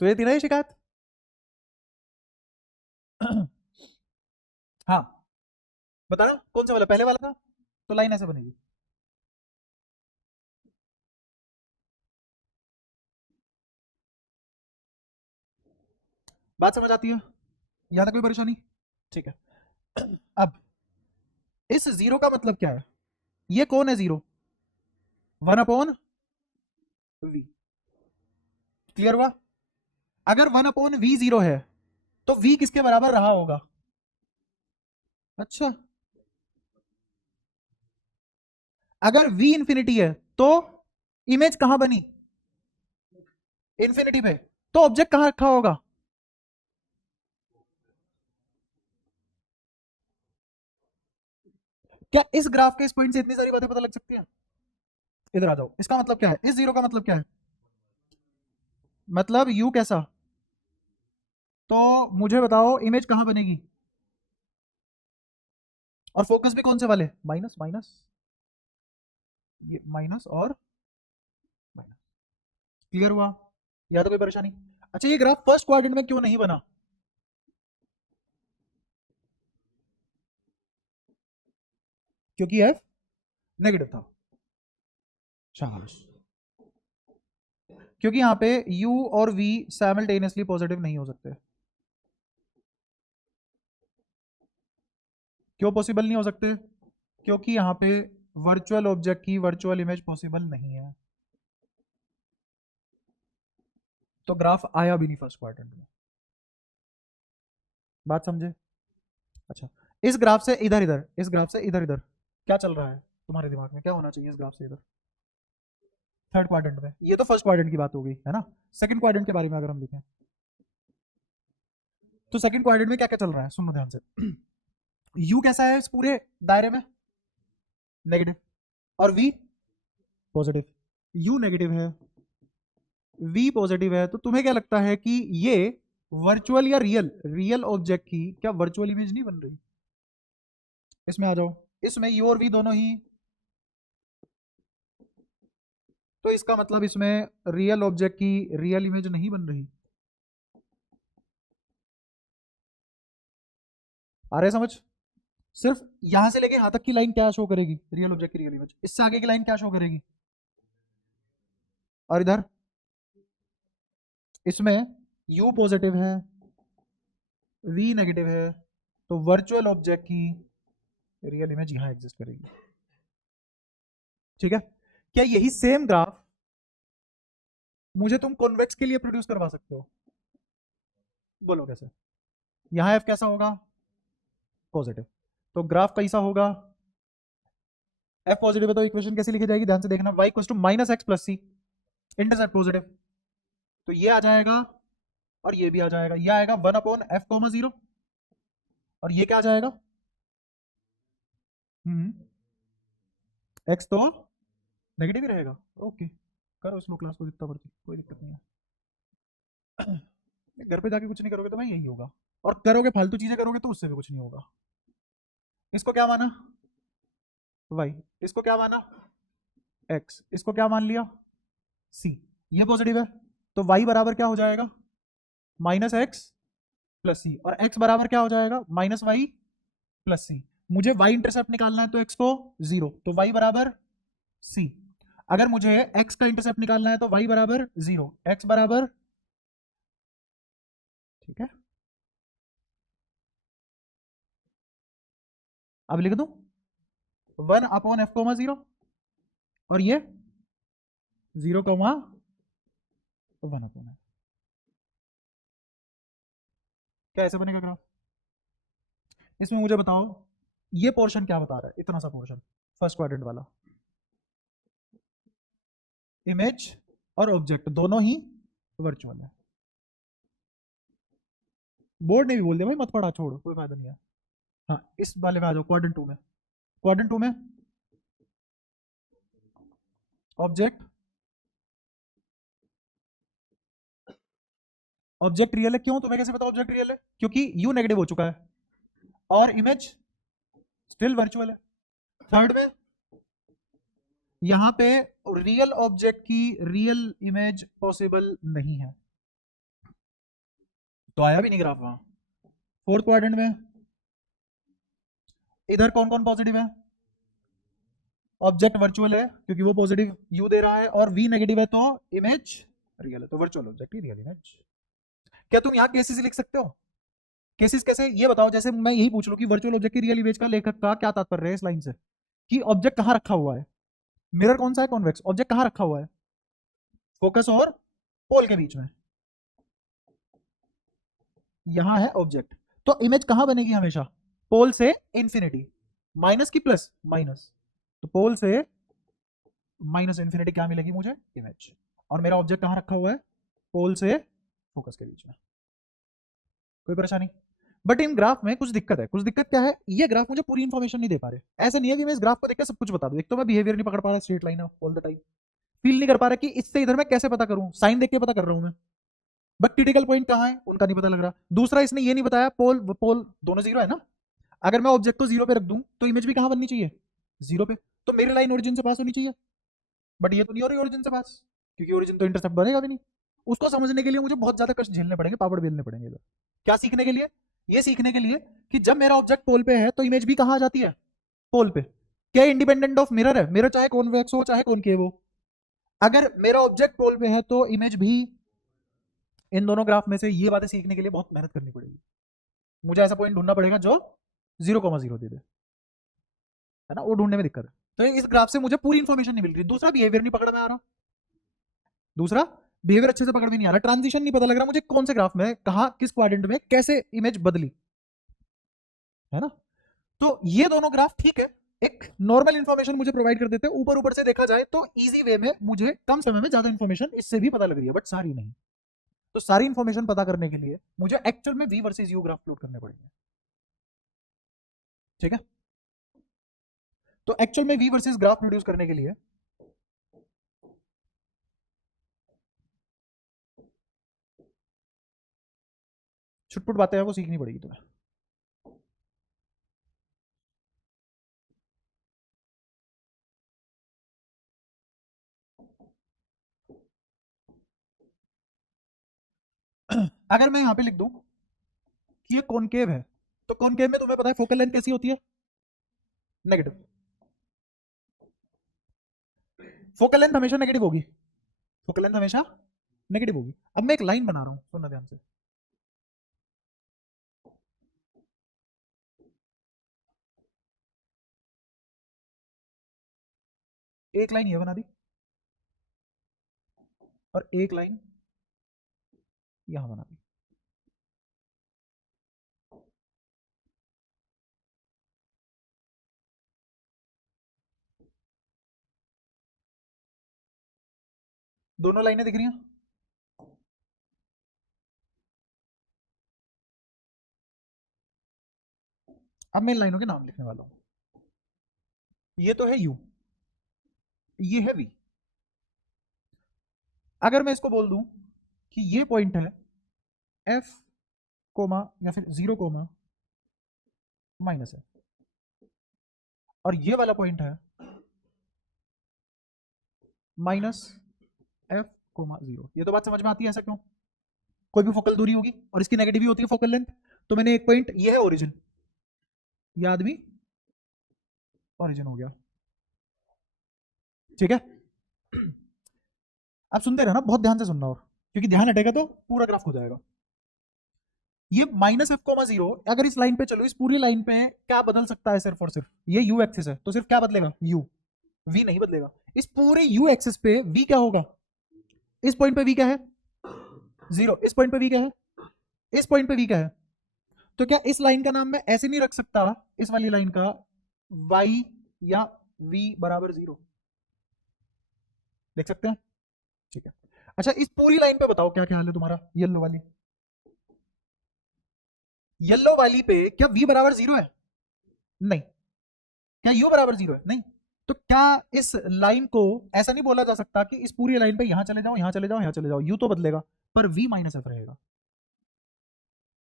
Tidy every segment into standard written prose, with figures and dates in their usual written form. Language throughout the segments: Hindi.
तो ये थी ना ये शिकायत। हाँ बताना कौन सा वाला, पहले वाला था, तो लाइन ऐसे बनेगी। बात समझ आती है, यहाँ तक कोई परेशानी? ठीक है। अब इस जीरो का मतलब क्या है, ये कौन है जीरो, 1/v। क्लियर हुआ? अगर 1/v जीरो है तो v किसके बराबर रहा होगा? अच्छा, अगर v इंफिनिटी है तो इमेज कहां बनी? इंफिनिटी पे। तो ऑब्जेक्ट कहां रखा होगा? क्या इस ग्राफ के इस पॉइंट से इतनी सारी बातें पता लग सकती हैं? इधर आ जाओ, इसका मतलब क्या है, इस जीरो का मतलब क्या है? मतलब u कैसा? तो मुझे बताओ इमेज कहां बनेगी? और फोकस भी कौन से वाले, माइनस माइनस, ये माइनस और माइनस। क्लियर हुआ? या तो कोई परेशानी? अच्छा, ये ग्राफ फर्स्ट क्वाड्रेंट में क्यों नहीं बना? क्योंकि f नेगेटिव था। शाबाश। क्योंकि यहाँ पे u और v साइमल्टेनियसली पॉजिटिव नहीं हो सकते। क्यों पॉसिबल नहीं हो सकते? क्योंकि यहाँ पे वर्चुअल ऑब्जेक्ट की वर्चुअल इमेज पॉसिबल नहीं है, तो ग्राफ आया भी नहीं फर्स्ट क्वाड्रेंट में। बात समझे? अच्छा, इस ग्राफ से इधर इधर, इस ग्राफ से इधर इधर क्या चल रहा है तुम्हारे दिमाग में, क्या होना चाहिए इस ग्राफ से इधर? थर्ड क्वाड्रेंट में। ये तो फर्स्ट क्वाड्रेंट की बात हो गई है ना। सेकंड क्वाड्रेंट के बारे में अगर हम लिखें तो सेकंड क्वाड्रेंट में क्या क्या चल रहा है, सुनो ध्यान से। u कैसा है इस पूरे दायरे में? नेगेटिव। और v पॉजिटिव। u नेगेटिव है, v पॉजिटिव है, तो तुम्हें क्या लगता है कि ये वर्चुअल या रियल, रियल ऑब्जेक्ट की क्या वर्चुअल इमेज नहीं बन रही? इसमें आ जाओ, इसमें u और v दोनों ही, तो इसका मतलब इसमें रियल ऑब्जेक्ट की रियल इमेज नहीं बन रही। आ रहे समझ? सिर्फ यहां से लेके यहां तक की लाइन क्या शो करेगी, रियल ऑब्जेक्ट की रियल इमेज, इससे आगे की लाइन क्या शो करेगी? और इधर इसमें u पॉजिटिव है, v नेगेटिव है, तो वर्चुअल ऑब्जेक्ट की रियल इमेज यहां एग्जिस्ट करेगी। ठीक है? क्या यही सेम ग्राफ मुझे तुम कॉन्वेक्स के लिए प्रोड्यूस करवा सकते हो? बोलो कैसे? यहां एफ कैसा होगा? पॉजिटिव। तो ग्राफ कैसा होगा? एफ पॉजिटिव है तो इक्वेशन कैसे लिखी जाएगी, ध्यान से देखना, y equals to minus x plus c, intercept positive, तो ये आ जाएगा और ये भी आ जाएगा, ये आएगा 1/f(0), और ये क्या आ जाएगा? एक्स तो नेगेटिव ही रहेगा। ओके, करो स्लो क्लास को जितना भरती, कोई दिक्कत नहीं है। घर पे जाके कुछ नहीं करोगे तो भाई यही होगा, और करोगे फालतू चीजें करोगे तो उससे भी कुछ नहीं होगा। इसको क्या माना? y, इसको क्या माना? x, इसको क्या मान लिया? c। ये पॉजिटिव है तो y बराबर क्या हो जाएगा? माइनस एक्स प्लस सी, और x बराबर क्या हो जाएगा? माइनस वाई प्लस सी। मुझे y इंटरसेप्ट निकालना है तो x को 0, तो y बराबर c। अगर मुझे x का इंटरसेप्ट निकालना है तो y बराबर 0, x बराबर, ठीक है, अब लिख दूं 1/f(0), और ये 0,1/f। क्या ऐसे बनेगा ग्राफ? इसमें मुझे बताओ ये पोर्शन क्या बता रहा है, इतना सा पोर्शन फर्स्ट क्वाड्रेंट वाला, इमेज और ऑब्जेक्ट दोनों ही वर्चुअल है। बोर्ड ने भी बोल दिया भाई मत पढ़ा, छोड़, कोई फायदा नहीं है। हाँ, इस वाले में आ जाओ, क्वाड्रेंट टू में। क्वाड्रेंट टू में ऑब्जेक्ट, ऑब्जेक्ट रियल है। क्यों, तुम्हें कैसे पता ऑब्जेक्ट रियल है? क्योंकि यू नेगेटिव हो चुका है और इमेज स्टिल वर्चुअल है। थर्ड में यहां पे रियल ऑब्जेक्ट की रियल इमेज पॉसिबल नहीं है, तो आया भी नहीं ग्राफ वहां। फोर्थ क्वाड्रेंट में इधर कौन कौन पॉजिटिव है? ऑब्जेक्ट वर्चुअल है क्योंकि वो पॉजिटिव यू दे रहा है, और वी नेगेटिव है तो इमेज रियल है, तो वर्चुअल ऑब्जेक्ट ही रियल इमेज। क्या तुम यहाँ केसेस लिख सकते हो? केसेस कैसे, ये बताओ। जैसे मैं यही पूछ लूं कि वर्चुअल ऑब्जेक्ट की रियल इमेज का लेखक का क्या तात्पर्य है इस लाइन से, कि ऑब्जेक्ट कहाँ रखा हुआ है, मिरर कौन सा है, कॉन्वेक्स, ऑब्जेक्ट कहाँ रखा हुआ है, फोकस और पोल के बीच में, यहां है ऑब्जेक्ट। तो इमेज कहां बनेगी हमेशा? पोल से इंफिनिटी, माइनस की प्लस, माइनस, तो पोल से माइनस इंफिनिटी क्या मिलेगी मुझे? इमेज। और मेरा ऑब्जेक्ट कहां रखा हुआ है? पोल से फोकस के बीच में। कोई परेशानी? बट इन ग्राफ में कुछ दिक्कत है। कुछ दिक्कत क्या है? ये ग्राफ मुझे पूरी इंफॉर्मेशन नहीं दे पा रहे। ऐसा नहीं है कि मैं इस ग्राफ को देखकर सब कुछ बता दूं। एक तो मैं बिहेवियर नहीं पकड़ पा रहा straight line all the time, feel नहीं कर पा रहा कि इससे इधर मैं कैसे पता करूं, साइन देख के पता कर रहा हूं मैं, बट क्रिटिकल पॉइंट कहां है उनका नहीं पता लग रहा। दूसरा, इसने ये नहीं बताया पोल पोल दोनों जीरो है ना, अगर मैं ऑब्जेक्ट को जीरो पे रख दूं तो इमेज भी कहां बननी चाहिए? जीरो पे। तो मेरी लाइन ओरिजिन से पास होनी चाहिए, बट ये तो नहीं हो रही ओरिजिन से पास, क्योंकि ओरिजिन तो इंटरसेप्ट बनेगा भी नहीं। उसको समझने के लिए मुझे बहुत ज्यादा कष्ट झेलने पड़ेंगे, पापड़ बेलने पड़ेंगे इधर। क्या सीखने के लिए? ये सीखने के लिए कि जब मेरा ऑब्जेक्ट पोल पे है तो इमेज भी कहां आ जाती है? पोल पे। क्या इंडिपेंडेंट ऑफ मिरर है? मिरर चाहे कॉन्वेक्स हो चाहे कॉनकेव हो, अगर मेरा ऑब्जेक्ट पोल पे है तो इमेज भी। इन दोनों ग्राफ में से ये बातें सीखने के लिए बहुत मेहनत करनी पड़ेगी। मुझे ऐसा पॉइंट ढूंढना पड़ेगा जो 0,0 दे दे, है ना, वो ढूंढने में दिक्कत है। तो इस ग्राफ से मुझे पूरी इंफॉर्मेशन नहीं मिल रही। दूसरा, बिहेवियर नहीं पकड़ में आ रहा। दूसरा, बिहेवियर अच्छे से पकड़ में नहीं आ रहा, ट्रांजिशन नहीं पता लग रहा मुझे कौन से ग्राफ में कहा किस क्वाड्रेंट में कैसे इमेज बदली, है ना। तो ये दोनों ग्राफ ठीक है, एक नॉर्मल इंफॉर्मेशन मुझे प्रोवाइड कर देते हैं। ऊपर ऊपर से देखा जाए तो इजी वे में मुझे कम समय में ज्यादा इंफॉर्मेशन इससे भी पता लग रही है, बट सारी नहीं। तो सारी इंफॉर्मेशन पता करने के लिए मुझे एक्चुअल में V versus you graph plot करने पड़ेंगे। ठीक है, तो एक्चुअल में वी वर्सेस ग्राफ प्रोड्यूस करने के लिए छुटपुट बातें हैं वो सीखनी पड़ेगी तुम्हें। अगर मैं यहां पे लिख दूं कि ये कॉनकेव है, तो कॉनकेव में तुम्हें पता है फोकल लेंथ कैसी होती है? नेगेटिव। फोकल लेंथ हमेशा नेगेटिव होगी, फोकल लेंथ हमेशा नेगेटिव होगी। अब मैं एक लाइन बना रहा हूं, सुनना ध्यान से। एक लाइन ये बना दी और एक लाइन यहां बना दी। दोनों लाइनें दिख रही हैं। अब मैं इन लाइनों के नाम लिखने वाला हूं। ये तो है यू, ये है वी। अगर मैं इसको बोल दूं कि ये पॉइंट है एफ कोमा या फिर 0 माइनस है, और ये वाला पॉइंट है माइनस एफ कोमा 0, ये तो बात समझ में आती है। ऐसा क्यों? कोई भी फोकल दूरी होगी और इसकी नेगेटिव ही होती है फोकल लेंथ। तो मैंने एक पॉइंट, ये है ओरिजिन, ये आदमी ओरिजिन हो गया। ठीक है, आप सुनते रहना, बहुत ध्यान से सुनना, और क्योंकि ध्यान हटेगा तो पूरा ग्राफ हो जाएगा। ये माइनस एफ कोमा 0, अगर इस लाइन पे चलो, इस पूरी लाइन पे क्या बदल सकता है? सिर्फ और सिर्फ ये यू एक्सिस है, तो सिर्फ क्या बदलेगा? यू, वी नहीं बदलेगा। इस पूरे यू एक्सिस पे वी क्या होगा? इस पॉइंट पे वी क्या है? 0। इस पॉइंट पे वी क्या है? इस पॉइंट पे वी क्या है? तो क्या इस लाइन का नाम मैं ऐसे नहीं रख सकता, इस वाली लाइन का, y या v बराबर 0? देख सकते हैं? ठीक है। अच्छा, इस पूरी लाइन पे बताओ क्या ख्याल है तुम्हारा, येलो वाली? येलो वाली पे क्या v बराबर 0 है? नहीं। क्या u बराबर 0 है? नहीं। तो क्या इस लाइन को ऐसा नहीं बोला जा सकता कि इस पूरी लाइन पे यहां चले जाओ, यहां चले जाओ, यहां चले जाओ, u तो बदलेगा पर v माइनस एफ रहेगा।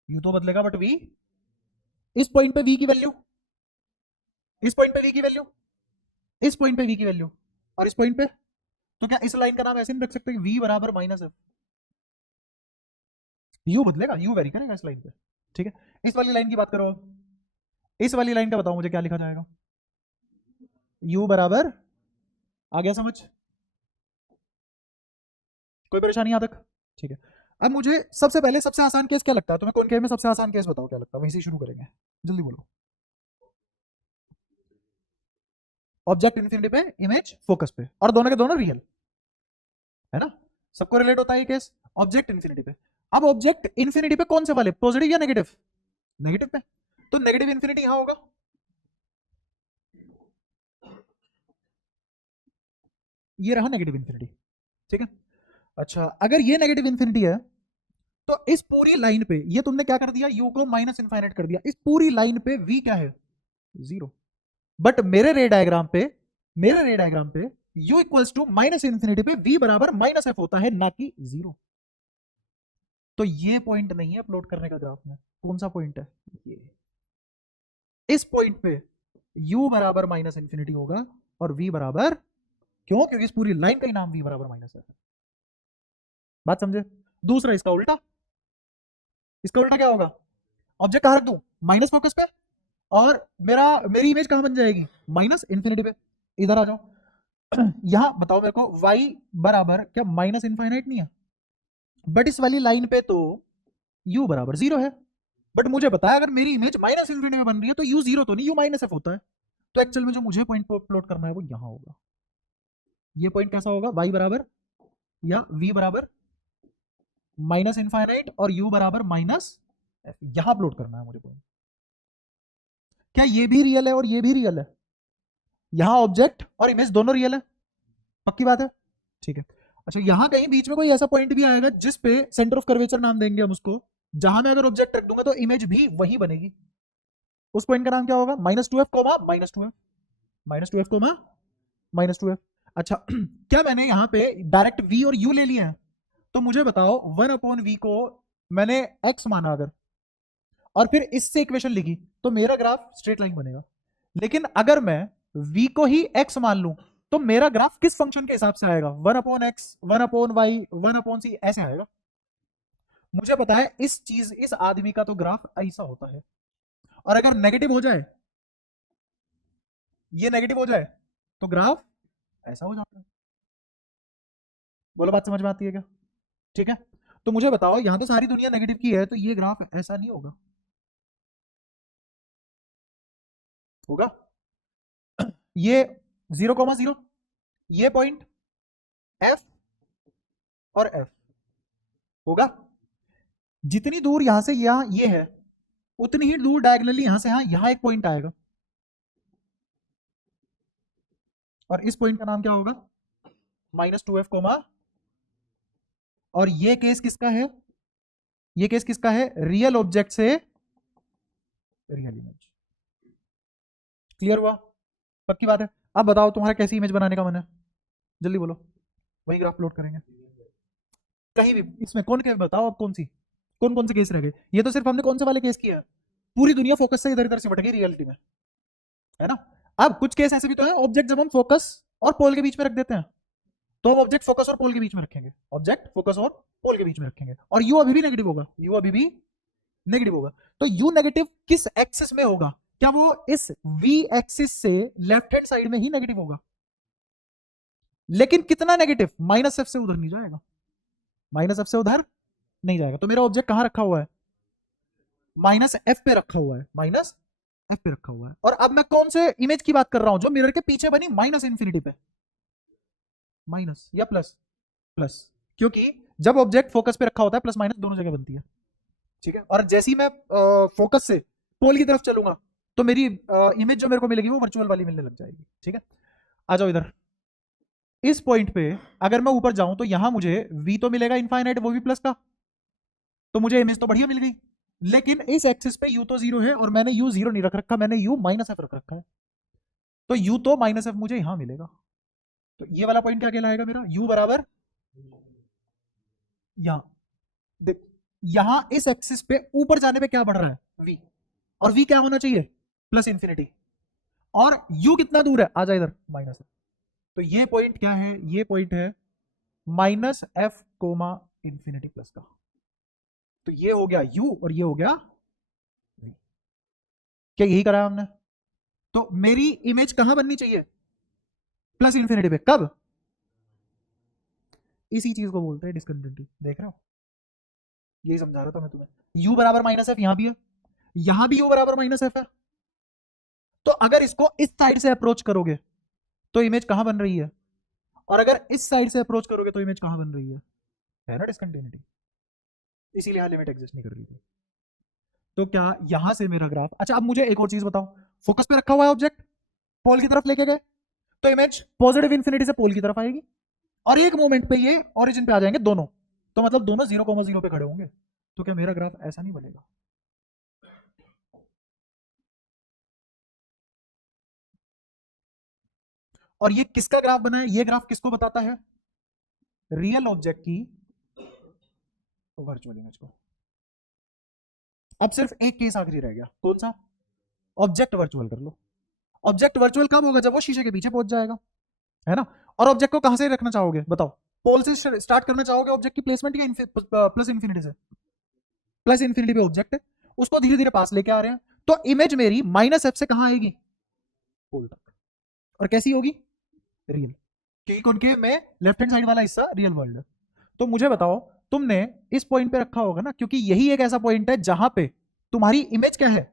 u तो बदलेगा बट v, इस पॉइंट पे v की वैल्यू, इस पॉइंट पे v की वैल्यू, इस पॉइंट पे v की वैल्यू, और इस पॉइंट पे, तो क्या इस लाइन का नाम ऐसे नहीं रख सकते कि v बराबर माइनस एफ? यू बदलेगा, यू वेरी करेगा इस लाइन पे, ठीक है। इस वाली लाइन की बात करो, इस वाली लाइन का बताओ मुझे क्या लिखा जाएगा। यू बराबर, आ गया समझ, कोई परेशानी यहां तक, ठीक है। अब मुझे सबसे पहले सबसे आसान केस क्या लगता है तुम्हें, कॉनकेव में सबसे आसान केस बताओ क्या लगता है, वहीं से शुरू करेंगे, जल्दी बोलो। ऑब्जेक्ट इन्फिनिटी पे, इमेज फोकस पे, और दोनों के दोनों रियल है ना, सबको रिलेट होता है ये केस ऑब्जेक्ट इन्फिनिटी पे। अब ऑब्जेक्ट इन्फिनिटी पे कौन से वाले, पॉजिटिव या नेगेटिव, नेगेटिव पे, तो नेगेटिव इन्फिनिटी यहां होगा, ये रहा नेगेटिव इन्फिनिटी, ठीक है। अच्छा अगर ये नेगेटिव इन्फिनिटी है तो इस पूरी लाइन पे ये तुमने क्या कर दिया, यू को माइनस इनफाइनाइट कर दिया, इस पूरी लाइन पे v क्या है, जीरो। बट मेरे रे डायग्राम पे, मेरे रे डायग्राम पे u equals to minus infinity पे v बराबर माइनस एफ होता है, ना कि जीरो। तो ये पॉइंट नहीं है अपलोड करने का ग्राफ में, कौन सा पॉइंट है, ये इस पॉइंट पे u बराबर माइनस इन्फिनिटी होगा और v बराबर, क्यों, क्योंकि इस पूरी लाइन का ही नाम v बराबर माइनस है, बात समझे। दूसरा इसका उल्टा, इसका उल्टा क्या होगा, ऑब्जेक्ट कहां रख दूं, माइनस फोकस पे, और मेरी इमेज कहां बन जाएगी, माइनस इन्फिनिटी पे। इधर आ जाओ यहां बताओ मेरे को y बराबर क्या माइनस इनफाइनाइट नहीं है, बट इस वाली लाइन पे तो u बराबर जीरो है, बट मुझे पता है अगर मेरी इमेज माइनस इन्फिनिटी में बन रही है तो u जीरो तो नहीं, u माइनस एफ होता है। तो एक्चुअल में जो मुझे पॉइंट प्लॉट करना है वो यहां होगा, ये पॉइंट कैसा होगा, y बराबर या v बराबर माइनस इनफाइनाइट और u बराबर माइनस एफ, यहां प्लॉट करना है मुझे पॉइंट। क्या ये भी रियल है और ये भी रियल है, यहां ऑब्जेक्ट और इमेज दोनों रियल है, पक्की बात है, ठीक है। अच्छा यहां कहीं बीच में कोई ऐसा पॉइंट भी आएगा जिस पे सेंटर ऑफ कर्वेचर नाम देंगे हम उसको, जहां मैं अगर ऑब्जेक्ट रख दूंगा तो इमेज भी वही बनेगी, उस पॉइंट का नाम क्या होगा, minus two F comma minus two F, minus two F comma minus two F. अच्छा क्या मैंने यहाँ पे डायरेक्ट v और u ले लिए हैं, तो मुझे बताओ 1/v को मैंने x माना अगर, और फिर इससे इक्वेशन लिखी, तो मेरा ग्राफ स्ट्रेट लाइन बनेगा। लेकिन अगर मैं v को ही x मान लूं तो मेरा ग्राफ किस फंक्शन के हिसाब से आएगा, 1/x 1/y 1/c ऐसे आएगा। मुझे पता है इस चीज, इस आदमी का तो ग्राफ ऐसा होता है, और अगर नेगेटिव हो जाए, ये नेगेटिव हो जाए तो ग्राफ ऐसा हो जाता है। बोलो बात समझ में आती है क्या, ठीक है। तो मुझे बताओ यहां तो सारी दुनिया नेगेटिव की है, तो ये ग्राफ ऐसा नहीं होगा, होगा ये 0,0, ये पॉइंट f और f होगा, जितनी दूर यहां से यहां ये है उतनी ही दूर डायगोनली यहां से यहां एक पॉइंट आएगा, और इस पॉइंट का नाम क्या होगा, माइनस टू एफ कोमा, और ये केस किसका है, ये केस किसका है, रियल ऑब्जेक्ट से रियल इमेज, क्लियर हुआ, पक्की बात है। अब बताओ तुम्हारा कैसी इमेज बनाने का मन है, जल्दी बोलो, वही ग्राफ प्लॉट करेंगे कहीं भी, इसमें कौन के बताओ, अब कौन सी, कौन कौन से केस रह गए, ये तो सिर्फ हमने कौन से वाले केस किए हैं, पूरी दुनिया फोकस से इधर इधर से भटक गई रियलिटी में, है ना। अब कुछ केस ऐसे भी तो है, ऑब्जेक्ट जब हम फोकस और पोल के बीच में रख देते हैं, तो हम ऑब्जेक्ट फोकस और पोल के बीच में रखेंगे, ऑब्जेक्ट फोकस और पोल के बीच में रखेंगे, और यू अभी भी नेगेटिव होगा, यू अभी भी नेगेटिव होगा। तो यू नेगेटिव किस एक्सिस में होगा, क्या वो इस v एक्सिस से लेफ्ट हैंड साइड में ही नेगेटिव होगा, लेकिन कितना नेगेटिव, माइनस एफ से उधर नहीं जाएगा, माइनस एफ से उधर नहीं जाएगा। तो मेरा ऑब्जेक्ट कहां रखा हुआ है, माइनस एफ पे रखा हुआ है, माइनस एफ पे रखा हुआ है। और अब मैं कौन से इमेज की बात कर रहा हूं, जो मिरर के पीछे बनी माइनस इन्फिनिटी पे, माइनस या प्लस, प्लस, क्योंकि जब ऑब्जेक्ट फोकस पे रखा होता है प्लस माइनस दोनों जगह बनती है, ठीक है। और जैसे ही मैं फोकस से पोल की तरफ चलूंगा तो मेरी इमेज जो मेरे को मिलेगी वो वर्चुअल वाली मिलने लग जाएगी, ठीक है। आ जाओ इधर, इस पॉइंट पे अगर मैं ऊपर जाऊं तो यहां मुझे v तो मिलेगा इनफाइनाइट, वो भी प्लस का, तो मुझे इमेज तो बढ़िया मिल गई। लेकिन इस एक्सिस पे u तो जीरो है और मैंने u जीरो नहीं रख रखा, मैंने u माइनस एफ रख रखा है, तो u तो माइनस एफ मुझे यहां मिलेगा। तो ये वाला पॉइंट क्या कहलाएगा मेरा, u बराबर यहां, देख यहां इस एक्सिस पे ऊपर जाने पे क्या बढ़ रहा है, v, और v क्या होना चाहिए, प्लस इंफिनिटी, और u कितना दूर है, आ जाए इधर माइनस। तो ये पॉइंट क्या है, ये पॉइंट है minus f comma infinity plus का, तो ये हो गया u और ये हो गया v। क्या यही करा हमने? तो मेरी इमेज कहां बननी चाहिए? प्लस इंफिनिटी पे। कब? इसी चीज को बोलते हैं डिस्कंटिन्यूटी। देख रहे हो, यही समझा रहा था मैं तुम्हें। u बराबर माइनस एफ यहां भी है, यहां भी u बराबर माइनस एफ है। तो अगर इसको इस साइड से अप्रोच करोगे तो इमेज कहां बन रही है, और अगर इस साइड से अप्रोच करोगे तो इमेज कहां बन रही है ना डिस्कंटिन्यूटी। इसीलिए यहां लिमिट एग्जिस्ट नहीं कर रही थी। तो क्या यहां से मेरा ग्राफ, अच्छा अब मुझे एक और चीज बताओ, फोकस पे रखा हुआ है ऑब्जेक्ट, पोल की तरफ लेके गए तो इमेज पॉजिटिव इंफिनिटी से पोल की तरफ आएगी, और एक मोमेंट पे ये ओरिजिन पे आ जाएंगे दोनों, तो मतलब दोनों 0,0 पे खड़े होंगे। तो क्या मेरा ग्राफ ऐसा नहीं बनेगा? और ये किसका ग्राफ बना है? ये ग्राफ किसको बताता है? रियल ऑब्जेक्ट की वर्चुअल इमेज को। अब सिर्फ एक केस आखिरी रह गया, कौन सा? ऑब्जेक्ट वर्चुअल कर लो। ऑब्जेक्ट वर्चुअल कब होगा? जब वो शीशे के पीछे पहुंच जाएगा, है ना। और ऑब्जेक्ट को कहां से रखना चाहोगे बताओ? पोल से स्टार्ट करना चाहोगे ऑब्जेक्ट की प्लेसमेंट, या प्लस इंफिनिटी से? प्लस इंफिनिटी पे ऑब्जेक्ट है, उसको धीरे धीरे पास लेके आ रहे हैं, तो इमेज मेरी माइनस एफ से कहां आएगी? पोल तक। और कैसी होगी? रियल, क्योंकि उनके में लेफ्ट हैंड साइड वाला हिस्सा रियल वर्ल्ड है। तो मुझे बताओ, तुमने इस पॉइंट पे रखा होगा ना, क्योंकि यही एक ऐसा पॉइंट है जहां पे तुम्हारी इमेज क्या है?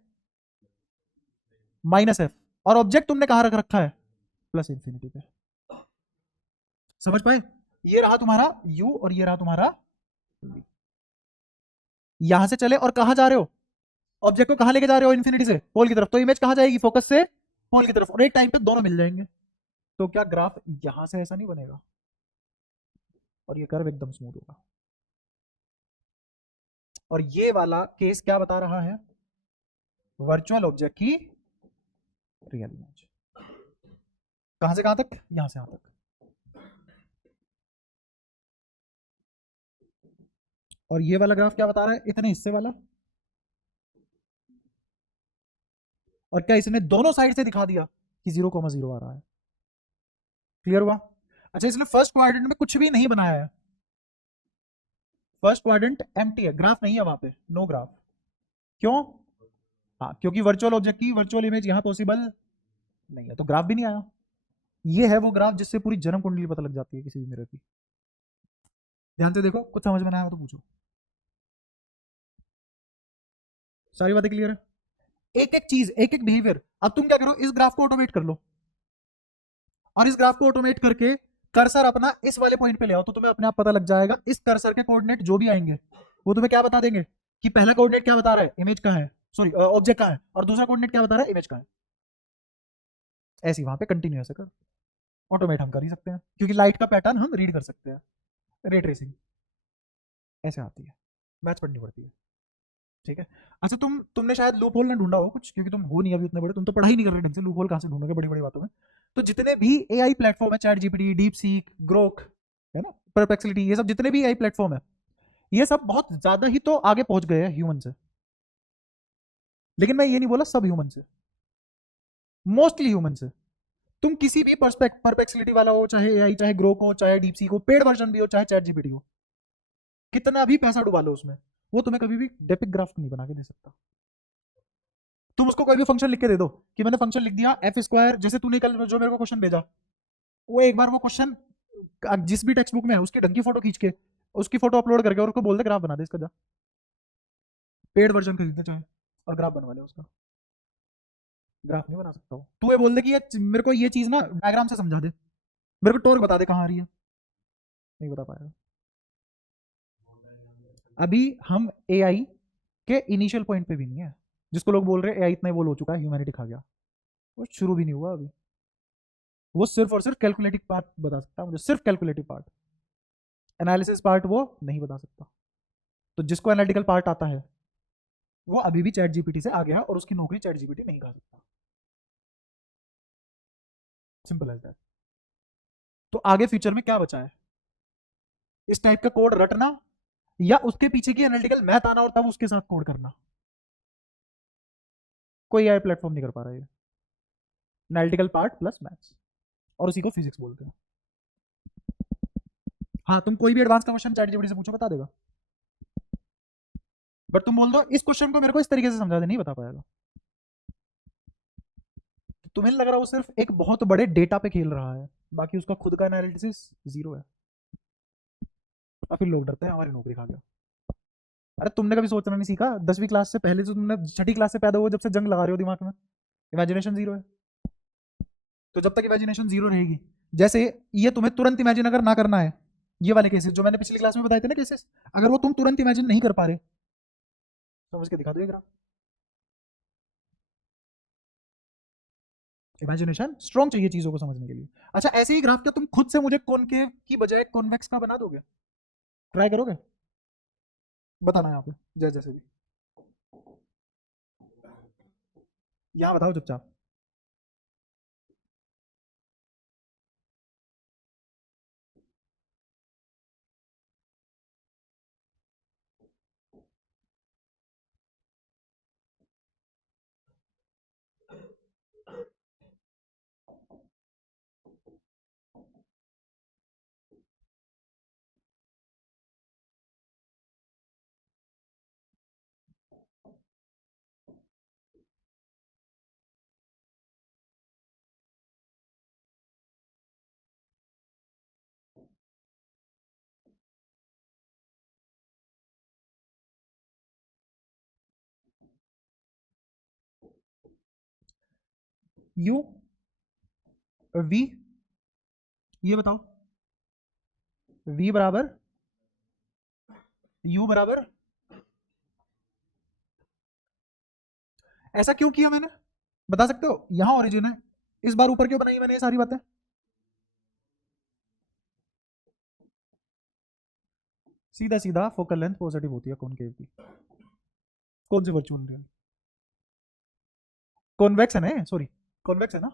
Minus F. और ऑब्जेक्ट तुमने कहां रख रखा है? प्लस इंफिनिटी पे। समझ पाए? ये रहा तुम्हारा u और ये रहा तुम्हारा v। यहां से चले और कहां जा रहे हो? ऑब्जेक्ट को कहां लेके जा रहे हो? इन्फिनिटी से पोल की तरफ। तो इमेज कहां जाएगी? फोकस से पोल की तरफ, और एक टाइम पे दोनों मिल जाएंगे। तो क्या ग्राफ यहां से ऐसा नहीं बनेगा, और ये कर्व एकदम स्मूथ होगा? और ये वाला केस क्या बता रहा है? वर्चुअल ऑब्जेक्ट की रियल इमेज। कहां से कहां तक? यहां से यहां तक। और ये वाला ग्राफ क्या बता रहा है? इतने हिस्से वाला। और क्या इसने दोनों साइड से दिखा दिया कि 0,0 आ रहा है? क्लियर हुआ? अच्छा, इसने फर्स्ट क्वाड्रेंट में कुछ भी नहीं बनाया है। फर्स्ट क्वाड्रेंट एम्प्टी है, ग्राफ नहीं है वहां पे, नो ग्राफ। क्यों? हाँ, क्योंकि वर्चुअल ऑब्जेक्ट की वर्चुअल इमेज यहां पॉसिबल नहीं है, तो ग्राफ भी नहीं आया। ये है वो ग्राफ जिससे पूरी जन्म कुंडली पता लग जाती है किसी भी मिरर की। ध्यान से देखो, कुछ समझ में ना आया तो पूछो। सारी बातें क्लियर है? एक एक चीज, एक एक बिहेवियर। अब तुम क्या करो, इस ग्राफ को ऑटोमेट कर लो, और इस ग्राफ को ऑटोमेट करके कर्सर अपना इस वाले पॉइंट पे ले आओ, तो तुम्हें अपने आप पता लग जाएगा इस कर्सर के कोऑर्डिनेट जो भी आएंगे वो तुम्हें क्या बता देंगे, कि पहला कोऑर्डिनेट क्या बता रहा है? इमेज का है, सॉरी ऑब्जेक्ट का है, और दूसरा कोऑर्डिनेट क्या बता रहा है? इमेज का है। ऐसी वहां पे कंटिन्यूस है कर, ऑटोमेट हम कर ही सकते हैं, क्योंकि लाइट का पैटर्न हम रीड कर सकते हैं। रे ट्रेसिंग ऐसे आती है, मैच पढ़नी पड़ती है। ठीक है। अच्छा, तुमने शायद लूप होल ना ढूंढा हो कुछ, क्योंकि तुम हो नहीं अभी उतने बड़े, तुम तो पढ़ाई नहीं कर रहे ढंग से, लूप होल कहां से ढूंढोगे बड़ी बड़ी बातों में। तो जितने भी एआई प्लेटफॉर्म है, chat GPT, deep seek, Grok, है ना, परप्लेक्सिटी, ये सब जितने भी एआई प्लेटफॉर्म है, ये सब बहुत ज्यादा ही तो आगे पहुंच गए हैं ह्यूमन से। लेकिन मैं ये नहीं बोला सब ह्यूमन से, मोस्टली ह्यूमन से। तुम किसी भी परप्लेक्सिटी वाला हो, चाहे एआई, चाहे ग्रोक हो, चाहे डीप सीक हो, पेड वर्जन भी हो, चाहे चैट जीपीटी हो, कितना भी पैसा डुबा लो उसमें, वो तुम्हें कभी भी डेपिक ग्राफ नहीं बना के दे सकता। तुम उसको कोई भी फंक्शन लिख के दे दो, कि मैंने फंक्शन लिख दिया एफ स्क्वायर, जैसे तूने कल जो मेरे को क्वेश्चन भेजा, वो एक बार वो क्वेश्चन जिस भी टेक्स्ट बुक में है उसकी ढंग की फोटो खींच के, उसकी फोटो अपलोड करके, और उसको बोल दे ग्राफ बना दे इसका, जा पेड वर्जन खरीदना चाहे और ग्राफ बनवा ले उसका। ग्राफ नहीं बना सकता हूँ। तू ये बोल दे कि ये मेरे को ये चीज ना डायग्राम से समझा दे, मेरे को टोर बता दे कहाँ आ रही है, नहीं बता पाएगा। अभी हम एआई के इनिशियल पॉइंट पे भी नहीं है, जिसको लोग बोल रहे हैं एआई इतना इवॉल्व हो चुका है, ह्यूमैनिटी खा गया, वो शुरू भी नहीं हुआ अभी। वो सिर्फ और सिर्फ कैलकुलेटिव पार्ट बता सकता है मुझे, सिर्फ कैलकुलेटिव पार्ट, एनालिसिस पार्ट वो नहीं बता सकता। तो जिसको एनालिटिकल पार्ट आता है वो अभी भी चैट जीपीटी से आ गया, और उसकी नौकरी चैट जीपीटी नहीं खा सकता। Simple as that. तो आगे फ्यूचर में क्या बचा है? इस टाइप का कोड रटना, या उसके पीछे की एनालिटिकल मैथ आना और तब उसके साथ कोड करना। कोई आई प्लेटफॉर्म नहीं कर पा रहा है एनालिटिकल पार्ट प्लस मैथ्स, और उसी को फिजिक्स बोलते हैं। हाँ, तुम कोई भी एडवांस का क्वेश्चन चैट जीपीटी से पूछो, बता देगा। बट तुम बोल दो इस क्वेश्चन को मेरे को इस तरीके से समझा दे, नहीं बता पाएगा। तुम्हें लग रहा है वो सिर्फ एक बहुत बड़े डेटा पे खेल रहा है, बाकी उसका खुद का एनालिसिस जीरो है। और फिर लोग डरते हैं हमारी नौकरी खा गया। अरे तुमने कभी सोचना नहीं सीखा 10वीं क्लास से पहले, तो तुमने छठी क्लास से पैदा हुआ जब से जंग लगा रहे हो दिमाग में, इमेजिनेशन जीरो है। तो जब तक इमेजिनेशन जीरो रहेगी, जैसे ये तुम्हें तुरंत इमेजिन अगर ना करना है, ये वाले केसेस जो मैंने पिछली क्लास में बताए थे ना केसेस, अगर वो तुम तुरंत इमेजिन नहीं कर पा रहे, समझ के दिखा दो ग्राफ। इमेजिनेशन स्ट्रॉन्ग चाहिए चीजों को समझने के लिए। अच्छा ऐसे ही ग्राफ क्या तुम खुद से मुझे कॉनकेव की बजाय कॉन्वेक्स का बना दोगे? ट्राई करोगे? बताना यहाँ पे जैसे भी, यहाँ बताओ चुपचाप। यू वी, ये बताओ v बराबर u बराबर, ऐसा क्यों किया मैंने बता सकते हो? यहां ओरिजिन है, इस बार ऊपर क्यों बनाई मैंने ये सारी बातें? सीधा सीधा फोकल लेंथ पॉजिटिव होती है कॉनकेव की। कौन सी वर्चुअल रियल? कॉन्वेक्स है ना, सॉरी कॉन्वेक्स है ना,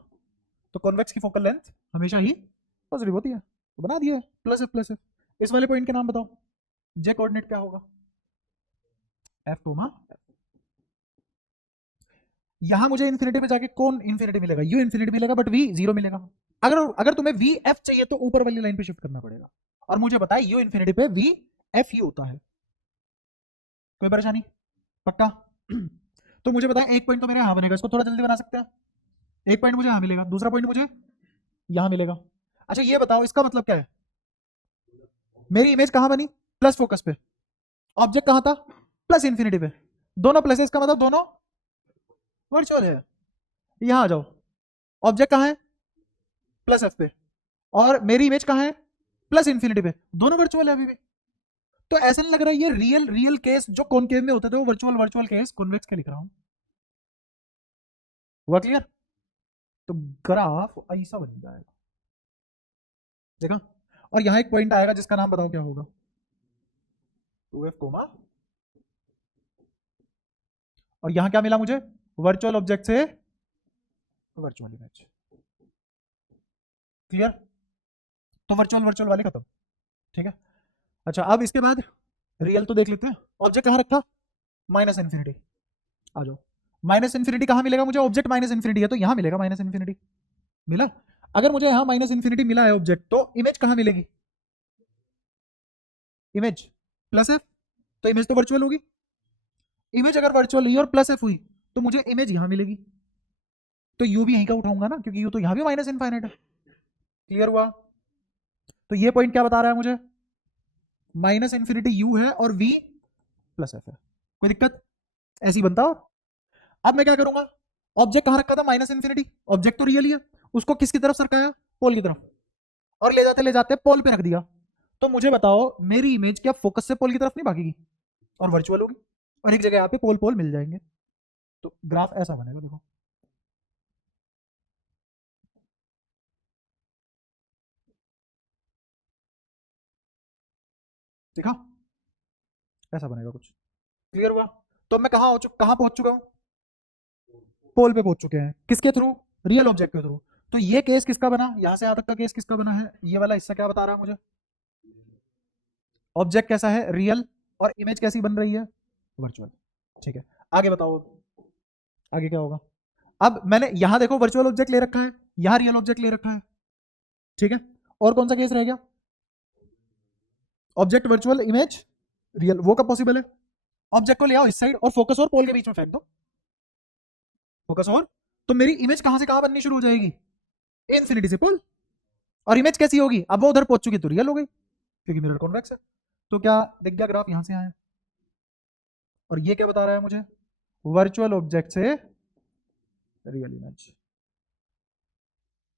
तो कॉन्वेक्स की फोकल लेंथ हमेशा ही पॉजिटिव होती है, तो बना दिया प्लस एफ प्लस एफ। इस वाले पॉइंट के नाम बताओ, जे कोऑर्डिनेट क्या होगा? एफ कोमा, यहां मुझे इन्फिनिटी पे जाके कौन इन्फिनिटी मिलेगा? यू इन्फिनिटी मिलेगा, बट वी जीरो मिलेगा। अगर अगर तुम्हें वी एफ चाहिए तो ऊपर वाली लाइन पे शिफ्ट करना पड़ेगा, और मुझे बताए यू इन्फिनिटी पे वी एफ यू होता है। कोई परेशानी? पक्का? तो मुझे बताएं एक पॉइंट तो मेरे यहां बनेगा, इसको थोड़ा जल्दी बना सकते हैं। एक पॉइंट मुझे यहां मिलेगा, दूसरा पॉइंट मुझे यहां मिलेगा। अच्छा ये बताओ इसका मतलब क्या है? मेरी इमेज कहां बनी? प्लस फोकस पे। ऑब्जेक्ट कहां था? प्लस इन्फिनिटी पे। दोनों प्लस है, इसका मतलब दोनों वर्चुअल है। यहां आ जाओ, ऑब्जेक्ट कहां है? प्लस एफ पे, और मेरी इमेज कहां है? प्लस इन्फिनिटी पे, दोनों वर्चुअल है अभी भी। तो ऐसा नहीं लग रहा है ये रियल रियल केस जो कॉनकेव में होते थे वो वर्चुअल वर्चुअल केस कॉन्वेक्स का लिख रहा हूं। हुआ क्लियर? तो ग्राफ ऐसा बन जाएगा, देखा? और यहां एक पॉइंट आएगा जिसका नाम बताओ क्या होगा? 2f कोमा, और यहां क्या मिला मुझे? वर्चुअल ऑब्जेक्ट से वर्चुअल इमेज। क्लियर? तो वर्चुअल वर्चुअल वाले खत्म, ठीक है। अच्छा अब इसके बाद रियल तो देख लेते हैं। ऑब्जेक्ट कहां रखा? Minus infinity. आ जाओ, माइनस इन्फिनिटी कहां मिलेगा मुझे? ऑब्जेक्ट माइनस इन्फिनिटी है तो यहां मिलेगा माइनस इन्फिनिटी। मिला? अगर मुझे यहां माइनस इन्फिनिटी मिला है ऑब्जेक्ट, तो इमेज कहां मिलेगी? इमेज प्लस एफ, तो इमेज तो वर्चुअल होगी। इमेज अगर वर्चुअल हुई और प्लस एफ हुई तो मुझे इमेज यहां मिलेगी, तो यू भी यहीं का उठाऊंगा ना, क्योंकि यू तो यहां भी माइनस इनफाइनाइट है। क्लियर हुआ? तो ये पॉइंट क्या बता रहा है मुझे? माइनस इन्फिनिटी यू है और वी प्लस एफ है। कोई दिक्कत? ऐसी बनता। और अब मैं क्या करूंगा? ऑब्जेक्ट कहां रखा था? Minus infinity. ऑब्जेक्ट तो रियल ही है, उसको किसकी तरफ सरकाया? पोल की तरफ, और ले जाते पोल पे रख दिया। तो मुझे बताओ मेरी इमेज क्या फोकस से पोल की तरफ नहीं भागेगी और वर्चुअल होगी, और एक जगह यहाँ पे पोल पोल मिल जाएंगे। तो ग्राफ ऐसा बनेगा, देखो। देखा? ऐसा बनेगा कुछ। क्लियर हुआ? तो मैं कहां पहुंच चुका हूं? पोल पे पहुंच चुके हैं, किसके थ्रू? रियल ऑब्जेक्ट के थ्रू। तो ये केस किसका बना? यहां से यहां तक का केस किसका बना है? ये वाला हिस्सा क्या बता रहा है मुझे? ऑब्जेक्ट कैसा है? रियल, और इमेज कैसी बन रही है? वर्चुअल। ठीक है, आगे बताओ, आगे क्या होगा? अब मैंने यहां देखो वर्चुअल ऑब्जेक्ट ले रखा है, यहां रियल ऑब्जेक्ट ले रखा है, ठीक है। और कौन सा केस रह गया? Object virtual, image real. वो कब पॉसिबल है? ऑब्जेक्ट को ले आओ इस साइड और फोकस और पोल के बीच में फेंक दो, फोकस तो मेरी इमेज कहां से कहां बननी शुरू हो जाएगी, इन्फिनिटी से पोल। और इमेज कैसी होगी, अब वो उधर पहुंच चुकी तो रियल हो गई क्योंकि मिरर कॉन्वेक्स है। तो क्या दिख गया ग्राफ यहां से आया, और ये क्या बता रहा है मुझे, वर्चुअल ऑब्जेक्ट से रियल इमेज।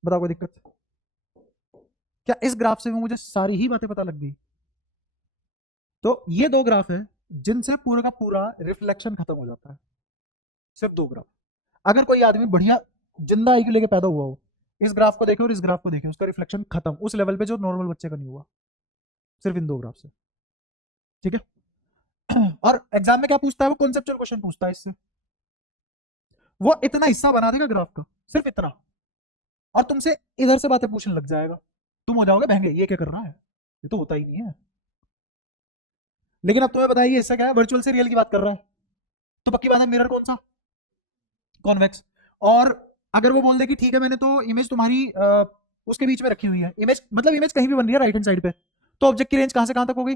बताओ कोई दिक्कत, क्या इस ग्राफ से मुझे सारी ही बातें पता लग गई। तो ये दो ग्राफ है जिनसे पूरा का पूरा रिफ्लेक्शन खत्म हो जाता है, सिर्फ दो ग्राफ। अगर कोई आदमी बढ़िया जिंदा आईक्यू लेके पैदा हुआ हो, इस ग्राफ को देखे और इस ग्राफ को देखे, उसका रिफ्लेक्शन खत्म उस लेवल पे जो नॉर्मल बच्चे का नहीं हुआ, सिर्फ इन दो ग्राफ से। ठीक है। और एग्जाम में क्या पूछता है, वो कॉन्सेप्चुअल क्वेश्चन पूछता है इससे। वो इतना हिस्सा बना देगा ग्राफ का, सिर्फ इतना, और तुमसे इधर से बातें पूछने लग जाएगा, तुम हो जाओगे महंगे, ये क्या कर रहा है, ये तो होता ही नहीं है। लेकिन अब तुम्हें बताइए इससे क्या है, वर्चुअल से रियल की बात कर रहा है, तो पक्की बात है मिरर कौन सा, कॉन्वेक्स। और अगर वो बोल दे कि ठीक है मैंने तो इमेज तुम्हारी उसके बीच में रखी हुई है, इमेज मतलब इमेज कहीं भी बन रही है राइट हैंड साइड पे, तो ऑब्जेक्ट की रेंज कहां से कहां तक हो गई,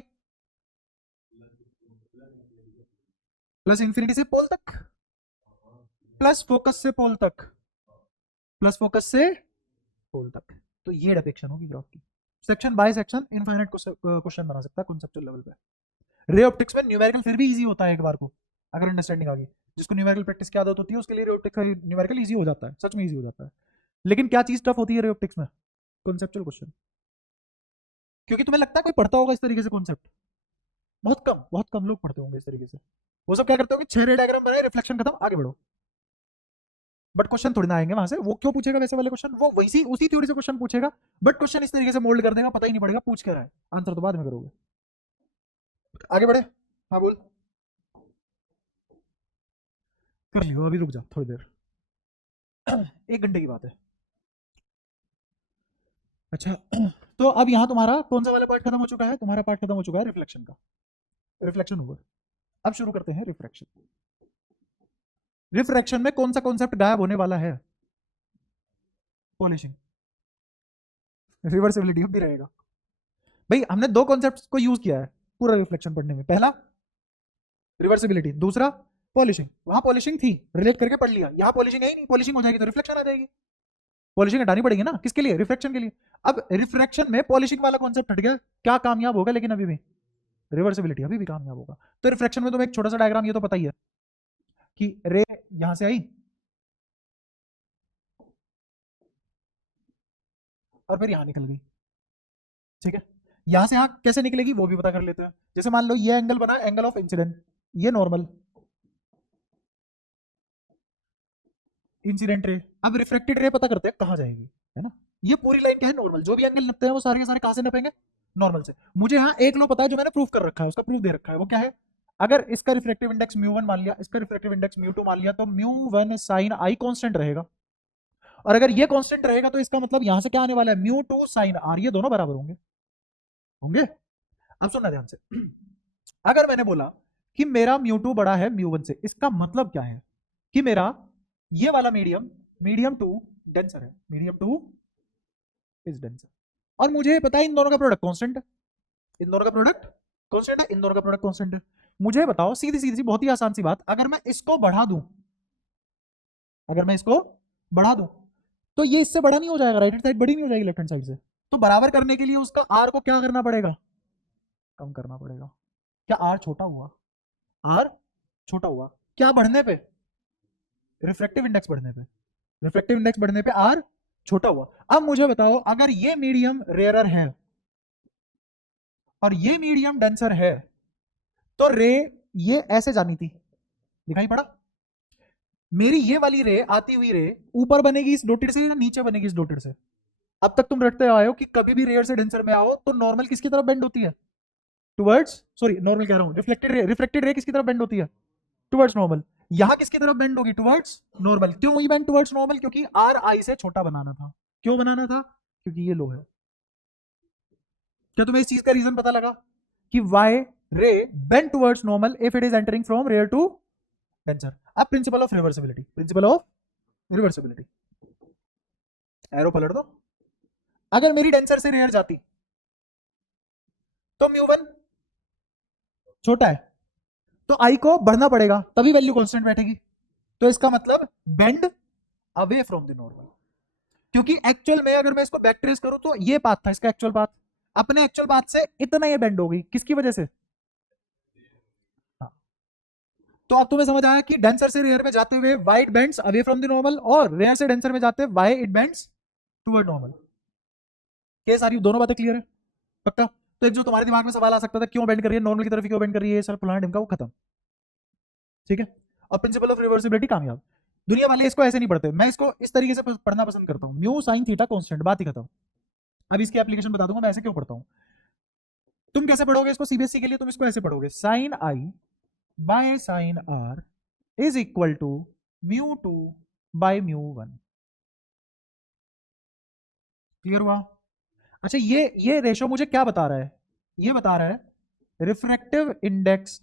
प्लस इंफिनिटी से पोल तक, प्लस फोकस से पोल तक, प्लस फोकस से पोल तक। तो ये डिपिक्शन होगी ग्राफ की। Section by section infinite question बना सकता है कॉन्सेप्चुअल लेवल पे। रे ऑप्टिक्स में न्यूमेरिकल फिर भी इजी होता है एक बार को, अगर अंडरस्टैंडिंग आ गई। जिसको न्यूमेरिकल प्रैक्टिस की आदत होती है उसके लिए रे ऑप्टिक्स न्यूमेरिकल इजी हो जाता है, सच में इजी हो जाता है। लेकिन क्या चीज टफ होती है रे ऑप्टिक्स में, कॉन्सेप्चुअल क्वेश्चन। क्योंकि तुम्हें लगता है कोई पढ़ता होगा इस तरीके से कॉन्सेप्ट, बहुत कम लोग पढ़ते होंगे इस तरीके से। वो सब क्या करते होंगे, 6 रे डायग्राम बनाए, रिफ्लेक्शन खत्म, आगे बढ़ो। बट क्वेश्चन थोड़ी ना आएंगे वहां से, वो क्यों पूछेगा वैसे वाले क्वेश्चन, वो वैसी उसी थ्योरी से क्वेश्चन पूछेगा, बट क्वेश्चन इस तरीके से मोल्ड कर देगा, पता ही नहीं पड़ेगा पूछ क्या रहा है, आंसर तो बाद में करोगे। आगे बढ़े, हाँ बोल, कर लियो अभी, रुक जा थोड़ी देर, 1 घंटे की बात है। अच्छा, तो अब यहाँ तुम्हारा कौन सा वाला पार्ट खत्म हो चुका है, तुम्हारा पार्ट खत्म हो चुका है रिफ्लेक्शन का, रिफ्लेक्शन ओवर। अब शुरू करते हैं रिफ्रैक्शन। रिफ्रैक्शन में कौन सा कॉन्सेप्ट गायब होने वाला है, पॉलिशिंग, रिवर्सिबिलिटी भी रहेगा। भाई हमने दो कॉन्सेप्ट्स को यूज किया है पूरा रिफ्लेक्शन पढ़ने में, पहला रिवर्सिबिलिटी, दूसरा पॉलिशिंग। वहां पॉलिशिंग थी, रिलेट करके पढ़ लिया, यहाँ पॉलिशिंग है ही नहीं, पॉलिशिंग हो जाएगी तो रिफ्लेक्शन आ जाएगी, पॉलिशिंग हटानी पड़ेगी ना, किसके लिए, रिफ्रैक्शन के लिए। अब रिफ्रैक्शन में पॉलिशिंग वाला कॉन्सेप्ट हट गया, क्या कामयाब होगा, लेकिन अभी भी रिवर्सिबिलिटी अभी भी कामयाब होगा। तो रिफ्रैक्शन में तुम्हें एक छोटा सा डायग्राम ये तो पता ही है कि रे यहां से आई और फिर यहां निकल गई, ठीक है। यहां से यहां कैसे निकलेगी वो भी पता कर लेते हैं। जैसे मान लो ये एंगल बना, एंगल ऑफ इंसिडेंट, ये नॉर्मल, इंसिडेंट रे। अब रिफ्रैक्टेड रे पता करते हैं कहां जाएगी, है ना। ये पूरी लाइन क्या है, नॉर्मल, जो भी एंगल नपते हैं वो सारे के सारे कहां से नपेंगे, नॉर्मल से। मुझे यहाँ एक लो पता है जो मैंने प्रूफ कर रखा है, उसका प्रूफ दे रखा है, वो क्या है, अगर इसका रिफ्लेक्टिव इंडेक्स म्यू 1 मान लिया, इसका रिफ्लेक्टिव इंडेक्स म्यू 2 मान लिया, तो म्यू 1 साइन आई कांस्टेंट रहेगा। और अगर ये कांस्टेंट रहेगा तो इसका मतलब यहां से क्या आने वाला है, म्यू 2 साइन आर, ये दोनों बराबर होंगे, होंगे। अब सुनना ध्यान से, अगर मैंने बोला कि मेरा म्यू 2 बड़ा है म्यू 1 से, इसका मतलब क्या है कि मेरा ये वाला मीडियम, मीडियम 2 डेंसर है, मीडियम 2 इज डेंसर। और मुझे पता है इन दोनों का प्रोडक्ट कांस्टेंट है, इन दोनों का प्रोडक्ट कांस्टेंट है, इन दोनों का प्रोडक्ट कांस्टेंट है। मुझे बताओ सीधी सीधी सी बहुत ही आसान सी बात, अगर मैं इसको बढ़ा दूं, अगर मैं इसको बढ़ा दूं तो ये इससे बड़ा नहीं हो जाएगा, राइट हैंड साइड बड़ी नहीं हो जाएगी लेफ्ट हैंड साइड से। तो बराबर करने के लिए उसका आर को क्या करना पड़ेगा, कम करना पड़ेगा। क्या आर छोटा हुआ, आर छोटा हुआ, क्या बढ़ने पे, रिफ्रैक्टिव इंडेक्स बढ़ने पे, रिफ्रैक्टिव इंडेक्स बढ़ने पे आर छोटा हुआ। अब मुझे बताओ अगर ये मीडियम रेयरर है और ये मीडियम डेंसर है, तो रे ये ऐसे जानी थी, दिखाई पड़ा, मेरी ये वाली रे आती हुई रे ऊपर बनेगी इस डॉटेड से या नीचे बनेगी इस डॉटेड से। अब तक तुम रटते आए हो कि कभी भी रेयर से डेंसर में आओ तो नॉर्मल किसकी तरफ बेंड होती है, टुवर्ड्स, सॉरी नॉर्मल कह रहा हूं, रिफ्लेक्टेड रे किसकी तरफ बेंड होती है, टुवर्ड्स नॉर्मल। यहां किसकी तरफ बेंड होगी, टुवर्ड्स नॉर्मल। क्यों हुई बेंड टुवर्ड्स नॉर्मल, क्योंकि आर आई से छोटा बनाना था। क्यों बनाना था, क्योंकि ये लो है। क्या तुम्हें इस चीज का रीजन पता लगा कि why ray bend towards normal if it is entering from rarer to denser. अब principle of reversibility, principle of reversibility, arrow पलट दो। अगर मेरी डेंसर से रेयर जाती तो म्यू 1 छोटा है, तो आई को बढ़ना पड़ेगा तभी वैल्यू कांस्टेंट बैठेगी। तो इसका मतलब bend away from the normal, क्योंकि एक्चुअल में अगर मैं इसको बैक ट्रेस करूं तो ये पाथ था इसका एक्चुअल पाथ, अपने एक्चुअल पाथ से इतना ये बेंड हो गई, किसकी वजह से? हाँ। तो अब तुम्हें समझ आया कि डेंसर से रेयर में जाते हुए why it bends away from the normal, और रेयर से डेंसर में जाते हुए why it bends toward normal. ये सारी दोनों बातें क्लियर है? पक्का? तो एक जो तुम्हारे दिमाग में सवाल आ सकता था क्यों बेंड कर रही है, नॉर्मल की तरफ क्यों बेंड कर रही है, सर फलाना ढिमका, वो खत्म। ठीक है। और प्रिंसिपल ऑफ रिवर्सिबिलिटी कामयाब। दुनिया वाले इसको ऐसे नहीं पढ़ते, मैं इसको इस तरीके से पढ़ना पसंद करता हूँ, म्यू साइन थीटा कांस्टेंट, बात ही खत्म। अब इसकी एप्लीकेशन बता दूंगा मैं ऐसे क्यों पढ़ता हूँ। तुम कैसे पढ़ोगे इसको सीबीएसई के लिए, तुम इसको ऐसे पढ़ोगे, sine i by sine r is equal to mu two by mu one. Clear हुआ? अच्छा, ये रेशो मुझे क्या बता रहा है? ये बता रहा है refractive index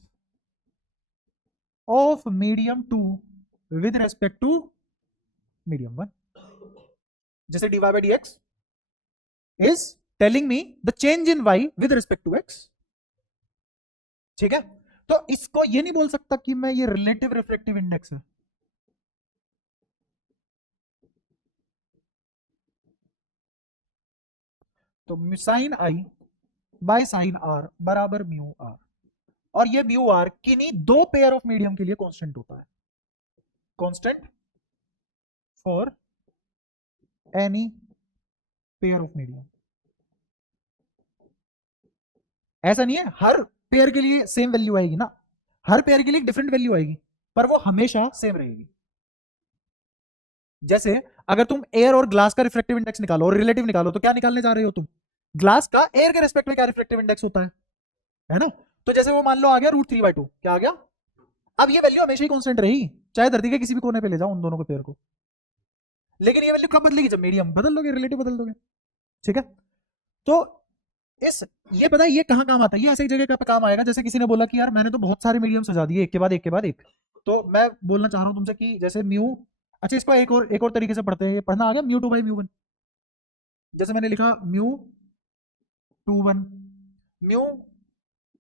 of medium two with respect to medium one. जैसे d y by d x is telling me the change in y with respect to x. ठीक है। तो इसको ये नहीं बोल सकता कि मैं ये रिलेटिव रिफ्लेक्टिव इंडेक्स है। तो sine i by sine r बराबर म्यू आर, और ये म्यू आर किन्हीं दो पेयर ऑफ मीडियम के लिए कांस्टेंट होता है, constant for any pair of medium. ऐसा नहीं है हर पेयर के लिए सेम वैल्यू आएगी ना, हर पेयर के लिए डिफरेंट वैल्यू आएगी, पर वो हमेशा सेम रहेगी। जैसे अगर तुम एयर और ग्लास का रिफ्लेक्टिव इंडेक्स निकालो और रिलेटिव निकालो, तो क्या निकालने जा रहे हो तुम? ग्लास का एयर के रिस्पेक्ट में क्या रिफ्लेक्टिव इंडेक्स होता है ना? तो जैसे वो मान लो आ गया √3/2, क्या आ गया? अब ये वैल्यू हमेशा ही कांस्टेंट रही, चाहे धरती के किसी भी कोने पे ले जाओ उन दोनों को पेयर को, लेकिन ये वैल्यू कब बदलेगी? जब मीडियम बदल दोगे, रिलेटिव बदल दोगे। ठीक है। तो इस ये पता है ये कहां काम आता है? ये ऐसी जगह पे काम आएगा जैसे किसी ने बोला कि यार मैंने तो बहुत सारे मीडियम सजा दिए एक के बाद एक के बाद एक। तो मैं बोलना चाह रहा हूं तुमसे कि जैसे म्यू, अच्छा इसको एक और तरीके से पढ़ते हैं, ये पढ़ना आ गया mu two by mu one. जैसे मैंने लिखा म्यू 2 1, म्यू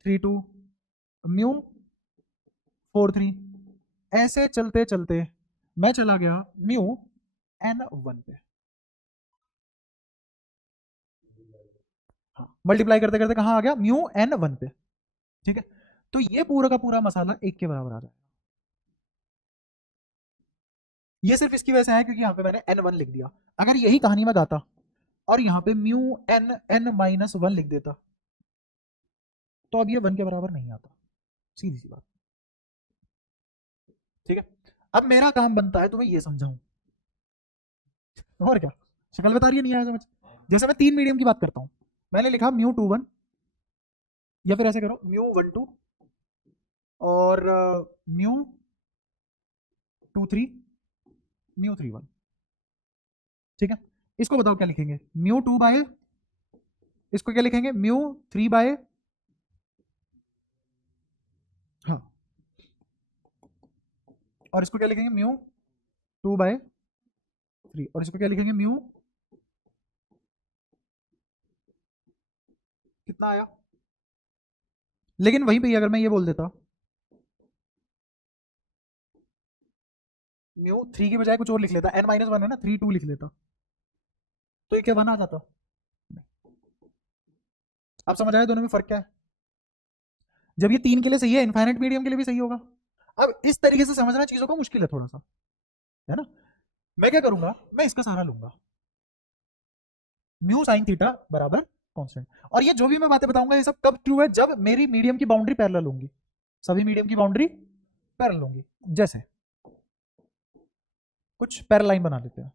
3 2, म्यू 4 3, ऐसे चलते चलते मैं चला गया म्यू n 1 पे। हाँ, मल्टीप्लाई करते करते कहाँ आ गया? म्यू n 1 पे। ठीक है। तो ये पूरा का पूरा मसाला एक के बराबर आ जाएगा। ये सिर्फ इसकी वजह से है क्योंकि यहाँ पे मैंने n 1 लिख दिया। अगर यही कहानी में गाता और यहाँ पे म्यू n n-1 लिख देता, तो अब ये 1 के बराबर नहीं आता, सीधी सी बात। ठीक है। अब मेरा काम बनता है तुम्हें ये समझाऊं, और क्या? शक्ल बता रही है नहीं आया समझ? जैसे मैं 3 मीडियम की बात करता हूँ, मैंने लिखा म्यू 2 1, या फिर ऐसे करो म्यू 1 2, और म्यू 2 3, म्यू 3 1। ठीक है। इसको बताओ क्या लिखेंगे? म्यू 2/, इसको क्या लिखेंगे? म्यू 3/, हाँ, और इसको क्या लिखेंगे? म्यू 2/3, और इसको क्या लिखेंगे? म्यू, कितना आया? लेकिन वहीं पे अगर मैं ये बोल देता म्यू 3 की बजाय कुछ और लिख लेता, n-1 है ना, 3 2 लिख लेता, तो ये क्या 1 आ जाता? आप समझ आए दोनों में फर्क क्या है? जब ये 3 के लिए सही है, इनफाइनाइट मीडियम के लिए भी सही होगा। अब इस तरीके से समझना चीजों को मुश्किल है थोड़ा सा, है ना? मैं क्या करूंगा, मैं इसका सहारा लूंगा, म्यू साइन थीटा बराबर कांस्टेंट। और ये जो भी मैं बातें बताऊंगा ये सब कब ट्रू है? जब मेरी मीडियम की बाउंड्री पैरेलल होंगी, सभी मीडियम की बाउंड्री पैरेलल होंगी। जैसे कुछ पैरेलल लाइन बना लेते हैं,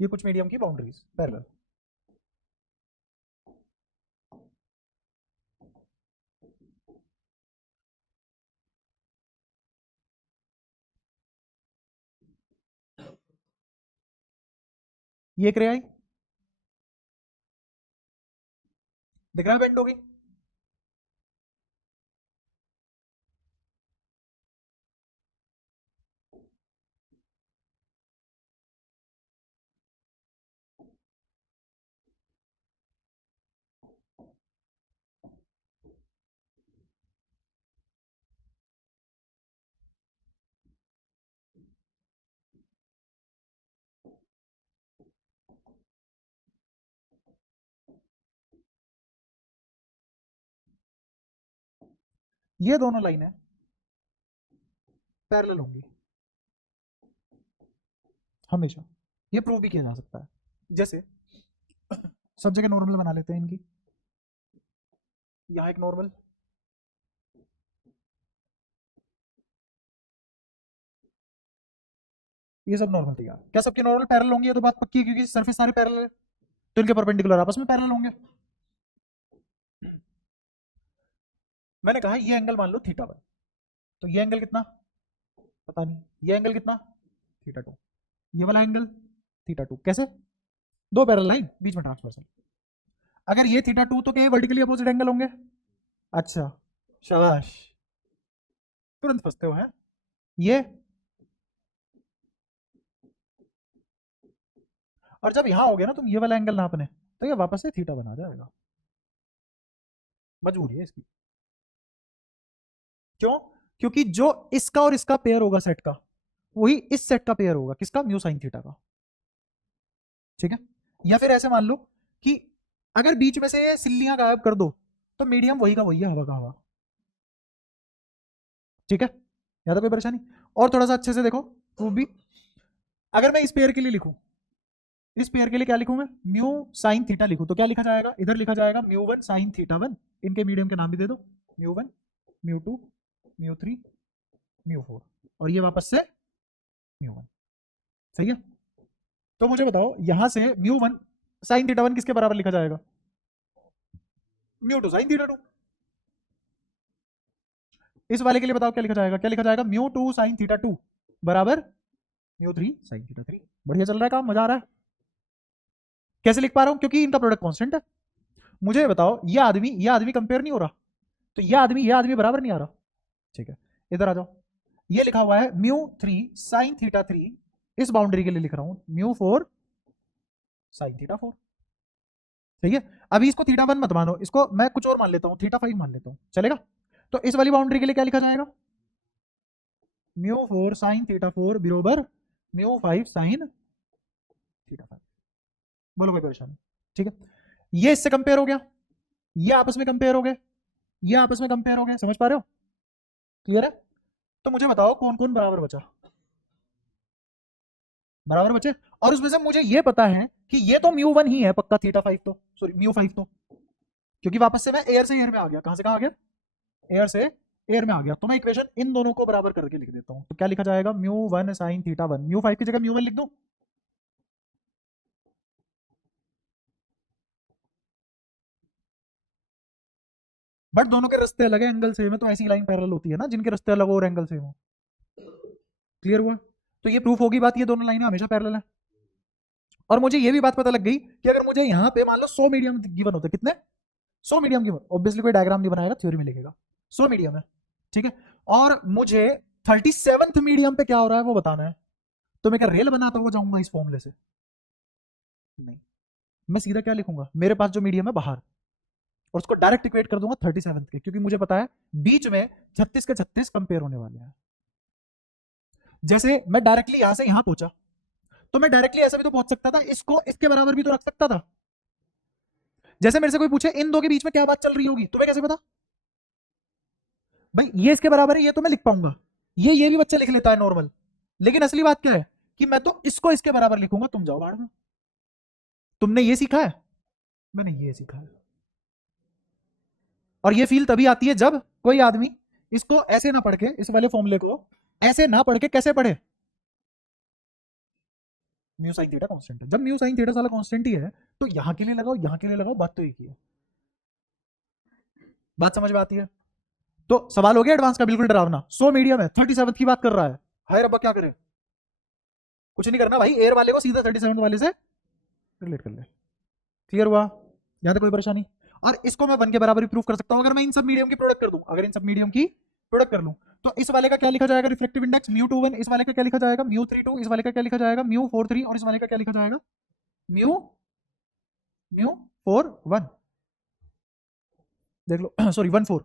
ये कुछ मीडियम की बाउंड्रीज पैरेलल। ये क्रिया दिख रहा है बेंड हो गई। ये दोनों लाइनें पैरेलल होंगी हमेशा। ये प्रूव भी किया जा सकता है। जैसे सब जगह नॉर्मल बना लेते हैं इनकी, यहां एक नॉर्मल, ये सब नॉर्मल थी यार। क्या सबके नॉर्मल पैरेलल होंगे? ये तो बात पक्की है क्योंकि सरफेस सारे पैरेलल है, तो इनके परपेंडिकुलर आपस में पैरेलल होंगे। मैंने कहा ये एंगल मान लो थीटा वन, तो ये एंगल कितना पता नहीं, ये एंगल कितना थीटा टू, ये वाला एंगल थीटा टू। कैसे? दो पैरेलल लाइन, बीच में ट्रांसवर्सल। अगर ये थीटा टू तो क्या वर्टिकली अपोजिट एंगल होंगे? अच्छा शाबाश, तुरंत फंसते हो हैं। ये और जब यहां हो गया ना तुम ये वाला एंगल नापने, तो ये वापस से थीटा बना जाएगा। मजबूरी है इसकी। क्यों? क्योंकि जो इसका और इसका पेयर होगा सेट का, वही इस सेट का पेयर होगा। किसका? म्यू साइन थीटा का। ठीक है? या फिर ऐसे मान लो कि अगर बीच में से सिल्लियां गायब कर दो तो मीडियम वही का वही है, हवा का हवा। ठीक है? या तो कोई परेशानी? और थोड़ा सा अच्छे से देखो प्रूफ भी। अगर मैं इस पेयर के लिए लिखूं, इस पेयर के लिए क्या लिखूं मैं? म्यू साइन थीटा लिखूं तो क्या लिखा जाएगा? इधर लिखा जाएगा mu one sine theta one. इनके मीडियम के नाम भी दे दो, mu one, mu two, mu three, mu four, और ये वापस से म्यू वन। सही है? तो मुझे बताओ यहां से mu one sine theta one किसके बराबर लिखा जाएगा? Mu two sine theta to. इस वाले के लिए बताओ क्या लिखा जाएगा? क्या लिखा जाएगा? Mu two sine theta two बराबर mu three sine theta three. बढ़िया चल रहा है काम, मजा आ रहा है। कैसे लिख पा रहा हूं? क्योंकि इनका प्रोडक्ट कांस्टेंट है। मुझे बताओ ये आदमी कंपेयर नहीं हो रहा, तो ये आदमी बराबर नहीं आ रहा। ठीक है, इधर आ जाओ। ये लिखा हुआ है mu three sine theta three, इस बाउंड्री के लिए लिख रहा हूं mu four sine theta four. सही है? अभी इसको थीटा वन मत मानो, इसको मैं कुछ और मान लेता हूं, थीटा फाइव मान लेता हूं, चलेगा? तो इस वाली बाउंड्री के लिए क्या लिखा जाएगा? Mu four sine theta four बराबर mu five sine theta five. बोलो कोई परेशानी? ठीक है, ये इससे कंपेयर हो गया, ये आपस में कंपेयर हो गए, ये आपस में कंपेयर हो गए। समझ पा रहे हो? क्लियर है? तो मुझे बताओ कौन कौन बराबर बचा? बराबर बचे। और उसमें से मुझे ये पता है कि ये तो म्यू वन ही है पक्का, थीटा फाइव तो, सॉरी म्यू फाइव तो, क्योंकि वापस से मैं एयर से एयर में आ गया। कहां से कहां आ गया? एयर से एयर में आ गया। तो मैं इक्वेशन इन दोनों को बराबर करके लिख देता हूं। तो क्या लिखा जाएगा? Mu one sine theta one, mu five की जगह म्यू वन लिख दूं। बट दोनों के रास्ते अलग है, एंगल सेम है, तो ऐसी लाइन पैरेलल होती है ना जिनके रास्ते अलग हो और एंगल सेम हो। क्लियर हुआ? तो ये प्रूफ होगी बात, ये दोनों लाइनें हमेशा पैरेलल है। और मुझे ये भी बात पता लग गई कि अगर मुझे यहाँ पे मान लो 100 मीडियम गिवन होते, कितने? 100 मीडियम गिवन, ऑब्वियसली कोई डायग्राम नहीं बनाएगा, थ्योरी में लिखेगा 100 मीडियम है। ठीक है, और मुझे 37th मीडियम पे क्या हो रहा है वो बताना है, तो मैं क्या रेल बनाता हुआ जाऊंगा इस फॉर्मूले से? नहीं, मैं सीधा क्या लिखूंगा? मेरे पास जो मीडियम है बाहर, और उसको डायरेक्ट इक्वेट कर दूंगा 37 के, क्योंकि मुझे पता है बीच में 36 के 36 कंपेयर होने वाले हैं। जैसे मैं डायरेक्टली यहां से यहां पहुंचा, तो मैं डायरेक्टली ऐसा भी तो पहुंच सकता था, इसको इसके बराबर भी तो रख सकता था। जैसे मेरे से कोई पूछे इन दो के बीच में क्या बात चल रही होगी, तुम्हें कैसे पता? भाई ये इसके बराबर है, ये तो मैं लिख पाऊंगा, ये भी बच्चा लिख लेता है नॉर्मल, लेकिन असली बात क्या है कि मैं तो इसको इसके बराबर लिखूंगा। तुम जाओ बाहर में, तुमने ये सीखा है, मैंने ये सीखा है। और ये फील तभी आती है जब कोई आदमी इसको ऐसे ना पढ़ के, इस वाले फॉर्मूले को ऐसे ना पढ़ के कैसे पढ़े? म्यू साइन थीटा कांस्टेंट है, जब म्यू साइन थीटा साला कांस्टेंट ही है तो यहां के लिए लगाओ, यहां के लिए लगाओ, बात तो एक ही है। बात समझ में आती है? तो सवाल हो गया एडवांस का, बिल्कुल डरावना। 100 मीडियम है, 37 की बात कर रहा है, हाय रब्बा क्या करे? कुछ नहीं करना भाई, एयर वाले को सीधा 37 वाले से रिलेट कर ले। क्लियर हुआ? यहां तक कोई परेशानी? और इसको मैं 1 के बराबर भी प्रूफ कर सकता हूं अगर मैं इन सब मीडियम की प्रोडक्ट कर दूं। अगर इन सब मीडियम की प्रोडक्ट कर लूं तो इस वाले का क्या लिखा जाएगा? Reflective index mu two one, इस वाले का क्या लिखा जाएगा? म्यू थ्री टू, इस वाले का क्या लिखा जाएगा? म्यू फोर थ्री, और इस वाले का क्या लिखा जाएगा? Mu mu four one. देख लो सॉरी 1 4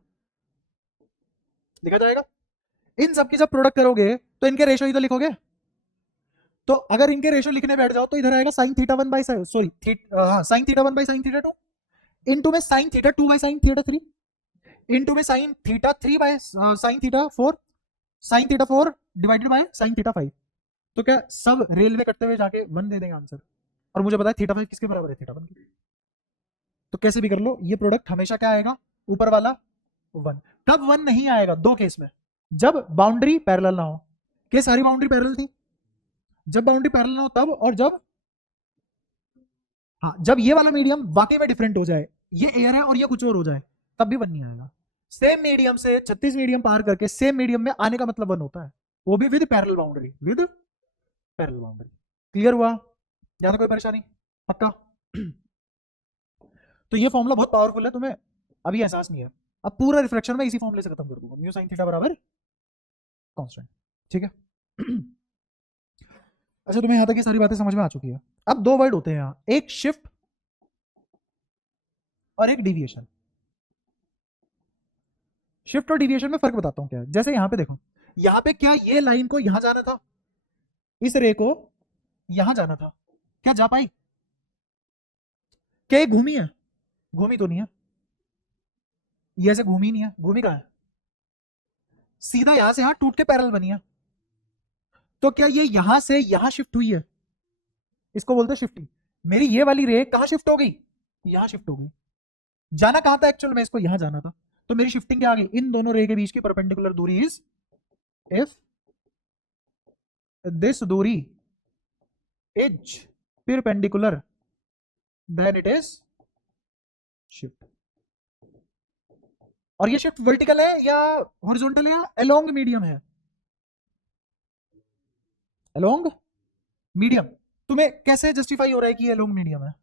लिखा जाएगा। इन सब की जब प्रोडक्ट करोगे तो इनके रेशो ही तो लिखोगे। तो अगर इनके रेशो लिखने बैठ जाओ तो इधर आएगा sine theta one by sorry हाँ sine theta one by sine theta two, into में sine theta two by sine theta three. Into में sine theta 3 by sine theta 4, sine theta 4 divided by sine theta 5। तो क्या सब रेलवे करते हुए जाके 1 दे देंगे आंसर, और मुझे पता है थीटा 5 किसके बराबर है, थीटा 1 के। तो कैसे भी कर लो, ये प्रोडक्ट हमेशा क्या आएगा, ऊपर वाला 1। कब 1 नहीं आएगा, दो केस में, जब बाउंड्री पैरेलल ना हो। क्या सारी बाउंड्री पैरेलल थी? जब बाउंड्री पैरेलल ना हो तब, और जब, हाँ, जब ये वाला मीडियम वाकई में डिफरेंट हो जाए, ये एयर है और ये कुछ और हो जाए, तब भी 1 नहीं आएगा। सेम मीडियम से 36 मीडियम पार करके सेम मीडियम में आने का मतलब 1 होता है, वो भी with parallel boundary, with parallel boundary. Clear हुआ? ज्यादा कोई परेशानी? पक्का? तो ये फॉर्मूला बहुत पावरफुल है, तुम्हें अभी एहसास नहीं है। अब पूरा रिफ्लेक्शन में इसी फॉर्मूले से खत्म कर दूंगा, म्यू साइन थीटा बराबर कांस्टेंट। ठीक है? अच्छा, तुम्हें यहां तक ये सारी बातें समझ में आ चुकी है। अब दो वर्ड होते हैं यहां, एक शिफ्ट और एक डिविएशन। शिफ्ट और डिविएशन में फर्क बताता हूं क्या है। जैसे यहां पे देखो, यहां पे क्या ये लाइन को यहां जाना था, इस रे को यहां जाना था, क्या जा पाई? क्या ये घूमी है? घूमी तो नहीं है, ये ऐसे घूमी नहीं है, घूमी कहां है? सीधा यहां से यहां टूट के पैरेलल बनी है। तो क्या ये यहां से यहां शिफ्ट हुई है? इसको बोलते हैं शिफ्टिंग। मेरी ये वाली रे कहां शिफ्ट हो गई? यहां शिफ्ट हो गई। जाना कहां था एक्चुअल में, इसको यहां जाना था, तो मेरी शिफ्टिंग क्या आ गई, इन दोनों रे के बीच की परपेंडिकुलर दूरी इज, इफ दिस दूरी is perpendicular then it is shift. और ये शिफ्ट वर्टिकल है या हॉरिजॉन्टल है या अलोंग मीडियम है? Along medium. तुम्हें कैसे जस्टिफाई हो रहा है कि ये अलोंग मीडियम है?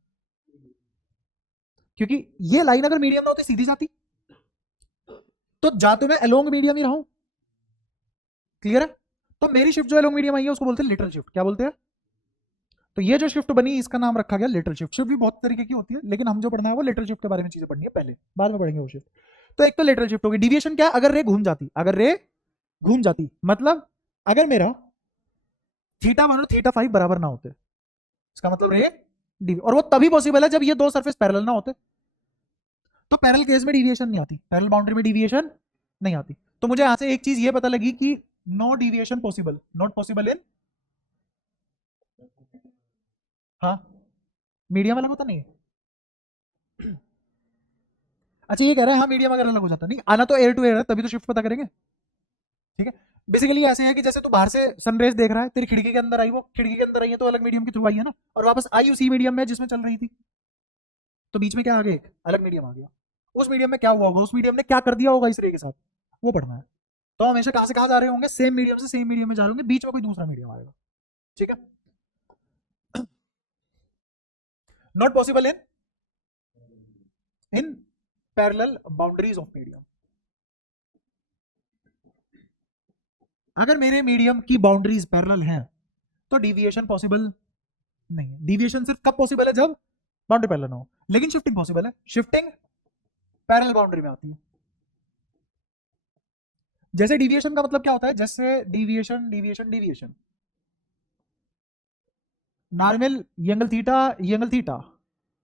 क्योंकि ये लाइन अगर मीडियम ना होती सीधी जाती, तो जा तो मैं अलोंग मीडियम ही रहा हूं। क्लियर है? तो मेरी शिफ्ट जो अलोंग मीडियम आई है उसको बोलते हैं लिटरल शिफ्ट। क्या बोलते हैं? तो ये जो शिफ्ट बनी इसका नाम रखा गया लिटरल शिफ्ट। शिफ्ट भी बहुत तरीके की होती है, लेकिन हम जो पढ़ना है वो लिटरल शिफ्ट के बारे में चीजें पढ़नी है पहले, बाद में पढ़ेंगे वो शिफ्ट। तो एक तो लिटरल शिफ्ट होगी। डिविएशन क्या? अगर रे घूम जाती, अगर रे घूम जाती मतलब अगर मेरा थीटा 1 और थीटा 5 बराबर ना होते, इसका मतलब रे डी, और वो तभी पॉसिबल है जब ये दो सरफेस पैरेलल ना होते। तो पैरेलल केस में डिविएशन नहीं आती, पैरेलल बाउंड्री में डिविएशन नहीं आती। तो मुझे यहां से एक चीज ये पता लगी कि no deviation possible, not possible in, हाँ, मीडियम अलग होता नहीं है। अच्छा, ये कह रहा है हाँ मीडियम अगर अलग हो जाता, नहीं आना तो एयर टू एयर है, तभी तो शिफ्ट पता करेंगे। ठीक है? बेसिकली ऐसे है कि जैसे तू बाहर से सनरेज देख रहा है, तेरी खिड़की के अंदर आई, वो खिड़की के अंदर आई है तो अलग मीडियम के थ्रू आई है ना, और वापस आई उसी मीडियम में जिसमें चल रही थी, तो बीच में क्या आ गया, एक अलग मीडियम आ गया। उस मीडियम में क्या हुआ होगा, उस मीडियम ने क्या कर दिया होगा इस रे के साथ, वो पढ़ना है। तो हमेशा कहां से कहां जा रहे होंगे, सेम मीडियम से सेम मीडियम में जा रहे होंगे, बीच में कोई दूसरा मीडियम आएगा। ठीक है? Not possible in parallel boundaries of medium. अगर मेरे मीडियम की बाउंड्रीज पैरेलल हैं तो डिविएशन पॉसिबल नहीं है। डिविएशन सिर्फ कब पॉसिबल है, जब बाउंड्री पैरेलल ना हो। लेकिन शिफ्टिंग पॉसिबल है, शिफ्टिंग पैरेलल बाउंड्री में आती है। जैसे डिविएशन का मतलब क्या होता है, जैसे डिविएशन डिविएशन डिविएशन, नॉर्मल ये एंगल थीटा, ये angle theta,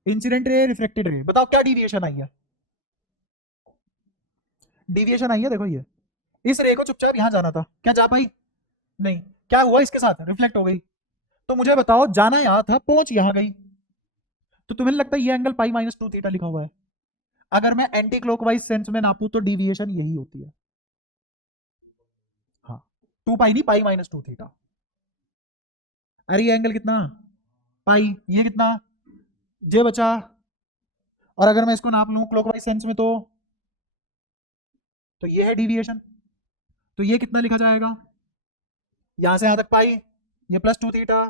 incident ray reflected रे, बताओ क्या डिविएशन आई है? डिविएशन आई है, देखो ये इस रे को चुपचाप यहां जाना था, क्या जा पाई? नहीं। क्या हुआ इसके साथ, रिफ्लेक्ट हो गई। तो मुझे बताओ, जाना यहां था, पहुंच यहां गई, तो तुम्हें लगता है ये एंगल पाई माइनस 2 थीटा लिखा हुआ है? अगर मैं एंटी क्लॉकवाइज सेंस में नापू तो डिविएशन यही होती है। हाँ, 2 पाई नहीं, पाई माइनस 2 थीटा। अरे ये एंगल कितना, पाई, ये कितना, जे बचा, और अगर मैं इसको नाप लूं क्लॉकवाइज सेंस में तो ये है डिविएशन। तो ये कितना लिखा जाएगा, यहां से यहां तक पाई, ये plus 2 theta,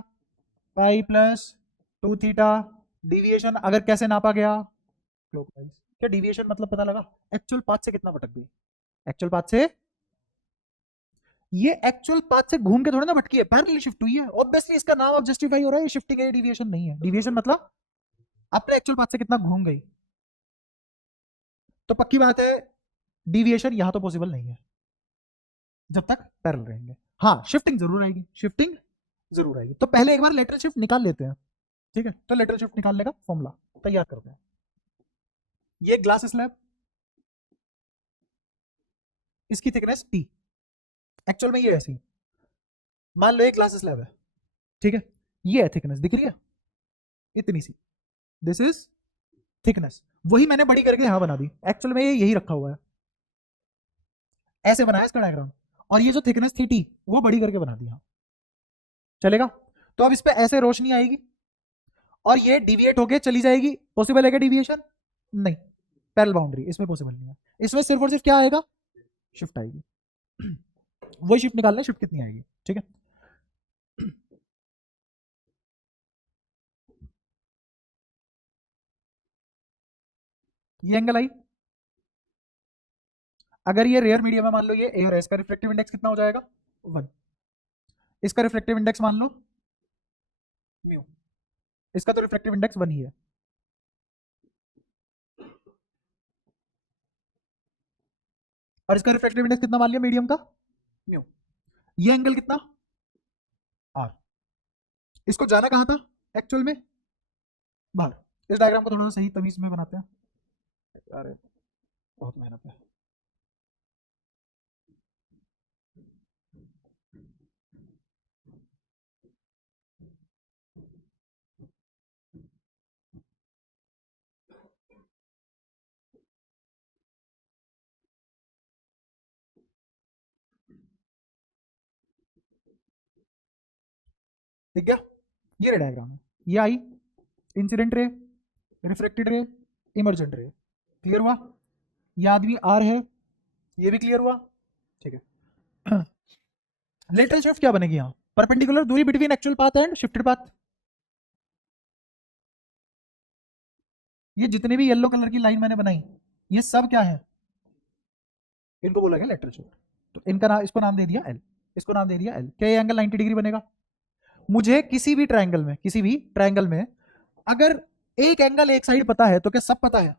pi plus 2 theta. Deviation अगर कैसे नापा गया, क्लॉकवाइज। क्या डिविएशन मतलब पता लगा, एक्चुअल पाथ से कितना भटक गई। एक्चुअल पाथ से, ये एक्चुअल पाथ से घूम के थोड़ा ना भटकी है, पैरेलल शिफ्ट हुई है। ऑब्वियसली इसका नाम अब जस्टिफाई हो रहा है, ये शिफ्टिंग है, डिविएशन नहीं है। डिविएशन मतलब अपने एक्चुअल पाथ से कितना घूम गई। तो पक्की बात है डिविएशन यहां तो पॉसिबल नहीं है जब तक पैरेलल रहेंगे। हाँ, शिफ्टिंग जरूर आएगी, शिफ्टिंग जरूर आएगी। तो पहले एक बार लेटरल शिफ्ट निकाल लेते हैं। ठीक है? तो लेटरल शिफ्ट निकालने का फॉर्मूला तैयार करते हैं। ये ग्लास स्लैब, इसकी थिकनेस टी, एक्चुअल में ये ऐसी, मान लो एक ग्लास स्लैब है, ठीक है, ये है थिकनेस, दिख रही है इतनी सी, दिस इज थिकनेस, वही मैंने बड़ी करके यहां बना दी, एक्चुअल में ये यही रखा हुआ है, ऐसे बनाया इसका डायग्राम, और ये जो थिकनेस थी टी वो बड़ी करके बना दी यहां, चलेगा। तो अब इस पे ऐसे रोशनी आएगी और ये डिविएट होके चली जाएगी, पॉसिबल है क्या डिविएशन? नहीं, पैरेलल बाउंड्री इसमें पॉसिबल नहीं है, इसमें सिर्फ और सिर्फ क्या आएगा, शिफ्ट आएगी, वही शिफ्ट निकालना है, शिफ्ट कितनी आएगी, ठीक है। ये एंगल आई, अगर ये रेयर मीडियम है, मान लो ये एयर है, इसका रिफ्लेक्टिव इंडेक्स कितना हो जाएगा 1, इसका रिफ्लेक्टिव इंडेक्स मान लो म्यू, इसका तो रिफ्लेक्टिव इंडेक्स 1 ही है, और इसका रिफ्लेक्टिव इंडेक्स कितना मान लिया मीडियम का म्यू, ये एंगल कितना आर, इसको जाना कहां था एक्चुअल में बाहर। इस डायग्राम को थोड़ा सा सही तमीज में बनाते हैं, अरे बहुत मेहनत है। ठीक गया, ये डायग्राम है, ये i incident ray, reflected ray, emergent ray, clear हुआ, ये आदमी आर है, ये भी क्लियर हुआ, ठीक है। लेटरल शिफ्ट क्या बनेगी यहाँ, परपेंडिकुलर दूरी between actual path and shifted path, ये जितने भी येलो कलर की लाइन मैंने बनाई ये सब क्या है, इनको बोला गया लेटरल शिफ्ट, तो इनका नाम, इसको नाम दे दिया एल, इसको नाम दे दिया एल, क्या ये एंगल 90 डिग्री बनेगा। मुझे किसी भी ट्रायंगल में, किसी भी ट्रायंगल में अगर एक एंगल एक साइड पता है तो क्या सब पता है,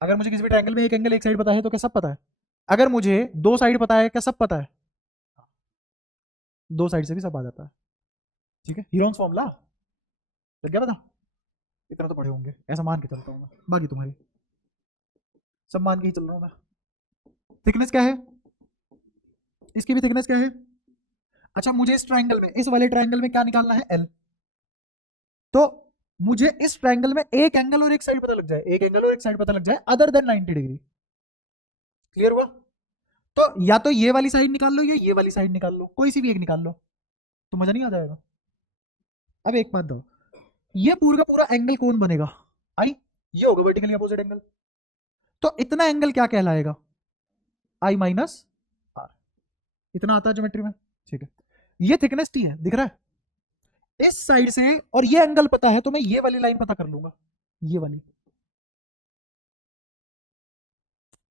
अगर मुझे किसी भी ट्रायंगल में एक एंगल एक साइड पता है तो क्या सब पता है, अगर मुझे दो साइड पता है क्या सब पता है, दो साइड से भी सब आ जाता है, ठीक है। हीरोन्स फॉर्मूला लग गया पता, इतना तो पढ़े होंगे, ऐसा मान के चलता हूँ मैं, बाकी तुम्हारी सब मान के ही चल रहा हूँ मैं। थिकनेस क्या है, इसकी भी थिकनेस क्या है, अच्छा मुझे इस ट्रायंगल में, इस वाले ट्रायंगल में क्या निकालना है एल, तो मुझे इस ट्रायंगल में एक एंगल और एक साइड पता लग जाए, एक एंगल और एक साइड पता लग जाए अदर देन 90 डिग्री, क्लियर हुआ। तो या तो ये वाली साइड निकाल लो या ये वाली साइड निकाल लो, कोई सी भी एक निकाल लो तो मजा नहीं आ जाएगा। अब एक बात दो, ये पूरा का पूरा एंगल कौन बनेगा, आई, ये होगा वर्टिकली अपोजिट एंगल, तो इतना एंगल क्या कहलाएगा, आई माइनस आर, इतना आता है ज्योमेट्री में, ठीक है। ये थिकनेस टी है, दिख रहा है इस साइड से, और ये एंगल पता है तो मैं ये वाली लाइन पता कर लूंगा, ये वाली,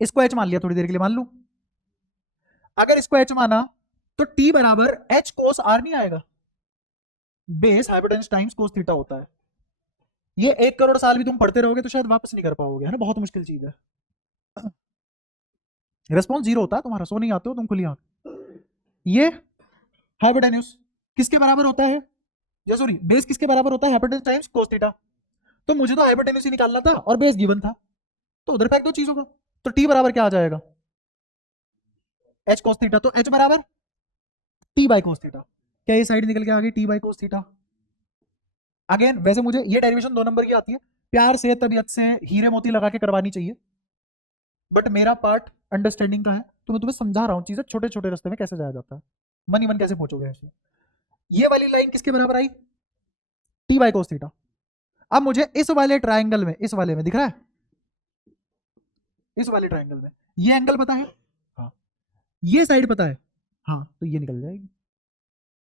इसको एच मान लिया थोड़ी देर के लिए, मान लू अगर इसको एच माना तो टी बराबर एच कोस आर नहीं आएगा, base hypotenuse times cos theta होता है, ये 1 करोड़ साल भी तुम पढ़ते रहोगे तो शायद वापस नहीं कर पाओगे, है ना, बहुत मुश्किल चीज है, रिस्पॉन्स जीरो होता है तुम्हारा, सो नहीं आते हो तुम खुली आंख। ये हाइपोटेन्यूज किसके बराबर होता है, या सॉरी बेस किसके बराबर होता है, हाइपोटेन्यूज टाइम्स कोस थीटा, तो मुझे तो हाइपोटेन्यूज ही निकालना था और बेस गिवन था, तो उधर फेंक दो चीजों को, तो टी बराबर क्या आ जाएगा एच कोस थीटा, तो एच बराबर टी बाई कोस थीटा, क्या ये साइड निकल के आ गई T by cos theta. Again वैसे मुझे ये डेरिवेशन 2 नंबर की आती है, प्यार से तबीयत से हीरे मोती लगा के करवानी चाहिए, बट मेरा पार्ट अंडरस्टैंडिंग का है, तो मैं तुम्हें समझा रहा हूँ चीजें छोटे छोटे रास्ते में कैसे जाया जाता है, मन ही मन कैसे पहुंचोगे ऐसे। ये वाली लाइन किसके बराबर आई, टी बाई कोस थीटा। अब मुझे इस वाले ट्राइंगल में, इस वाले में दिख रहा है, इस वाले ट्राइंगल में ये एंगल पता है, हाँ, ये साइड पता है, हाँ, तो ये निकल जाएगी,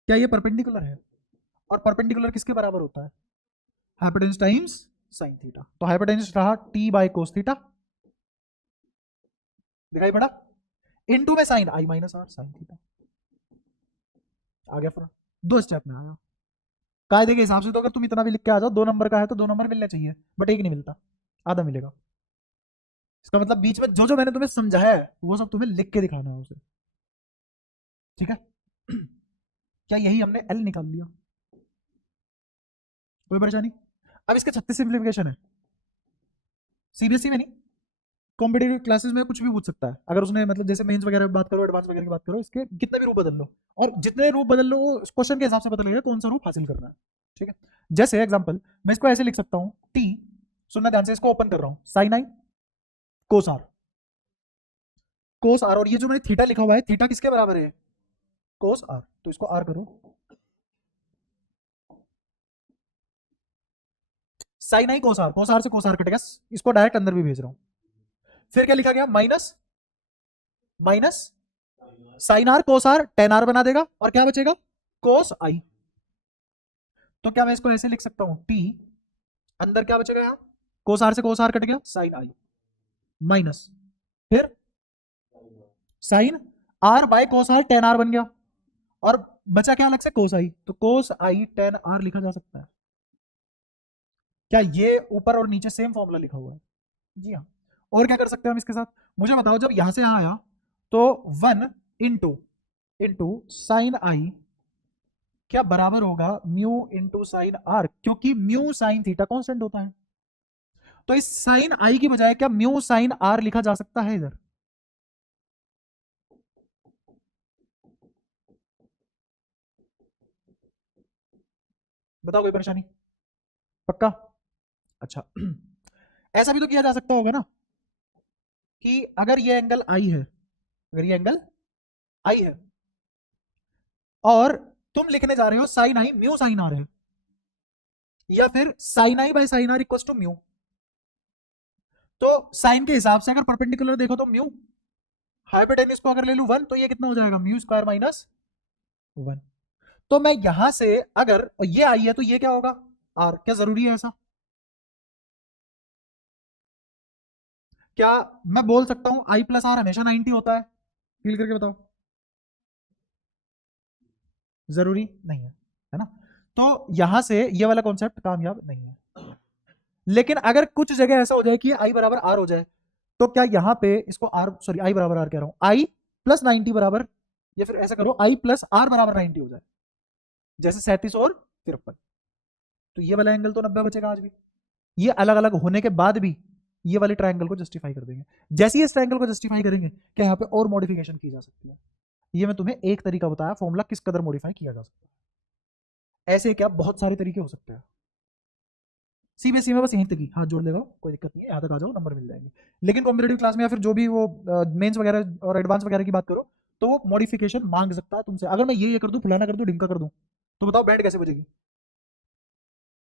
क्या ये परपेंडिकुलर है, और परपेंडिकुलर किसके बराबर होता है, हाइपोटेन्यूज टाइम्स साइन थीटा, तो हाइपोटेन्यूज रहा टी बाई कोस थीटा, दिखाई पड़ा, इनटू में sine i minus r sine theta, आ गया फर्क, 2 स्टेप में आया। कायदे के हिसाब से तो अगर तुम इतना भी लिख के आ जाओ 2 नंबर का है तो 2 नंबर मिलने चाहिए, बट एक नहीं मिलता, आधा मिलेगा, इसका मतलब बीच में जो जो मैंने तुम्हें समझाया है वो सब तुम्हें लिख के दिखाना है उसे, ठीक है। क्या यही हमने एल निकाल लिया, कोई परेशानी। अब इसके 36 सिंप्लीफिकेशन है, सीबीएसई में नहीं, कॉम्पिटेटिव क्लासेस में कुछ भी पूछ सकता है, अगर उसने मतलब जैसे मेंस वगैरह की बात करो, एडवांस वगैरह की बात करो, इसके कितने भी रूप बदल लो, और जितने रूप बदल लो वो क्वेश्चन के हिसाब से पता लगेगा कौन सा रूप हासिल करना है। ठीक है, जैसे एग्जांपल मैं इसको ऐसे लिख सकता हूँ, टी, सुनना ध्यान से, इसको ओपन कर रहा हूँ, sign I cos are, cos are, और ये जो मैंने थीटा लिखा हुआ है, थीटा किसके बराबर है, कोस आर, तो इसको आर करो, sign I cos are, cos r से कोस आर कटेगा, इसको डायरेक्ट अंदर भी भेज रहा हूं। फिर क्या लिखा गया, minus minus sine r cos r, tan r बना देगा, और क्या बचेगा, कोस आई। तो क्या मैं इसको ऐसे लिख सकता हूं, टी, अंदर क्या बचेगा, यहां कोस आर से कोस आर कट गया, साइन आई, माइनस फिर sine r by cos r, tan r बन गया, और बचा क्या अलग से, कोस आई, तो कोस आई टेन आर लिखा जा सकता है। क्या ये ऊपर और नीचे सेम फॉर्मूला लिखा हुआ है, जी हाँ। और क्या कर सकते हैं हम इसके साथ, मुझे बताओ, जब यहां से यहां आया तो 1 इंटू इंटू साइन आई क्या बराबर होगा म्यू इंटू साइन आर, क्योंकि म्यू साइन थीटा कांस्टेंट होता है। तो इस साइन आई की बजाय क्या म्यू साइन आर लिखा जा सकता है इधर, बताओ कोई परेशानी, पक्का, अच्छा। ऐसा भी तो किया जा सकता होगा ना, कि अगर ये एंगल आई है, अगर ये एंगल आई है, और तुम लिखने जा रहे हो sine i mu sine r है, या फिर sine i by sine r equal to mu, तो साइन के हिसाब से अगर परपेंडिकुलर देखो तो म्यू, हाइपोटेन्यूज को अगर ले लू 1, तो ये कितना हो जाएगा, म्यू स्क्वायर माइनस 1। तो मैं यहां से अगर ये आई है तो ये क्या होगा, आर, क्या जरूरी है ऐसा, क्या मैं बोल सकता हूं आई प्लस आर हमेशा 90 होता है, फील करके बताओ, जरूरी नहीं है ना। तो यहां से ये वाला कॉन्सेप्ट कामयाब नहीं है। लेकिन अगर कुछ जगह ऐसा हो जाए कि आई बराबर आर हो जाए, तो क्या यहां पे इसको आर, सॉरी आई बराबर आर कह रहा हूं, आई प्लस 90 बराबर, या फिर ऐसा करो आई प्लस आर बराबर 90 हो जाए, जैसे 37 और 53, तो ये वाला एंगल तो 90 बचेगा आज भी। ये अलग अलग होने के बाद भी ये वाले ट्रायंगल को जस्टिफाई कर देंगे। जैसे ही इस ट्रायंगल को जस्टिफाई करेंगे, क्या यहाँ पे और मॉडिफिकेशन की जा सकती है, ये मैं तुम्हें एक तरीका बताया, फॉर्मूला किस कदर मॉडिफाई किया जा सकता है। ऐसे क्या बहुत सारे तरीके हो सकते हैं, सीबीएसई में बस यहीं तक ही हाथ जोड़ देगा, कोई दिक्कत नहीं है, यहाँ तक आ जाओ, नंबर मिल जाएंगे। लेकिन कॉम्पिटेटिव क्लास में या फिर जो भी वो मेंस वगैरह और एडवांस वगैरह की बात करो, तो वो मॉडिफिकेशन मांग सकता है तुमसे। अगर मैं ये कर दूं, फलाना कर दूं, ढिमका कर दूं, तो बताओ बैंड कैसे बजेगी,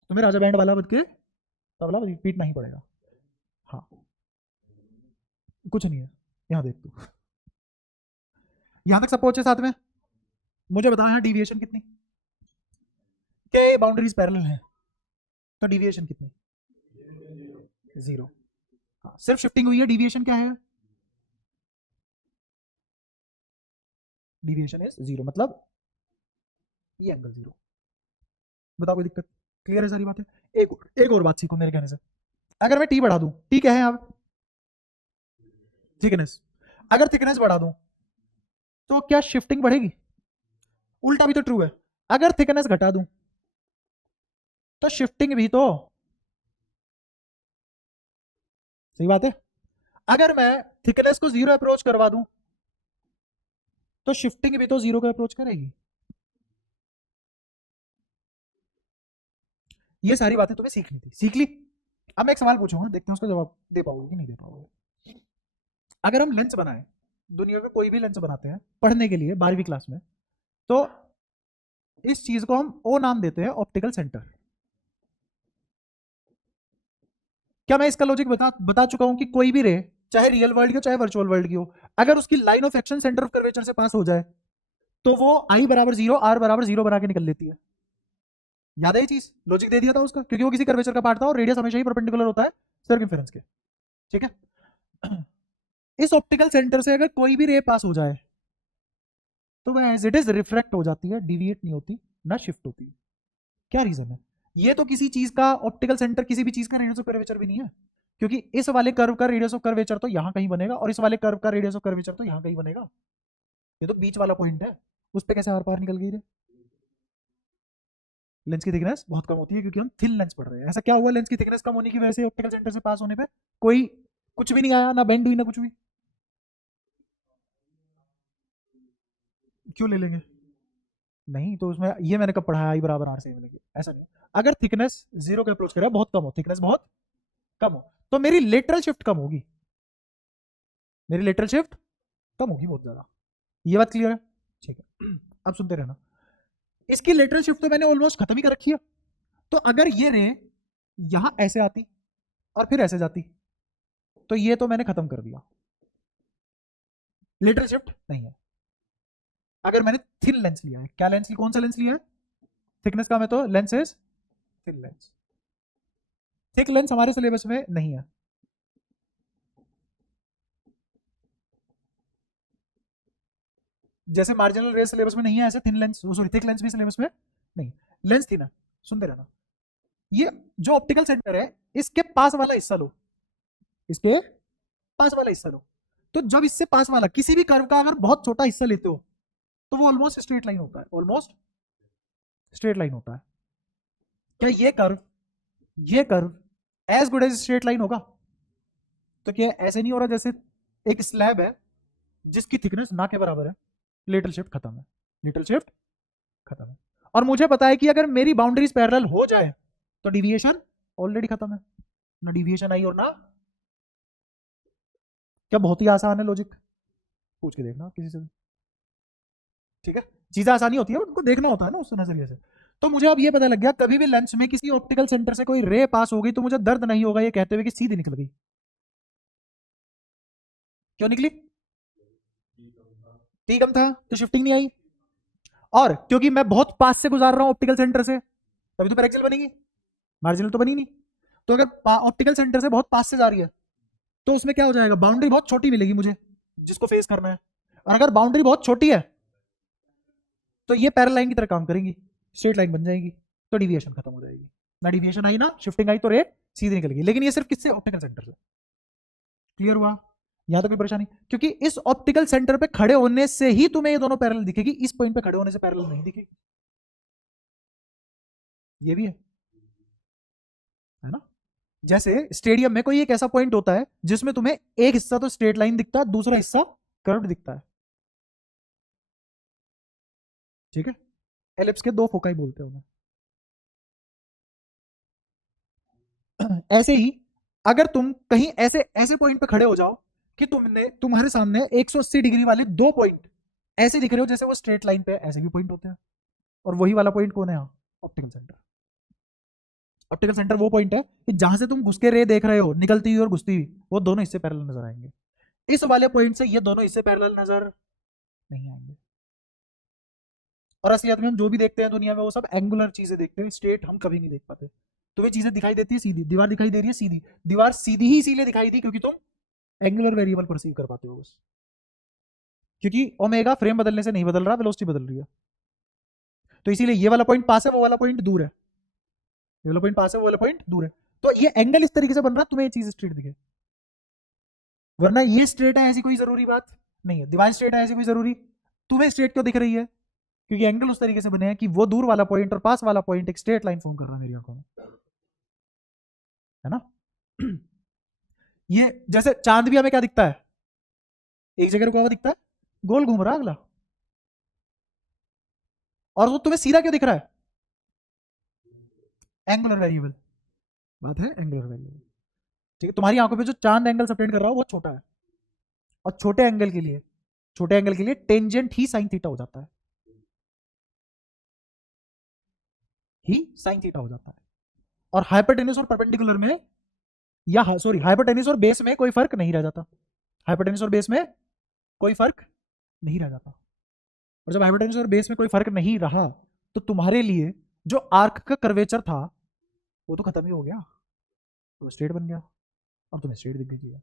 तुम्हें राजा बैंड वाला बज के तबला पीटना ही पड़ेगा। हाँ, कुछ नहीं है, यहाँ देख तू, यहाँ तक सब पहुंचे साथ में, मुझे बताओ यहाँ डिविएशन कितनी, क्या ये बाउंड्रीज पैरेलल है, तो डिविएशन कितनी, 0। हाँ, सिर्फ शिफ्टिंग हुई है, डिविएशन क्या है, डिविएशन इज 0, मतलब ये एंगल 0। बताओ कोई दिक्कत, क्लियर है सारी बातें। एक और बात सीखो मेरे कहने से, अगर मैं टी बढ़ा दूं, टी क्या है अब, थिकनेस, अगर थिकनेस बढ़ा दूं तो क्या शिफ्टिंग बढ़ेगी, उल्टा भी तो ट्रू है, अगर थिकनेस घटा दूं तो शिफ्टिंग भी तो, सही बात है। अगर मैं थिकनेस को 0 अप्रोच करवा दूं तो शिफ्टिंग भी तो 0 को अप्रोच करेगी। ये सारी बातें तुम्हें सीखनी थी, सीख ली। अब मैं एक सवाल पूछूंगा, देखते हैं उसका जवाब दे पाओगे कि नहीं दे पाओगे। अगर हम लेंस बनाए, दुनिया में कोई भी लेंस बनाते हैं पढ़ने के लिए 12वीं क्लास में, तो इस चीज को हम ओ नाम देते हैं, ऑप्टिकल सेंटर। क्या मैं इसका लॉजिक बता चुका हूं कि कोई भी रे, चाहे रियल वर्ल्ड की हो चाहे वर्चुअल वर्ल्ड की हो, अगर उसकी line of action centre of curvature से पास हो जाए, तो वो आई बराबर 0, आर बराबर 0 बना के निकल लेती है। याद है ये चीज, लॉजिक दे दिया था उसका, क्योंकि वो किसी कर्वेचर का पार्ट था और रेडियस हमेशा ही परपेंडिकुलर होता है सर्कमफेरेंस के। ठीक है, इस ऑप्टिकल सेंटर से अगर कोई भी रे पास हो जाए, तो वह एज इट इज रिफ्रैक्ट हो जाती है, डिविएट नहीं होती, ना शिफ्ट होती। क्या रीजन है, ये तो किसी चीज का ऑप्टिकल सेंटर किसी भी चीज का रेडियस ऑफ कर्वेचर भी नहीं है, क्योंकि इस वाले कर्व का रेडियस ऑफ कर्वेचर तो यहां कहीं बनेगा, और इस वाले कर्व का रेडियस ऑफ कर्वेचर तो यहां कहीं बनेगा। ये तो बीच वाला पॉइंट है, उस पे कैसे आर पार निकल गई रे। लेंस की थिकनेस बहुत कम होती है, क्योंकि हम थिन लेंस पढ़ रहे हैं। ऐसा क्या हुआ, लेंस की थिकनेस कम होने की वजह से ऑप्टिकल सेंटर से पास होने पे कोई कुछ भी नहीं आया, ना बेंड हुई ना कुछ भी। क्यों ले लेंगे? नहीं तो उसमें ये मैंने कब पढ़ा है, आई बराबर आर से मिलेगी, ऐसा नहीं। अगर थिकनेस जीरो के अप्रोच करेगा, बहुत कम हो, थिकनेस बहुत कम हो, तो मेरी लेटरल शिफ्ट कम होगी, मेरी लेटरल शिफ्ट कम होगी बहुत ज्यादा। ये बात क्लियर है? ठीक है। अब सुनते रहना, इसकी लेटरल शिफ्ट तो मैंने ऑलमोस्ट खत्म ही कर रखी है। तो अगर ये रे यहां ऐसे आती और फिर ऐसे जाती, तो ये तो मैंने खत्म कर दिया, लेटरल शिफ्ट नहीं है। अगर मैंने थिन लेंस लिया है, क्या लेंस, कौन सा लेंस लिया है, थिकनेस का, मैं तो lens is thin lens, thick lens हमारे सिलेबस में नहीं है। जैसे मार्जिनल रेस सिलेबस में नहीं है, ऐसे thin lens, sorry thick lens भी सिलेबस में नहीं। लेंस थिन है, सुनते रहना। ये जो ऑप्टिकल सेंटर है, इसके पास वाला हिस्सा लो, इसके पास वाला हिस्सा लो। तो जब इससे पास वाला किसी भी कर्व का अगर बहुत छोटा हिस्सा लेते हो, तो वो ऑलमोस्ट स्ट्रेट लाइन होता है, ऑलमोस्ट स्ट्रेट लाइन होता है। क्या ये curve as good as straight line होगा? तो क्या ऐसे नहीं हो रहा जैसे एक स्लैब है जिसकी थिकनेस ना के बराबर है, लिटिल शिफ्ट खत्म है, लिटिल शिफ्ट खत्म है। और मुझे पता है कि अगर मेरी बाउंड्रीज पैरेलल हो जाए तो डिविएशन ऑलरेडी खत्म है, ना डिविएशन आई और ना, क्या बहुत ही आसान है लॉजिक, पूछ के देखना किसी से भी, ठीक है। चीजें आसानी होती है, उनको देखना होता है ना उस नजरिए से। तो मुझे अब ये पता लग गया, कभी भी लंच में किसी ऑप्टिकल सेंटर से कोई रे पास हो गई तो मुझे दर्द नहीं होगा ये कहते हुए कि सीधी निकल गई। क्यों निकली? टी कम था तो शिफ्टिंग नहीं आई, और क्योंकि मैं बहुत पास से गुजार रहा हूं ऑप्टिकल सेंटर से, तभी तो पैरेक्सिल बनेगी, मार्जिनल तो बनी नहीं। तो अगर ऑप्टिकल सेंटर से बहुत पास से जा रही है, तो उसमें क्या हो जाएगा, बाउंड्री बहुत छोटी मिलेगी मुझे जिसको फेस करना है। और अगर बाउंड्री बहुत छोटी है तो ये पैरेलल लाइन की तरह काम करेंगी, स्ट्रेट लाइन बन जाएगी, तो डिविएशन खत्म हो जाएगी, ना डिविएशन आई ना शिफ्टिंग आई, तो रेट सीधी निकलेगी। लेकिन ये सिर्फ किससे, ऑप्टिकल सेंटर से। क्लियर हुआ? यहां तो कोई परेशानी? क्योंकि इस ऑप्टिकल सेंटर पे खड़े होने से ही तुम्हें ये दोनों पैरेलल दिखेगी, इस पॉइंट पे खड़े होने से पैरेलल नहीं दिखेगी, ये भी है ना। जैसे स्टेडियम में कोई एक ऐसा पॉइंट होता है जिसमें तुम्हें एक हिस्सा तो स्ट्रेट लाइन दिखता है, दूसरा हिस्सा कर्व्ड दिखता है, ठीक है। एलिप्स के दो फोकाई बोलते हैं उन्हें। ऐसे ही अगर तुम कहीं ऐसे ऐसे पॉइंट पे खड़े हो जाओ कि तुम्हारे सामने 180 डिग्री वाले दो पॉइंट ऐसे दिख रहे हो जैसे वो स्ट्रेट लाइन पे, ऐसे भी पॉइंट होते हैं। और वही वाला पॉइंट कौन है यहाँ, ऑप्टिकल सेंटर। ऑप्टिकल सेंटर वो पॉइंट है कि जहां से तुम घुस के रे देख रहे हो, निकलती हुई और घुसती हुई, वो दोनों इससे पैरेलल नजर आएंगे। इस वाले पॉइंट से ये दोनों इससे पैरेलल नजर नहीं आएंगे। और असलियत में हम जो भी देखते हैं दुनिया में वो सब एंगुलर चीजें देखते हैं, स्ट्रेट हम कभी नहीं देख पाते। तुम्हें चीजें दिखाई देती है सीधी, दीवार दिखाई दे रही है सीधी, दीवार सीधी ही इसीलिए दिखाई दी क्योंकि तुम एंगुलर वेरिएबल परसीव कर पाते हो बस। क्योंकि ओमेगा फ्रेम बदलने से नहीं बदल रहा, वेलोसिटी बदल रही है। तो इसीलिए ये वाला पॉइंट पास है, वो वाला पॉइंट दूर है, ये वाला पॉइंट पास है, वो वाला पॉइंट दूर है। तो ये एंगल इस तरीके से बन रहा है तुम्हें ये चीज स्ट्रेट दिखे, वरना ये स्ट्रेट है ऐसी कोई जरूरी बात नहीं है, दीवार स्ट्रेट है ऐसी कोई जरूरी, तुम्हें स्ट्रेट क्यों दिख रही है, क्योंकि एंगल उस तरीके से बने हैं कि वो दूर वाला पॉइंट और पास वाला पॉइंट एक स्ट्रेट लाइन फॉर्म कर रहा है मेरी आंखों में, है ना। ये जैसे चांद भी हमें क्या दिखता है, एक जगह रुका हुआ दिखता है, गोल घूम रहा है अगला, और वो तुम्हें सीधा क्यों दिख रहा है, एंगुलर वेरिएबल, बात है एंगुलर वेरिएबल, ठीक है। तुम्हारी आंखों पे जो चांद एंगल सबटेंड कर रहा हो वो छोटा है, और छोटे एंगल के लिए टेंजेंट ही साइन थीटा हो जाता है, ही साइन थीटा हो जाता है। और हाइपोटेन्यूज और परपेंडिकुलर में, या सॉरी हाइपोटेन्यूज और बेस में कोई फर्क नहीं रह जाता, हाइपोटेन्यूज और बेस में कोई फर्क नहीं रह जाता। और जब हाइपोटेन्यूज और बेस में कोई फर्क नहीं रहा, तो तुम्हारे लिए जो आर्क का कर्वेचर था वो तो खत्म ही हो गया, तो स्ट्रेट बन गया, और तुम्हें स्ट्रेट दिख गई है।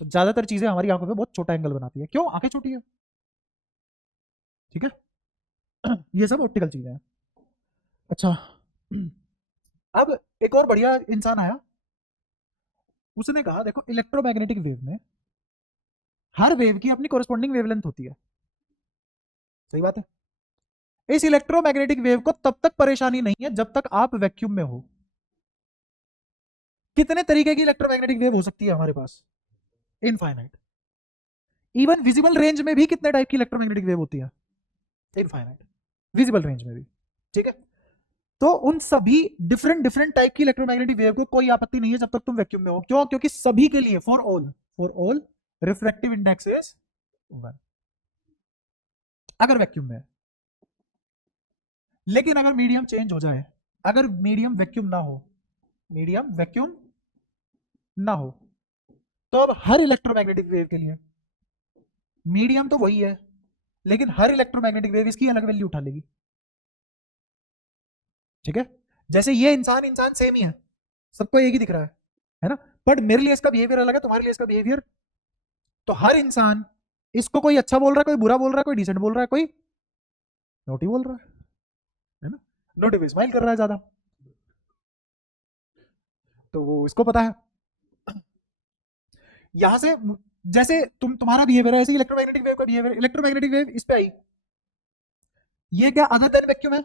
तो ज्यादातर चीजें हमारी आंखों पे बहुत छोटा एंगल बनाती है, क्यों, आंखें छोटी है, ठीक है। ये सब ऑप्टिकल चीजें हैं। अच्छा, अब एक और बढ़िया इंसान आया, उसने कहा देखो इलेक्ट्रोमैग्नेटिक वेव में हर वेव की अपनी कोरस्पॉन्डिंग वेवलेंथ होती है, सही बात है। इस इलेक्ट्रोमैग्नेटिक वेव को तब तक परेशानी नहीं है जब तक आप वैक्यूम में हो, कितने तरीके की इलेक्ट्रोमैग्नेटिक वेव हो सकती है हमारे पास? इनफाइनाइट। इवन विजिबल रेंज में भी कितने टाइप की इलेक्ट्रोमैग्नेटिक वेव होती है? इनफाइनाइट, विजिबल रेंज में भी। ठीक है, तो उन सभी डिफरेंट डिफरेंट टाइप की इलेक्ट्रोमैग्नेटिक वेव को कोई आपत्ति नहीं है जब तक तुम वैक्यूम में हो। क्यों? क्योंकि सभी के लिए, for all refractive index is 1 अगर वैक्यूम में है। लेकिन अगर मीडियम चेंज हो जाए, अगर मीडियम वैक्यूम ना हो, मीडियम वैक्यूम ना हो, तो अब हर इलेक्ट्रोमैग्नेटिक वेव के लिए मीडियम तो वही है, लेकिन हर इलेक्ट्रोमैग्नेटिक वेव इसकी अलग वैल्यू उठा लेगी। ठीक है, जैसे ये इंसान इंसान सेम ही है, सबको एक ही दिख रहा है ना, बट मेरे लिए इसका बिहेवियर अलग है, तुम्हारे लिए इसका बिहेवियर। तो हर इंसान इसको कोई अच्छा बोल रहा है, कोई बुरा बोल रहा है, कोई डिसेंट बोल रहा है, कोई नोटी बोल रहा है ना, नोटी पे स्माइल कर रहा है ज्यादा, तो वो इसको पता है। यहां से जैसे तुम्हारा बिहेवियर है, ऐसे इलेक्ट्रोमैग्नेटिक वेव का बिहेवियर, इलेक्ट्रोमैग्नेटिक वेव इस पे आई, ये क्या अदर देन वैक्यूम है,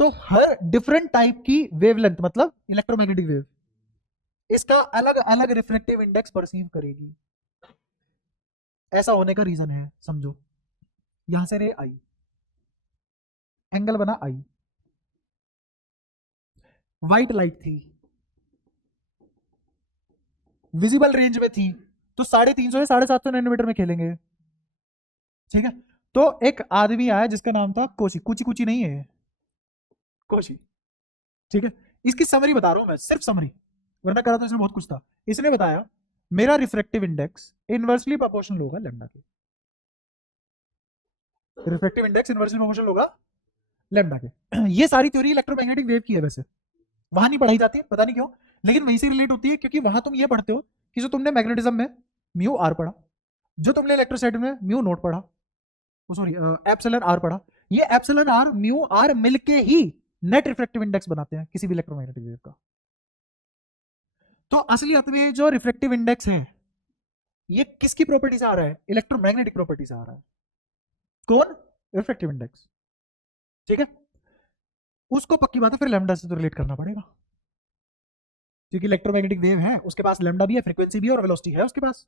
तो हर डिफरेंट टाइप की वेवलेंथ मतलब इलेक्ट्रोमैग्नेटिक वेव इसका अलग अलग रिफ्लेक्टिव इंडेक्स परसीव करेगी। ऐसा होने का रीजन है, समझो, यहां से रे आई, एंगल बना आई, व्हाइट लाइट थी, विजिबल रेंज में थी, तो 350 से 750 नैनोमीटर में खेलेंगे। ठीक है, तो एक आदमी आया जिसका नाम था कोशी, कुची कुची नहीं है, कोशी। ठीक है, इसकी समरी बता रहा हूं मैं, सिर्फ समरी, वरना करा तो इसमें बहुत कुछ था। इसने बताया मेरा रिफ्रैक्टिव इंडेक्स इनवर्सली प्रोपोर्शनल होगा लैम्डा के, रिफ्रैक्टिव इंडेक्स इनवर्सली प्रोपोर्शनल होगा लैम्डा के। ये सारी थ्योरी इलेक्ट्रोमैग्नेटिक वेव की है, वैसे वहां नहीं पढ़ाई जाती है, पता नहीं क्यों, लेकिन वहीं से रिलेट होती है, क्योंकि वहां तुम ये पढ़ते हो कि जो तुमने मैग्नेटिज्म में म्यू आर पढ़ा, जो तुमने इलेक्ट्रोस्टैटिक में म्यू नोट पढ़ा, सॉरी एप्सिलॉन आर पढ़ा, ये एप्सिलॉन आर म्यू आर मिलके ही नेट रिफ्रैक्टिव इंडेक्स बनाते हैं किसी भी इलेक्ट्रोमैग्नेटिक वेव का। तो असलियत में जो रिफ्रैक्टिव इंडेक्स है ये किसकी प्रॉपर्टी से आ रहा है? इलेक्ट्रोमैग्नेटिक प्रॉपर्टी से आ रहा है। कौन? Refractive index. ठीक है, उसको पक्की बात है फिर लैम्डा से तो रिलेट करना पड़ेगा, क्योंकि इलेक्ट्रोमैग्नेटिक वेव है, उसके पास लैम्डा भी है, फ्रीक्वेंसी भी है और वेलोसिटी है उसके पास,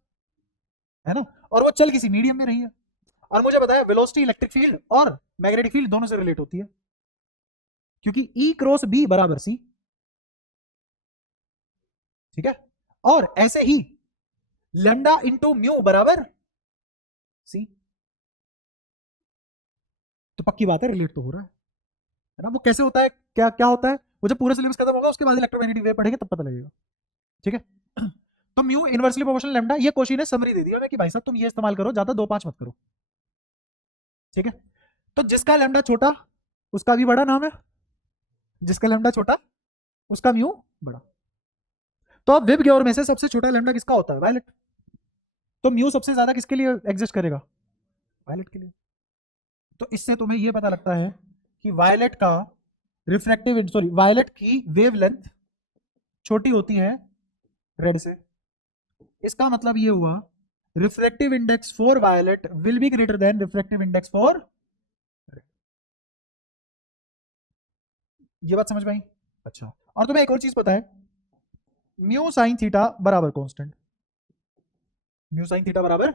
है ना, और वो चल किसी मीडियम में रही है। और मुझे बताया वेलोसिटी इलेक्ट्रिक फील्ड और मैग्नेटिक फील्ड दोनों से रिलेट होती है, क्योंकि E क्रॉस B बराबर C। ठीक है, और ऐसे ही लैम्डा इंटू म्यू बराबर C, तो पक्की बात है रिलेट तो हो रहा है ना। वो कैसे होता है, क्या क्या होता है, वो जब पूरा सिलेबस खत्म होगा उसके बाद इलेक्ट्रोमैग्नेटिक वेव पढ़ेंगे तब पता लगेगा। ठीक है, तो म्यू इनवर्सली प्रोपोर्शनल लैम्डा, ये कोशी ने समरी दे दिया मैं कि भाई साहब तुम ये इस्तेमाल करो, ज्यादा 2-5 मत करो। ठीक है, तो जिसका लैम्डा छोटा उसका भी बड़ा नाम है, जिसका लैम्डा छोटा उसका म्यू बड़ा। तो अब विब ग्योर में से सबसे छोटा लैम्डा किसका होता है? वायलेट। तो म्यू सबसे ज्यादा किसके लिए एग्जिस्ट करेगा? वायलेट के लिए। तो इससे तुम्हें यह पता लगता है कि वायलेट का रिफ्रैक्टिव, सॉरी, वायलेट की वेवलेंथ छोटी होती है रेड से। इसका मतलब ये हुआ refractive index for violet will be greater than refractive index for red. ये बात समझ में आई? अच्छा, और तुम्हें एक और चीज पता है, म्यू साइन थीटा बराबर कांस्टेंट, म्यू साइन थीटा बराबर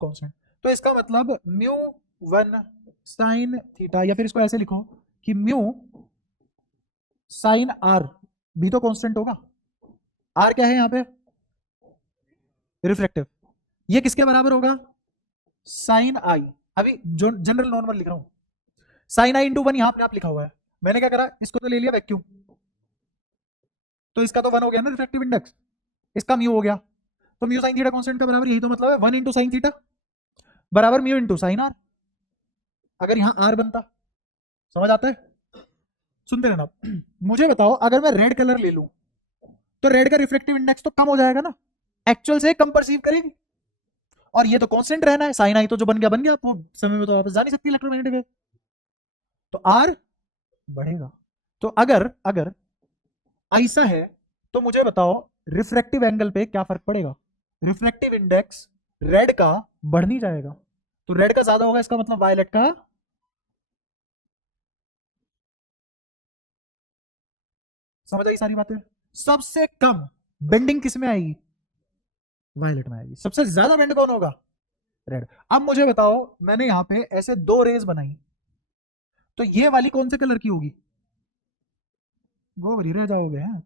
कांस्टेंट। तो इसका मतलब म्यू 1 साइन थीटा, या फिर इसको ऐसे लिखो कि म्यू साइन आर भी तो कांस्टेंट होगा। आर क्या है यहां पे? रिफ्रैक्टिव। ये किसके बराबर होगा? साइन आई। अभी जो जनरल नॉर्मल लिख रहा हूं, साइन आई इंटू 1 यहां अपने आप लिखा हुआ है, मैंने क्या करा, इसको तो ले लिया वैक्यूम, तो इसका तो 1 हो गया ना रिफ्रैक्टिव इंडेक्स, इसका म्यू हो गया, तो म्यू साइन थीटा कांस्टेंट का बराबर यही तो मतलब है 1 इंटू साइन थीटा बराबर म्यू इंटू साइन आर। अगर यहां आर बनता, समझ आता है? सुनते रहना। मुझे बताओ अगर मैं रेड कलर ले लूं तो रेड का रिफ्लेक्टिव इंडेक्स तो कम हो जाएगा ना, एक्चुअल से कम परसीव करेगी, और ये तो कांस्टेंट रहना है, साइन आई तो जो बन गया बन गया, वो समय में तो वापस जा नहीं सकती इलेक्ट्रोमैग्नेटिक वेव, तो आर बढ़ेगा। तो अगर अगर ऐसा है तो मुझे बताओ रिफ्रैक्टिव एंगल पे क्या फर्क पड़ेगा? रिफ्रैक्टिव इंडेक्स रेड का बढ़ नहीं जाएगा, तो रेड का ज्यादा होगा, इसका मतलब वायलेट का। समझ आई सारी बातें? सबसे कम बेंडिंग किस में आएगी? वायलेट में आएगी। सबसे ज्यादा बेंड कौन होगा? रेड। अब मुझे बताओ, मैंने यहां पे ऐसे दो रेज बनाई, तो ये वाली कौन से कलर की होगी? वो वाली रह जाओगे हैं।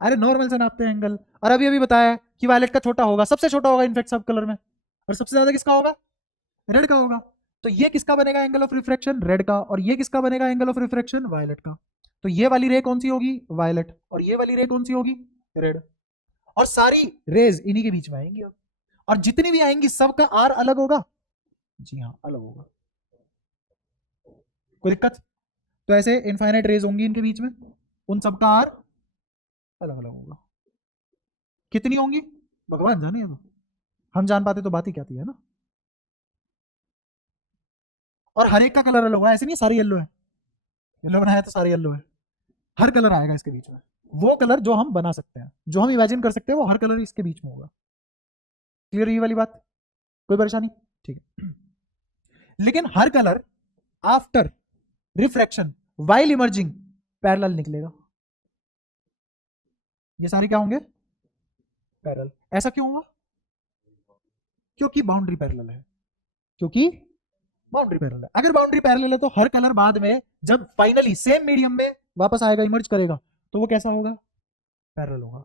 अरे नॉर्मल से नापते हैं एंगल, और अभी अभी बताया कि वायलेट का छोटा होगा, सबसे छोटा होगा इनफेक्ट सब कलर में, और सबसे ज्यादा किसका होगा? रेड का होगा। तो ये किसका बनेगा एंगल ऑफ रिफ्रैक्शन? रेड का। और ये किसका बनेगा एंगल ऑफ रिफ्रैक्शन? वायलेट का। तो ये वाली रे कौन सी होगी? वायलेट। और ये वाली रे कौन सी होगी? रेड। और सारी रेज इन्हीं के बीच में आएंगी अब, और जितनी भी आएंगी सबका आर अलग होगा। जी हाँ, अलग होगा। कोई दिक्कत? तो ऐसे इनफाइनाइट रेज होंगी इनके बीच में, उन सबका आर अलग अलग होगा। कितनी होंगी भगवान जाने, अब हम जान पाते तो बात ही क्या थी, है ना। और हर एक का कलर अलग होगा, ऐसे नहीं सारे येलो है, येलो बनाया तो सारे येलो है, हर कलर आएगा इसके बीच में। वो कलर जो हम बना सकते हैं, जो हम इमेजिन कर सकते हैं, वो हर कलर इसके बीच में होगा। क्लियर ये वाली बात? कोई परेशानी? ठीक है। लेकिन हर colour after refraction while emerging parallel निकलेगा। ये सारे क्या होंगे? पैरेलल। ऐसा क्यों हुआ? क्योंकि बाउंड्री पैरेलल है। क्योंकि बाउंड्री पैरेलल है। अगर बाउंड्री पैरेलल है तो हर कलर बाद में जब फाइनली सेम मीडियम में वापस आएगा, इमर्ज करेगा, तो वो कैसा होगा? पैरेलल होगा।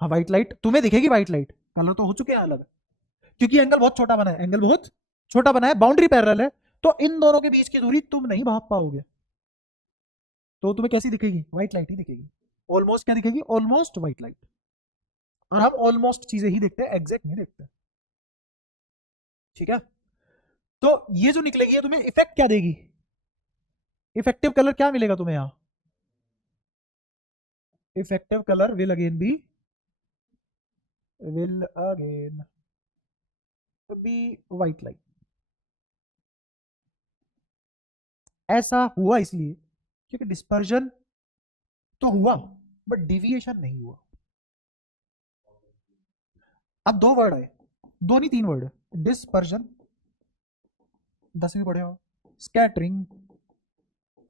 हाँ, व्हाइट लाइट तुम्हें दिखेगी, व्हाइट लाइट कलर तो हो चुके हैं अलग, क्योंकि एंगल बहुत छोटा बना है, एंगल बहुत छोटा बना है, बाउंड्री पैरेलल है, तो इन दोनों के बीच की दूरी तुम नहीं भाप पाओगे, तो तुम्हें कैसी दिखेगी? व्हाइट लाइट ही दिखेगी। ऑलमोस्ट क्या दिखेगी? Almost white light. और हम ऑलमोस्ट चीजें ही देखते हैं, एग्जैक्ट नहीं देखते। ठीक है। तो ये जो निकलेगी, ये तुम्हें इफेक्ट क्या देगी? इफेक्टिव कलर क्या मिलेगा तुम्हें यहां? Effective colour will again be white light. ऐसा हुआ इसलिए क्योंकि डिस्पर्जन तो हुआ बट डिविएशन नहीं हुआ। अब दो वर्ड आए, दो नहीं तीन वर्ड, डिस्पर्जन 10वीं पढ़े हो, स्कैटरिंग,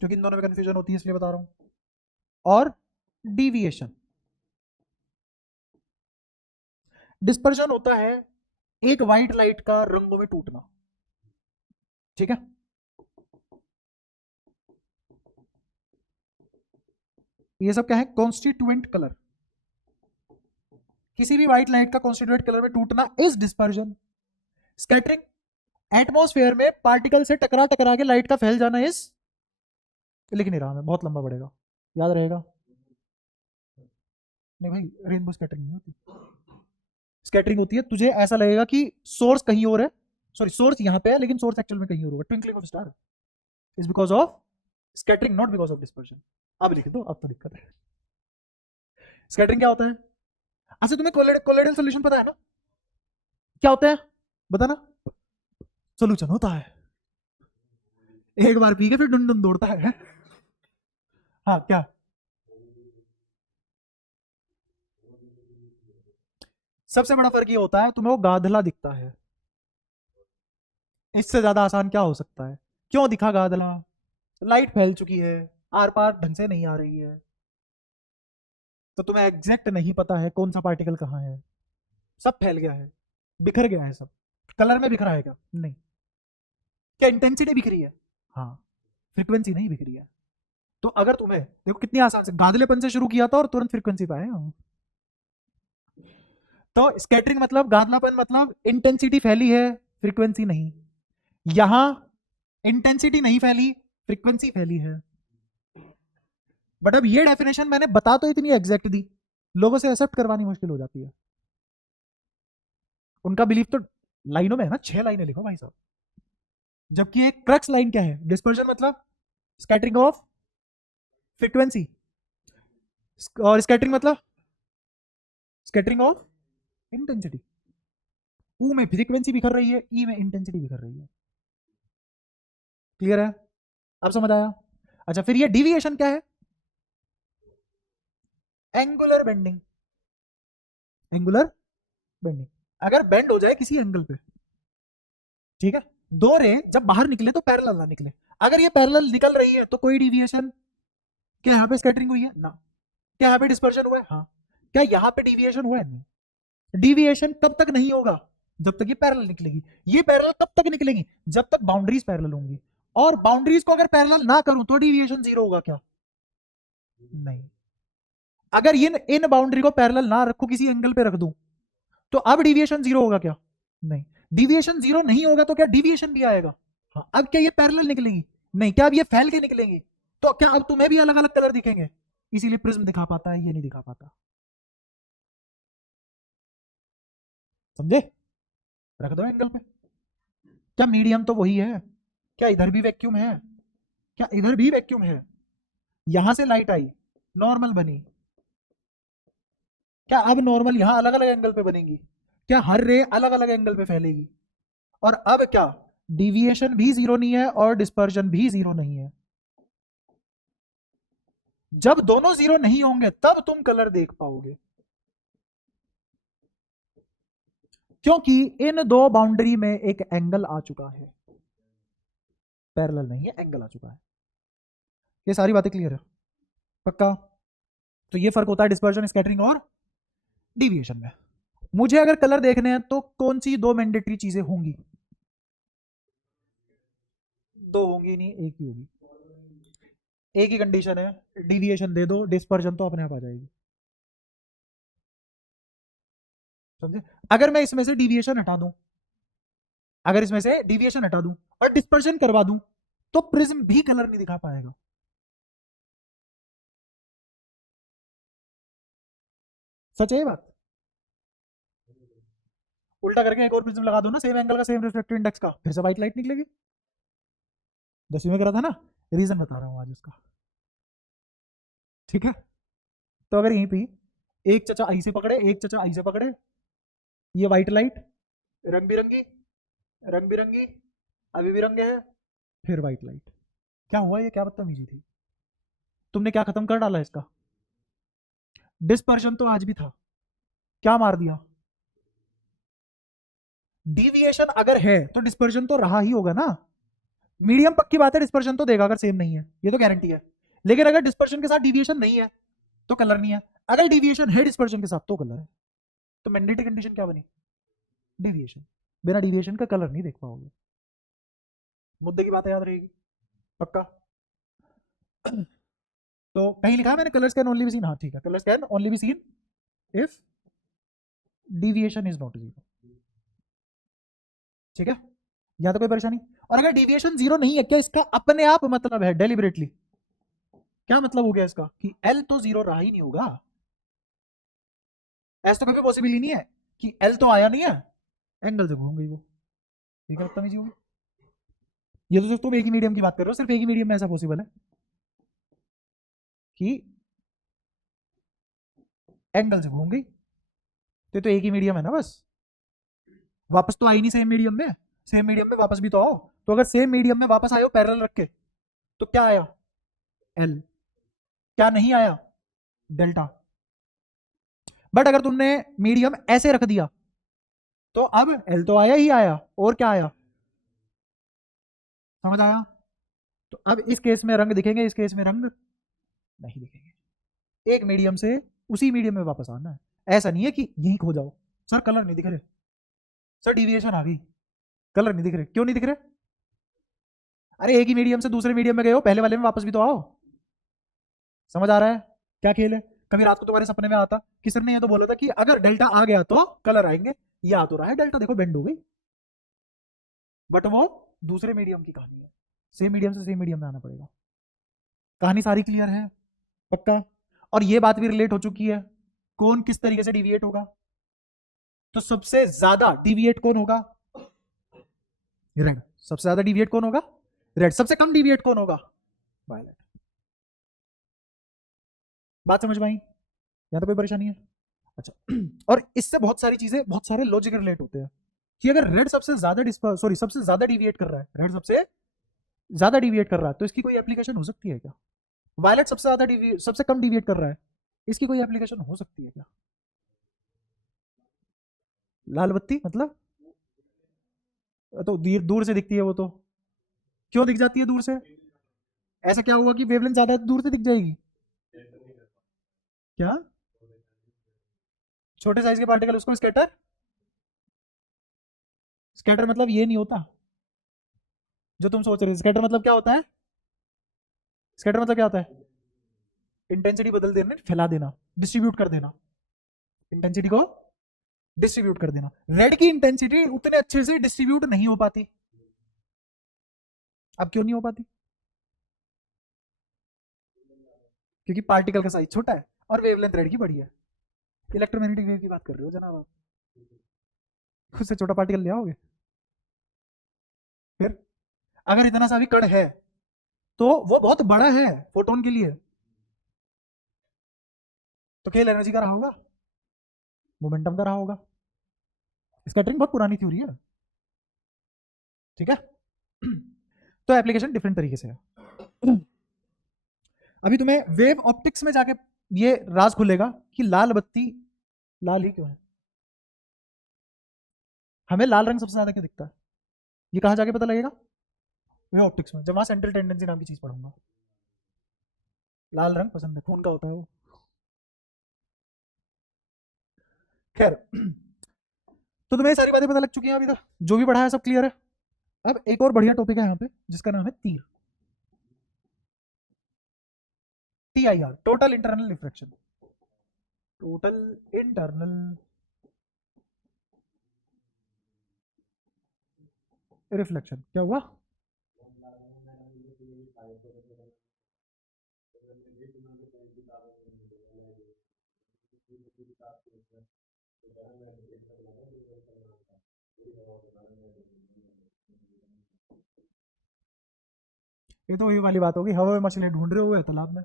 क्योंकि इन दोनों में कंफ्यूजन होती है इसलिए बता रहा हूं, और डिविएशन। डिस्पर्जन होता है एक व्हाइट लाइट का रंगों में टूटना। ठीक है। ये सब क्या है? Constituent colour. किसी भी व्हाइट लाइट का कॉन्स्टिट्यूएंट कलर में टूटना इज डिस्पर्जन। स्कैटरिंग एटमॉस्फेयर में पार्टिकल से टकरा टकरा के लाइट का फैल जाना इज, लिख नहीं रहा मैं, बहुत लंबा पड़ेगा, याद रहेगा नहीं भाई, रेनबो स्कैटरिंग नहीं होती। स्कैटरिंग होती है तुझे ऐसा लगेगा कि सोर्स कहीं और है, सॉरी सोर्स यहां पे है लेकिन सोर्स एक्चुअल में कहीं और होगा। Twinkling of star is because of scattering, not because of dispersion. अब लिख दो, अब तो दिक्कत है। स्कैटरिंग क्या होता है? अच्छा तुम्हें कोलोइडल सॉल्यूशन पता है ना? क्या होता है बताना? सोल्यूशन होता है, एक बार पी के फिर डुन डुन दौड़ता है। हाँ क्या? सबसे बड़ा फर्क ये होता है तुम्हें वो गाधला दिखता है, इससे ज्यादा आसान क्या हो सकता है? क्यों दिखा गाधला? लाइट फैल चुकी है, आर पार ढंग से नहीं आ रही है, तो तुम्हें एग्जैक्ट नहीं पता है कौन सा पार्टिकल कहाँ है, सब फैल गया है, बिखर गया है सब। कलर में बिखरा है क्या? नहीं। क्या इंटेंसिटी बिखरी है? हाँ। फ्रीक्वेंसी नहीं बिखरी है। तो अगर तुम्हें देखो कितनी आसान से गाधलेपन से शुरू किया था और तुरंत फ्रीक्वेंसी पाए हम। तो स्कैटरिंग मतलब गाधलापन, मतलब इंटेंसिटी फैली है, फ्रीक्वेंसी नहीं। यहां इंटेंसिटी नहीं फैली, फ्रीक्वेंसी फैली है। बट अब ये डेफिनेशन मैंने बता तो इतनी एग्जैक्ट दी, लोगों से एक्सेप्ट करवानी मुश्किल हो जाती है। उनका बिलीफ तो लाइनों में है ना, 6 लाइनें लिखो भाई साहब, जबकि एक क्रक्स लाइन क्या है? डिस्पर्जन मतलब स्कैटरिंग ऑफ फ्रीक्वेंसी, और स्कैटरिंग मतलब स्कैटरिंग ऑफ इंटेंसिटी। U में फ्रीक्वेंसी बिखर रही है, E में इंटेंसिटी बिखर रही है। क्लियर है? अब समझ आया? अच्छा फिर ये डिविएशन क्या है? Angular bending. एंगुलर बेंडिंग, अगर बेंड हो जाए किसी एंगल पे, ठीक है, दो रे जब बाहर निकले तो पैरेलल ना निकले, अगर ये पैरेलल निकल रही है तो कोई डिविएशन, क्या यहां पे स्कैटरिंग हुई है ना? क्या यहाँ पे डिस्पर्शन हुआ है? हाँ। क्या यहाँ पे डिविएशन हुआ है? नहीं। डिविएशन कब तक नहीं होगा? जब तक ये पैरेलल निकलेगी। ये पैरेलल कब तक निकलेगी? जब तक बाउंड्रीज पैरेलल होंगी। और बाउंड्रीज को अगर पैरेलल ना करूं तो डिविएशन जीरो होगा क्या? नहीं। अगर इन इन बाउंड्री को पैरेलल ना रखो, किसी एंगल पे रख दूं, तो अब डिविएशन जीरो होगा क्या? नहीं। डिविएशन जीरो नहीं होगा तो क्या डिविएशन भी आएगा? हाँ। अब क्या ये पैरेलल निकलेगी? नहीं। क्या अब ये फैल के निकलेंगी? तो क्या अब तुम्हें भी अलग अलग कलर दिखेंगे? इसीलिए प्रिज्म दिखा पाता है, ये नहीं दिखा पाता। समझे? रख दो एंगल पे। क्या मीडियम तो वही है? क्या इधर भी वैक्यूम है? क्या इधर भी वैक्यूम है? यहां से लाइट आई, नॉर्मल बनी। क्या अब नॉर्मल यहां अलग अलग एंगल पे बनेगी? क्या हर रे अलग अलग एंगल पे फैलेगी? और अब क्या डिविएशन भी जीरो नहीं है और डिस्पर्जन भी जीरो नहीं है। जब दोनों जीरो नहीं होंगे तब तुम कलर देख पाओगे, क्योंकि इन दो बाउंड्री में एक एंगल आ चुका है। पैरेलल नहीं है, एंगल आ चुका है। ये सारी बातें क्लियर है? पक्का? तो ये फर्क होता है डिस्पर्जन, स्कैटरिंग और डिविएशन में। मुझे अगर कलर देखने हैं तो कौन सी दो मैंडेटरी चीजें होंगी? दो होंगी नहीं, एक ही होगी। एक ही कंडीशन है, डिविएशन दे दो, डिस्पर्जन तो अपने आप आ जाएगी। समझे? अगर मैं इसमें से डिविएशन हटा दूं, अगर इसमें से डिविएशन हटा दूं और डिस्पर्जन करवा दूं, तो प्रिज्म भी कलर नहीं दिखा पाएगा। सच है ये बात? उल्टा करके एक और प्रिज्म लगा दो ना, सेम एंगल का, सेम रिफ्रैक्टिव इंडेक्स का, फिर से व्हाइट लाइट निकलेगी। 10वीं में करा था ना, रीजन बता रहा हूं आज उसका। ठीक है? तो अगर यहीं पे एक चचा आई से पकड़े, एक चचा आई से पकड़े, ये व्हाइट लाइट रंग बिरंगी, रंग बिरंगी, अभी भी रंग है, फिर व्हाइट लाइट। क्या हुआ? ये क्या बदतमीजी थी? तुमने क्या खत्म कर डाला इसका? डिस्पर्शन तो आज भी था, क्या मार दिया? डिविएशन अगर है तो डिस्पर्शन तो रहा ही होगा ना। मीडियम पक्की बात है, डिस्पर्शन तो देगा अगर सेम नहीं है, ये तो गारंटी है। लेकिन अगर डिस्पर्शन के साथ डिविएशन नहीं है तो कलर नहीं है, अगर डिविएशन है डिस्पर्शन के साथ तो कलर है। तो मैंडेटरी कंडीशन क्या बनी? डिविएशन। बिना डिविएशन का कलर नहीं देख पाओगे। मुद्दे की बात याद रहेगी? पक्का? तो कहीं लिखा है मैंने colours can only be seen? हाँ ठीक है, colours can only be seen if deviation is not zero. ठीक है? यहां तो कोई परेशानी? और अगर डिविएशन जीरो नहीं है, क्या इसका अपने आप मतलब है डेलिबरेटली? क्या मतलब हो गया इसका कि एल तो जीरो रहा ही नहीं होगा? ऐसा तो कभी पॉसिबल ही नहीं है कि एल तो आया नहीं है, एंगल से घूम गई वो। ठीक है? तमीजी होगी। ये तो सिर्फ तुम एक ही मीडियम की बात कर रहे हो, सिर्फ एक ही मीडियम में ऐसा पॉसिबल है कि एंगल से घूम गई। तो एक ही मीडियम है ना बस, वापस तो आई नहीं सेम मीडियम में। सेम मीडियम में वापस भी तो आओ। तो अगर सेम मीडियम में वापस आयो पैरेलल रख के, तो क्या आया? एल। क्या नहीं आया? डेल्टा। बट अगर तुमने मीडियम ऐसे रख दिया तो अब एल तो आया ही आया, और क्या आया? समझ आया? तो अब इस केस में रंग दिखेंगे, इस केस में रंग नहीं दिखेंगे। एक मीडियम से उसी मीडियम में वापस आना है। ऐसा नहीं है कि यहीं खो जाओ, सर कलर नहीं दिख रहे, सर डिविएशन आ गई, कलर नहीं दिख रहे। क्यों नहीं दिख रहे? अरे एक ही मीडियम से दूसरे मीडियम में गए हो, पहले वाले में वापस भी तो आओ। समझ आ रहा है क्या खेल है? कभी रात को तुम्हारे सपने में आता कि सर ने ये तो बोला था कि अगर डेल्टा आ गया तो कलर आएंगे। ये आ तो रहा है डेल्टा, देखो बेंड हो गई, बट वो दूसरे मीडियम की कहानी है। सेम मीडियम से सेम मीडियम में आना पड़ेगा। कहानी सारी क्लियर है? पक्का? और ये बात भी रिलेट हो चुकी है, कौन किस तरीके से डिविएट होगा। तो सबसे ज्यादा डिविएट कौन होगा? रेड। सबसे ज्यादा डिविएट कौन होगा? रेड। सबसे कम डिविएट कौन होगा? वायलेट। बात समझ में आई? यहां तो कोई परेशानी है? अच्छा। और इससे बहुत सारी चीजें, बहुत सारे लॉजिक रिलेट होते हैं कि अगर रेड सबसे ज्यादा सबसे ज्यादा डिविएट कर रहा है, रेड सबसे ज्यादा डिविएट कर रहा है, तो इसकी कोई एप्लीकेशन हो सकती है क्या? वायलेट सबसे ज्यादा सबसे कम डिविएट कर रहा है, इसकी कोई एप्लीकेशन हो सकती है क्या? लाल बत्ती मतलब? तो दूर से दिखती है वो तो। क्यों दिख जाती है दूर से? ऐसा क्या हुआ कि वेवलेंथ ज्यादा दूर से दिख जाएगी? क्या? छोटे साइज के पार्टिकल उसको स्कैटर, स्कैटर मतलब ये नहीं होता जो तुम सोच रहे हो। स्कैटर मतलब क्या होता है? स्कैटर मतलब क्या होता है? इंटेंसिटी बदल देना, फैला देना, डिस्ट्रीब्यूट कर देना, इंटेंसिटी को डिस्ट्रीब्यूट कर देना। रेड की इंटेंसिटी उतने अच्छे से डिस्ट्रीब्यूट नहीं हो पाती। अब क्यों नहीं हो पाती? क्योंकि पार्टिकल का साइज छोटा है और वेवलेंथ रेड की बड़ी है। इलेक्ट्रोमैग्नेटिक वेव की बात कर रहे हो जनाब आप, उससे छोटा पार्टिकल ले आओगे? फिर अगर इतना सा भी कण है तो वो बहुत बड़ा है फोटोन के लिए, तो केवल एनर्जी का रहा होगा, मोमेंटम का रहा होगा। स्कैटरिंग बहुत पुरानी थ्योरी है, ठीक है। तो एप्लीकेशन डिफरेंट तरीके से है। अभी तुम्हें वेव ऑप्टिक्स में जाके ये राज खुलेगा कि लाल बत्ती लाल ही क्यों है, हमें लाल रंग सबसे ज्यादा क्यों दिखता है, ये कहाँ जाके पता लगेगा? वेव ऑप्टिक्स में, जब वहां सेंट्रल टेंडेंसी नाम की चीज पढ़ूंगा। लाल रंग पसंद है, खून का होता है वो। खैर, तो तुम्हें ये सारी बातें पता लग चुकी हैं अभी तक, जो भी पढ़ा है सब क्लियर है। अब एक और बढ़िया टॉपिक है यहाँ पे जिसका नाम है तीर, TIR, total internal reflection. Total internal reflection क्या हुआ? ये तो वही वाली बात होगी, हवा में मछली ढूंढ रहे हुए तालाब में।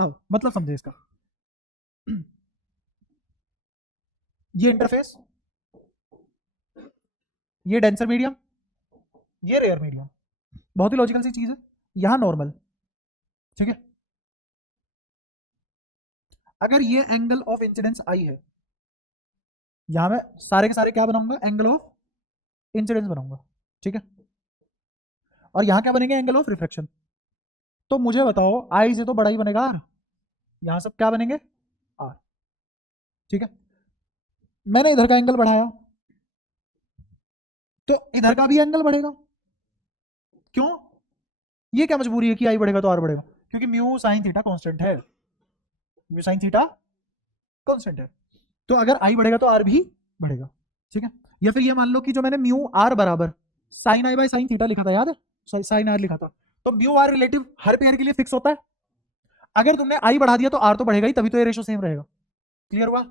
आओ मतलब समझे इसका। ये इंटरफेस, ये डेंसर मीडियम, ये रेयर मीडियम, बहुत ही लॉजिकल सी चीज है। यहां नॉर्मल, ठीक है। अगर ये एंगल ऑफ इंसिडेंस आई है, यहां मैं सारे के सारे क्या बनाऊंगा? एंगल ऑफ इंसिडेंस बनाऊंगा, ठीक है। और यहां क्या बनेंगे? Angle of reflection. तो मुझे बताओ, आई से तो बड़ा ही बनेगा आर, यहां सब क्या बनेंगे? आर, ठीक है। मैंने इधर का एंगल बढ़ाया तो इधर का भी एंगल बढ़ेगा। क्यों? ये क्या मजबूरी है कि आई बढ़ेगा तो आर बढ़ेगा? क्योंकि म्यू साइन थीटा कांस्टेंट है, म्यू साइन थीटा कांस्टेंट है। तो अगर आई बढ़ेगा तो आर भी बढ़ेगा, ठीक है। या फिर ये मान लो कि जो मैंने म्यू आर बराबर sine i by sine theta लिखा था, याद है? साइन आर लिखा था। तो म्यू आर रिलेटिव हर पेयर के लिए फिक्स होता है। अगर तुमने आई बढ़ा दिया तो आर तो बढ़ेगा ही, तभी तो ये रेशो सेम रहेगा। क्लियर हुआ?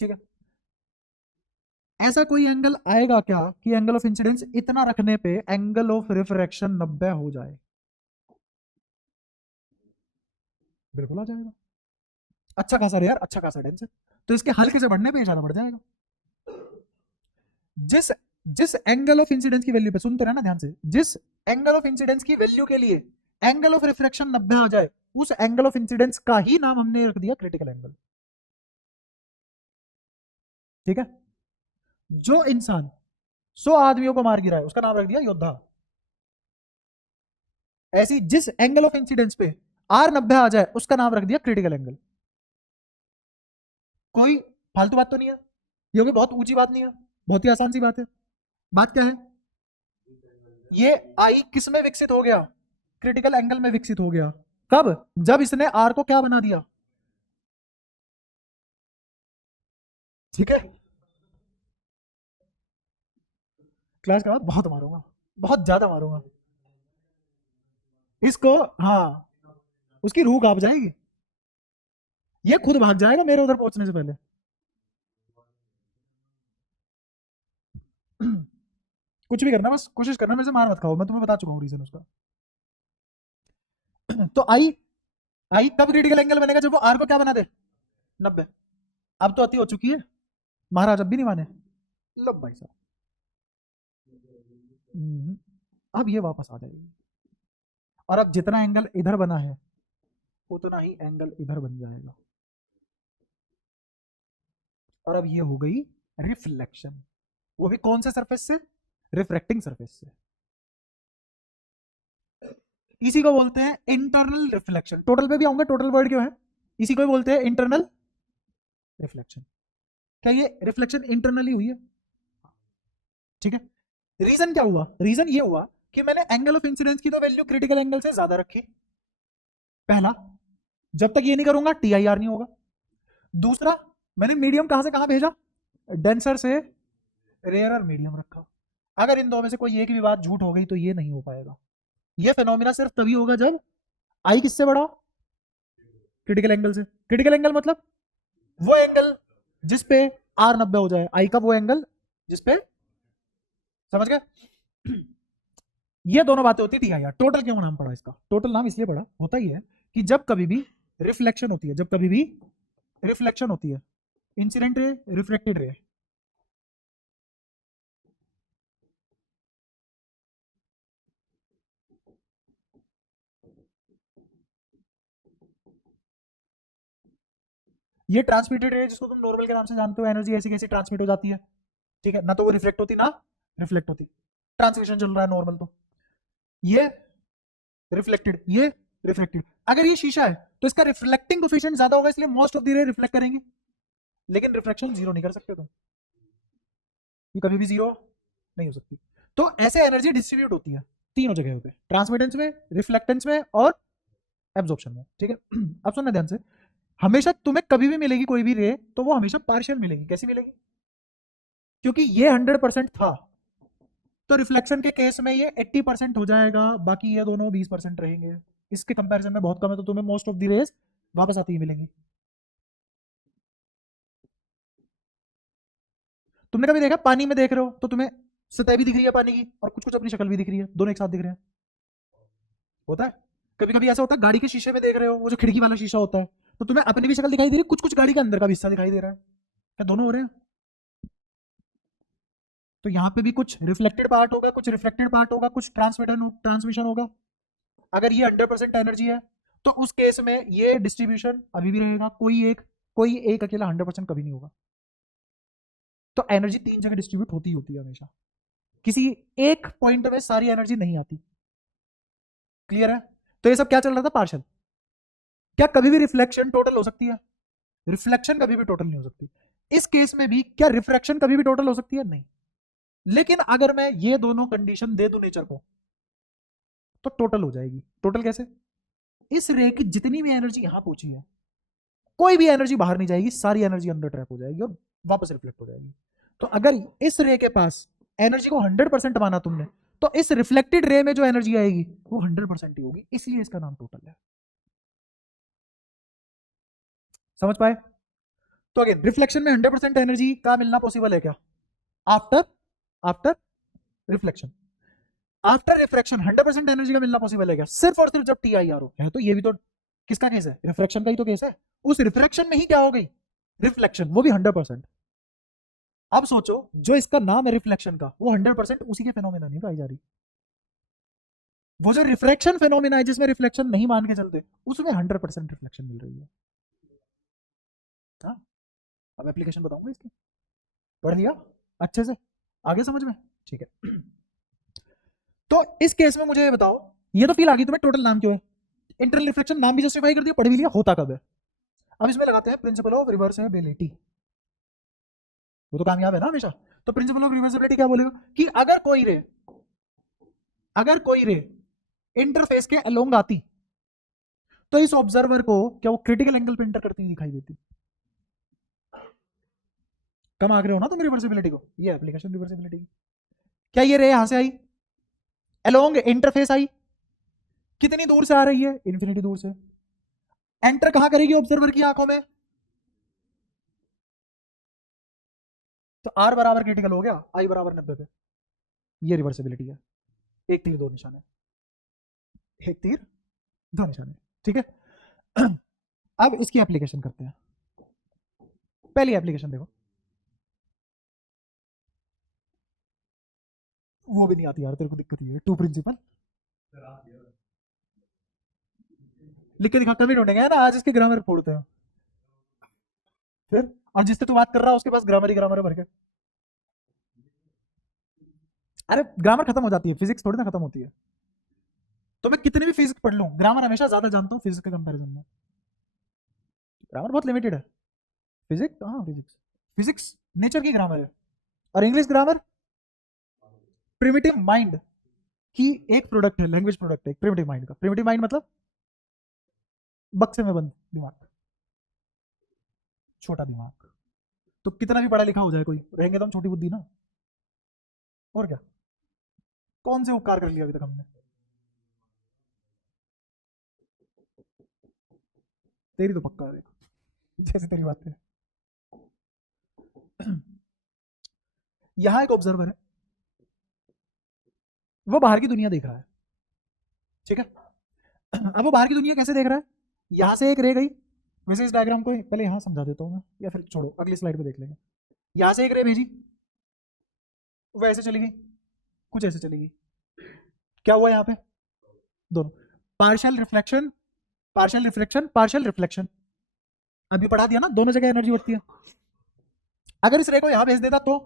ठीक है। ऐसा कोई एंगल आएगा क्या कि एंगल ऑफ इंसिडेंस इतना रखने पे एंगल ऑफ रिफ्रैक्शन 90 हो जाए? बिल्कुल आ जाएगा। अच्छा खासा यार, अच्छा खासा डेंस है, तो इसके हल्के से बढ़ने पे ज्यादा बढ़ जाएगा। जिस जिस एंगल ऑफ इंसिडेंस की वैल्यू पे, सुन तो रहना ध्यान से, जिस एंगल ऑफ इंसिडेंस की वैल्यू के लिए एंगल ऑफ रिफ्रैक्शन 90 आ जाए, उस एंगल ऑफ इंसिडेंस का ही नाम हमने रख दिया क्रिटिकल एंगल, ठीक है। जो इंसान 100 आदमियों को मार गिरा है उसका नाम रख दिया योद्धा। ऐसी जिस एंगल ऑफ इंसिडेंस पे आर 90 आ जाए उसका नाम रख दिया क्रिटिकल एंगल। कोई फालतू बात तो नहीं है, ये कोई बहुत ऊंची बात नहीं है, बहुत ही आसान सी बात है। बात क्या है? ये आई किस में विकसित हो गया? क्रिटिकल एंगल में विकसित हो गया। कब? जब इसने आर को क्या बना दिया, ठीक है। क्लास के बाद बहुत मारूंगा, बहुत ज्यादा मारूंगा इसको। हाँ, उसकी रूह कांप जाएगी, ये खुद भाग जाएगा मेरे उधर पहुंचने से पहले। कुछ भी करना, बस कोशिश करना मेरे से मार मत खाओ, मैं तुम्हें बता चुका हूँ रीजन उसका। तो आई, आई कब क्रिटिकल एंगल बनेगा? जब वो आर को क्या बना दे? 90। अब तो अति हो चुकी है, महाराज अब भी नहीं माने। लो भाई साहब, अब ये वापस आ जाएगी, और अब जितना एंगल इधर बना है उतना ही एंगल इधर बन जाएगा। और अब ये हो गई रिफ्लेक्शन, वो भी कौन से सरफेस से? रिफ्रैक्टिंग सरफेस से। इसी को बोलते हैं इंटरनल रिफ्लेक्शन। टोटल पे भी आऊंगा, टोटल वर्ड क्यों है, इसी को बोलते हैं इंटरनल रिफ्लेक्शन। क्या ये रिफ्लेक्शन इंटरनली हुई है? ठीक है। रीजन क्या हुआ? रीजन ये हुआ कि मैंने एंगल ऑफ इंसिडेंस की तो वैल्यू क्रिटिकल एंगल से ज्यादा रखी, पहला। जब तक ये नहीं करूंगा TIR नहीं होगा। दूसरा, मैंने मीडियम कहां से कहां भेजा, डेंसर से रेयरर मीडियम रखा। अगर इन दो में से कोई एक भी बात झूठ हो गई तो ये नहीं हो पाएगा। ये फेनोमेना सिर्फ तभी होगा जब आई किससे बड़ा, क्रिटिकल एंगल से। क्रिटिकल एंगल मतलब वो एंगल जिसपे R 90 हो जाए, आई का वो एंगल जिसपे, समझ गए? ये दोनों बातें होती है TIR। टोटल क्यों नाम पड़ा इसका? टोटल नाम इसलिए पड़ा, होता ही है कि जब कभी भी रिफ्लेक्शन होती है, जब कभी भी रिफ्लेक्शन होती है, इंसिडेंट रे, रिफ्लेक्टेड रे, ये ट्रांसमिटेड रे जिसको तुम नॉर्मल के नाम से जानते हो, एनर्जी ऐसी कैसी ट्रांसमिट हो जाती है, ठीक है ना, तो वो रिफ्लेक्ट होती ना रिफ्लेक्ट होती, ट्रांसमिशन चल रहा है नॉर्मल, तो ये रिफ्लेक्टेड, ये रिफ्लेक्टेड। अगर ये शीशा है तो इसका रिफ्लेक्टिंग कोफिशिएंट ज्यादा होगा, इसलिए मोस्ट ऑफ द रे रिफ्लेक्ट करेंगे, लेकिन रिफ्लेक्शन जीरो नहीं कर सकते तुम, ये कभी भी जीरो नहीं हो सकती। तो ऐसे एनर्जी डिस्ट्रीब्यूट होती है तीनों जगह पे, ट्रांसमिटेंस में, रिफ्लेक्टेंस में और एब्जॉर्प्शन में, ठीक है। अब सुनना ध्यान से, हमेशा तुम्हें कभी भी मिलेगी कोई भी रे तो वो हमेशा पार्शियल मिलेगी। कैसी मिलेगी? क्योंकि ये 100% था, तो रिफ्लेक्शन के केस में ये 80% हो जाएगा, बाकी ये दोनों 20% रहेंगे। इसके कंपैरिजन में बहुत कम है, तो तुम्हें मोस्ट ऑफ द रेज वापस आती ही मिलेंगी। तुमने कभी देखा, पानी में देख रहे हो तो तुम्हें सतह भी दिख रही है पानी की और कुछ कुछ अपनी शक्ल भी दिख रही है, दोनों एक साथ दिख रहे हैं, होता है। कभी कभी ऐसा होता है, गाड़ी के शीशे में देख रहे हो, वो जो खिड़की वाला शीशा होता है, तो तुम्हें अपनी भी शक्ल दिखाई दे रही है, कुछ कुछ गाड़ी का अंदर का भी हिस्सा दिखाई दे रहा है, क्या दोनों हो रहे हैं? तो यहाँ पे भी कुछ रिफ्लेक्टेड पार्ट होगा, कुछ रिफ्लेक्टेड पार्ट होगा, कुछ ट्रांसमिशन होगा। अगर ये 100% एनर्जी है तो उस केस में ये डिस्ट्रीब्यूशन अभी भी रहेगा, कोई एक अकेला 100% कभी नहीं होगा। तो एनर्जी तीन जगह डिस्ट्रीब्यूट होती है हमेशा, किसी एक पॉइंट में सारी एनर्जी नहीं आती। क्लियर है? तो ये सब क्या चल रहा था, पार्शियल। क्या कभी भी रिफ्लेक्शन टोटल हो सकती है? रिफ्लेक्शन कभी भी टोटल नहीं हो सकती। इस केस में भी क्या रिफ्रैक्शन कभी भी टोटल हो सकती है? नहीं। लेकिन अगर मैं ये दोनों कंडीशन दे दूं नेचर को तो टोटल हो जाएगी। टोटल कैसे? इस रे की जितनी भी एनर्जी यहां पहुंची है, कोई भी एनर्जी बाहर नहीं जाएगी, सारी एनर्जी अंदर ट्रैप हो जाएगी और वापस रिफ्लेक्ट हो जाएगी। तो अगर इस रे के पास एनर्जी को 100% माना तुमने, तो इस रिफ्लेक्टेड रे में जो एनर्जी आएगी वो 100% ही होगी, इसलिए इसका नाम टोटल है। समझ पाए? तो अगेन, रिफ्लेक्शन में 100% एनर्जी का मिलना पॉसिबल है क्या? After after reflection. After refraction 100% energy का मिलना पॉसिबल है क्या? सिर्फ और सिर्फ जब TIR हो। है तो ये भी तो किसका केस है? रिफ्रैक्शन का ही तो केस है। उस रिफ्रैक्शन में ही क्या हो गई? रिफ्लेक्शन, वो भी 100%। अब सोचो, जो इसका नाम है रिफ्लेक्शन का, वो 100% उसी के फेनोमेना नहीं पाई जा रही। वो जो रिफ्रैक्शन फेनोमेना है जिसमें रिफ्लेक्शन नहीं मान के चलते, उसमें 100% रिफ्लेक्शन मिल रही है। हाँ, अब एप्लीकेशन बताऊंगा इसकी, पढ़ लिया अच्छे से, आगे समझ में? ठीक है। तो इस केस में मुझे ये बताओ, ये तो फील आ गई तुम्हें, टोटल नाम क्यों है, इंटरनल रिफ्लेक्शन नाम भी जस्टिफाई कर दिया, पढ़ भी लिया, होता कब है। अब इसमें लगाते हैं प्रिंसिपल ऑफ रिवर्सिबिलिटी, वो तो कामयाब है ना हमेशा। तो प्रिंसिपल ऑफ रिवर्सिबिलिटी क्या बोलेगा कि अगर कोई रे इंटरफेस के अलोंग आती तो इस ऑब्जर्वर को क्या वो क्रिटिकल एंगल पे इंटर करती दिखाई देती? कम आग रहे हो ना तुम रिवर्सिबिलिटी को, ये एप्लीकेशन रिवर्सिबिलिटी की। क्या ये रे यहां से आई, अलोंग इंटरफेस आई, कितनी दूर से आ रही है? इन्फिनिटी दूर से। एंटर कहां करेगी ऑब्जर्वर की आंखों में? तो आर बराबर क्रिटिकल हो गया, आई बराबर 90 पे। ये रिवर्सिबिलिटी है। एक तीर दो निशाने, एक तीर दो निशाने, ठीक है। अब इसकी एप्लीकेशन करते हैं। पहली एप्लीकेशन देखो, वो भी नहीं आती यार, तेरे को दिक्कत ये टू प्रिंसिपल लिख के दिखा, कभी ढूंढेंगे है ना, आज इसके ग्रामर फोड़ते हैं फिर। और जिससे तू बात कर रहा है उसके पास ग्रामर ही ग्रामर है भर के। अरे ग्रामर खत्म हो जाती है, फिजिक्स थोड़ी ना खत्म होती है। तो मैं कितनी भी फिजिक्स पढ़ लूं, ग्रामर हमेशा ज्यादा जानता हूं फिजिक्स के कंपैरिजन में। ग्रामर बहुत लिमिटेड है। फिजिक्स, हाँ फिजिक्स, फिजिक्स नेचर की ग्रामर है, और इंग्लिश ग्रामर प्रिमिटिव माइंड की एक प्रोडक्ट है, लैंग्वेज प्रोडक्ट है प्रिमिटिव माइंड का। प्रिमिटिव माइंड मतलब बक्से में बंद दिमाग, छोटा दिमाग। तो कितना भी पढ़ा लिखा हो जाए कोई, रहेंगे तो हम छोटी बुद्धि ना, और क्या। कौन से उपकार कर लिया अभी तक हमने? तेरी तो पक्का है, देखो जैसे तेरी बात है। यहां एक ऑब्जर्वर है, वो बाहर की दुनिया देख रहा है, ठीक है। अब वो बाहर की दुनिया कैसे देख रहा है? यहां से एक रे गई, वैसे इस डायग्राम को पहले यहां समझा देता हूं मैं, या फिर छोड़ो अगली स्लाइड पे देख लेंगे। यहां से एक रे भेजी, वो ऐसे चली गई, कुछ ऐसे चली गई। क्या हुआ यहाँ पे? दोनों partial reflection, partial reflection, partial reflection. अभी पढ़ा दिया ना, दोनों जगह एनर्जी बढ़ती है। अगर इस रे को यहां भेज देता तो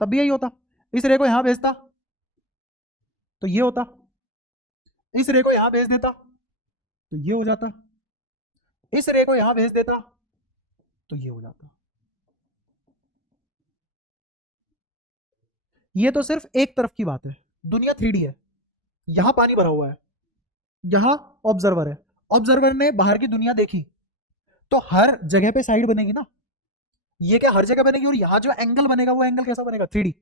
तब भी यही होता। इस रे को यहां भेजता तो ये होता। इस रे को यहां भेज देता तो ये हो जाता। इस रे को यहां भेज देता तो ये हो जाता। ये तो सिर्फ एक तरफ की बात है, दुनिया 3D है। यहां पानी भरा हुआ है, यहां ऑब्जर्वर है, ऑब्जर्वर ने बाहर की दुनिया देखी, तो हर जगह पे साइड बनेगी ना। ये क्या हर जगह बनेगी? और यहां जो एंगल बनेगा वो एंगल कैसा बनेगा? 3D।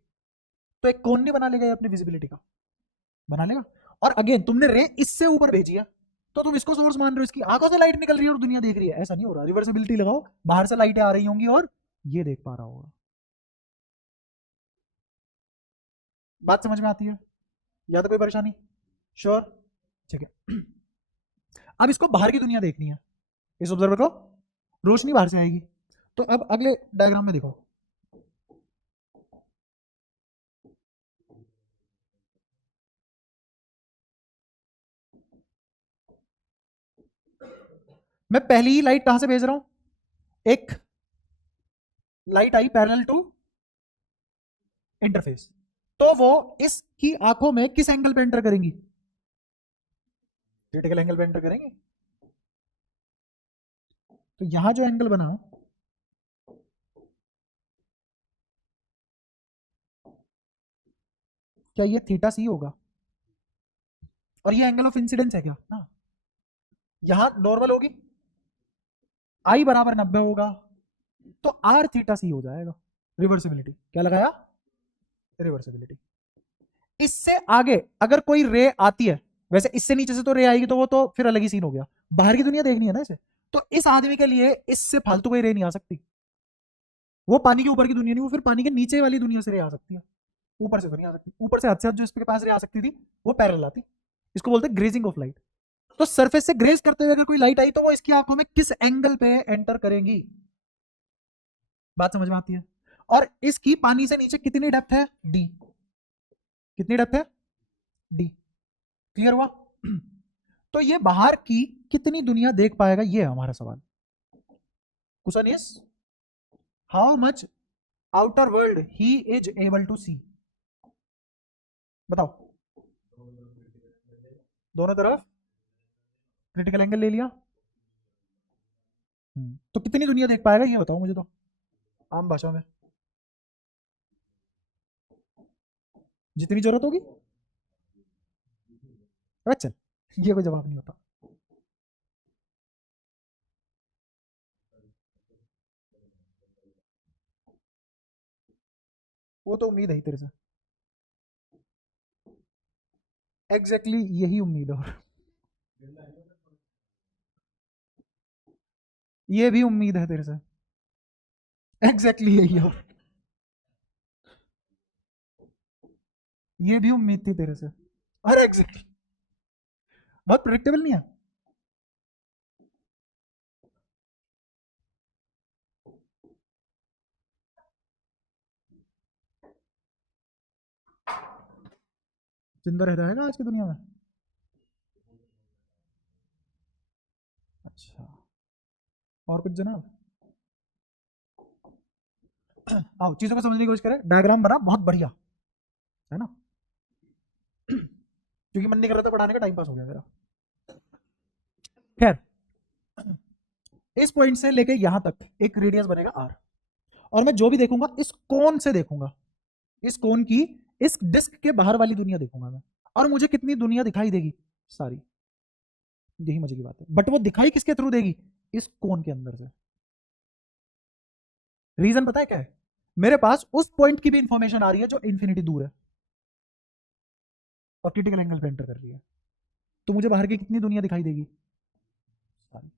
तो एक कोण नहीं बना लेगा ये अपनी विजिबिलिटी का? बना लेगा। और अगेन तुमने रे इससे ऊपर भेजी है, तो तुम इसको सोर्स मान रहे हो, इसकी आंखों से लाइट निकल रही है और दुनिया देख रही है, ऐसा नहीं हो रहा। रिवर्सिबिलिटी लगाओ, बाहर से लाइटें आ रही होंगी और ये देख पा रहा होगा। बात समझ में आती है? या तो कोई परेशानी? श्योर, ठीक है। अब इसको बाहर की दुनिया देखनी है, इस ऑब्जर्वर को रोशनी बाहर से आएगी। तो अब अगले डायग्राम में देखो, मैं पहली ही लाइट कहां से भेज रहा हूं? एक लाइट आई पैरेलल टू इंटरफेस, तो वो इसकी आंखों में किस एंगल पे एंटर करेंगी? क्रिटिकल एंगल पे एंटर करेंगे। तो यहां जो एंगल बना, क्या ये थीटा सी होगा? और ये एंगल ऑफ इंसिडेंस है क्या? हाँ। यहां नॉर्मल होगी, आई बराबर 90 होगा, तो आर थीटा सी हो जाएगा। रिवर्सिबिलिटी क्या लगाया? रिवर्सिबिलिटी। इससे आगे अगर कोई रे आती है, वैसे इससे नीचे से तो रे आएगी, तो वो तो फिर अलग ही सीन हो गया। बाहर की दुनिया देखनी है ना इसे, तो इस आदमी के लिए इससे फालतू कोई रे नहीं आ सकती। वो पानी के ऊपर की दुनिया नहीं, वो फिर पानी के नीचे वाली दुनिया से रे आ सकती है, ऊपर से तो नहीं आ सकती। ऊपर से हद से हद जो इसके पास रे आ सकती थी वो पैरेलल आती। इसको बोलते हैं ग्रेजिंग ऑफ लाइट। तो सरफेस से ग्रेज करते हुए अगर कोई लाइट आई, तो वो इसकी आंखों में किस एंगल पे एंटर करेंगी? बात समझ में आती है? और इसकी पानी से नीचे कितनी डेप्थ है? डी। कितनी डेप्थ है? डी। क्लियर हुआ? तो ये बाहर की कितनी दुनिया देख पाएगा, ये है हमारा सवाल। Question is how much outer world he is able to see. बताओ। दोनों तरफ क्रिटिकल एंगल ले लिया। तो कितनी दुनिया देख पाएगा ये बताओ मुझे तो, आम भाषा में। जितनी जरूरत होगी। अच्छा, ये कोई जवाब नहीं होता। वो तो उम्मीद है ही तेरे से। एग्जैक्टली यही उम्मीद है, और ये भी उम्मीद है तेरे से। एग्जैक्टली यही है, और ये भी उम्मीद थी तेरे से। अरे एग्जैक्टली, बहुत प्रेडिक्टेबल नहीं है? जिंदा रह जाएगा आज की दुनिया में? अच्छा, और कुछ जनाब? आओ चीजों को समझने की कोशिश करें। डायग्राम बना बहुत बढ़िया, है ना? क्योंकि मन नहीं कर रहा था पढ़ाने का, टाइम पास हो गया मेरा। खैर, इस पॉइंट से लेके यहां तक एक रेडियस बनेगा आर, और मैं जो भी देखूंगा इस कोन से देखूंगा, इस कोन की इस डिस्क के बाहर वाली दुनिया देखूंगा मैं, और मुझे कितनी दुनिया दिखाई देगी? सारी। यही मजे की बात है, बट वो दिखाई किसके थ्रू देगी? इस कोन के अंदर से। रीजन पता है क्या है? मेरे पास उस पॉइंट की भी इंफॉर्मेशन आ रही है जो इन्फिनिटी दूर है और क्रिटिकल एंगल पे एंटर कर रही है, तो मुझे बाहर की कितनी दुनिया दिखाई देगी? सारी।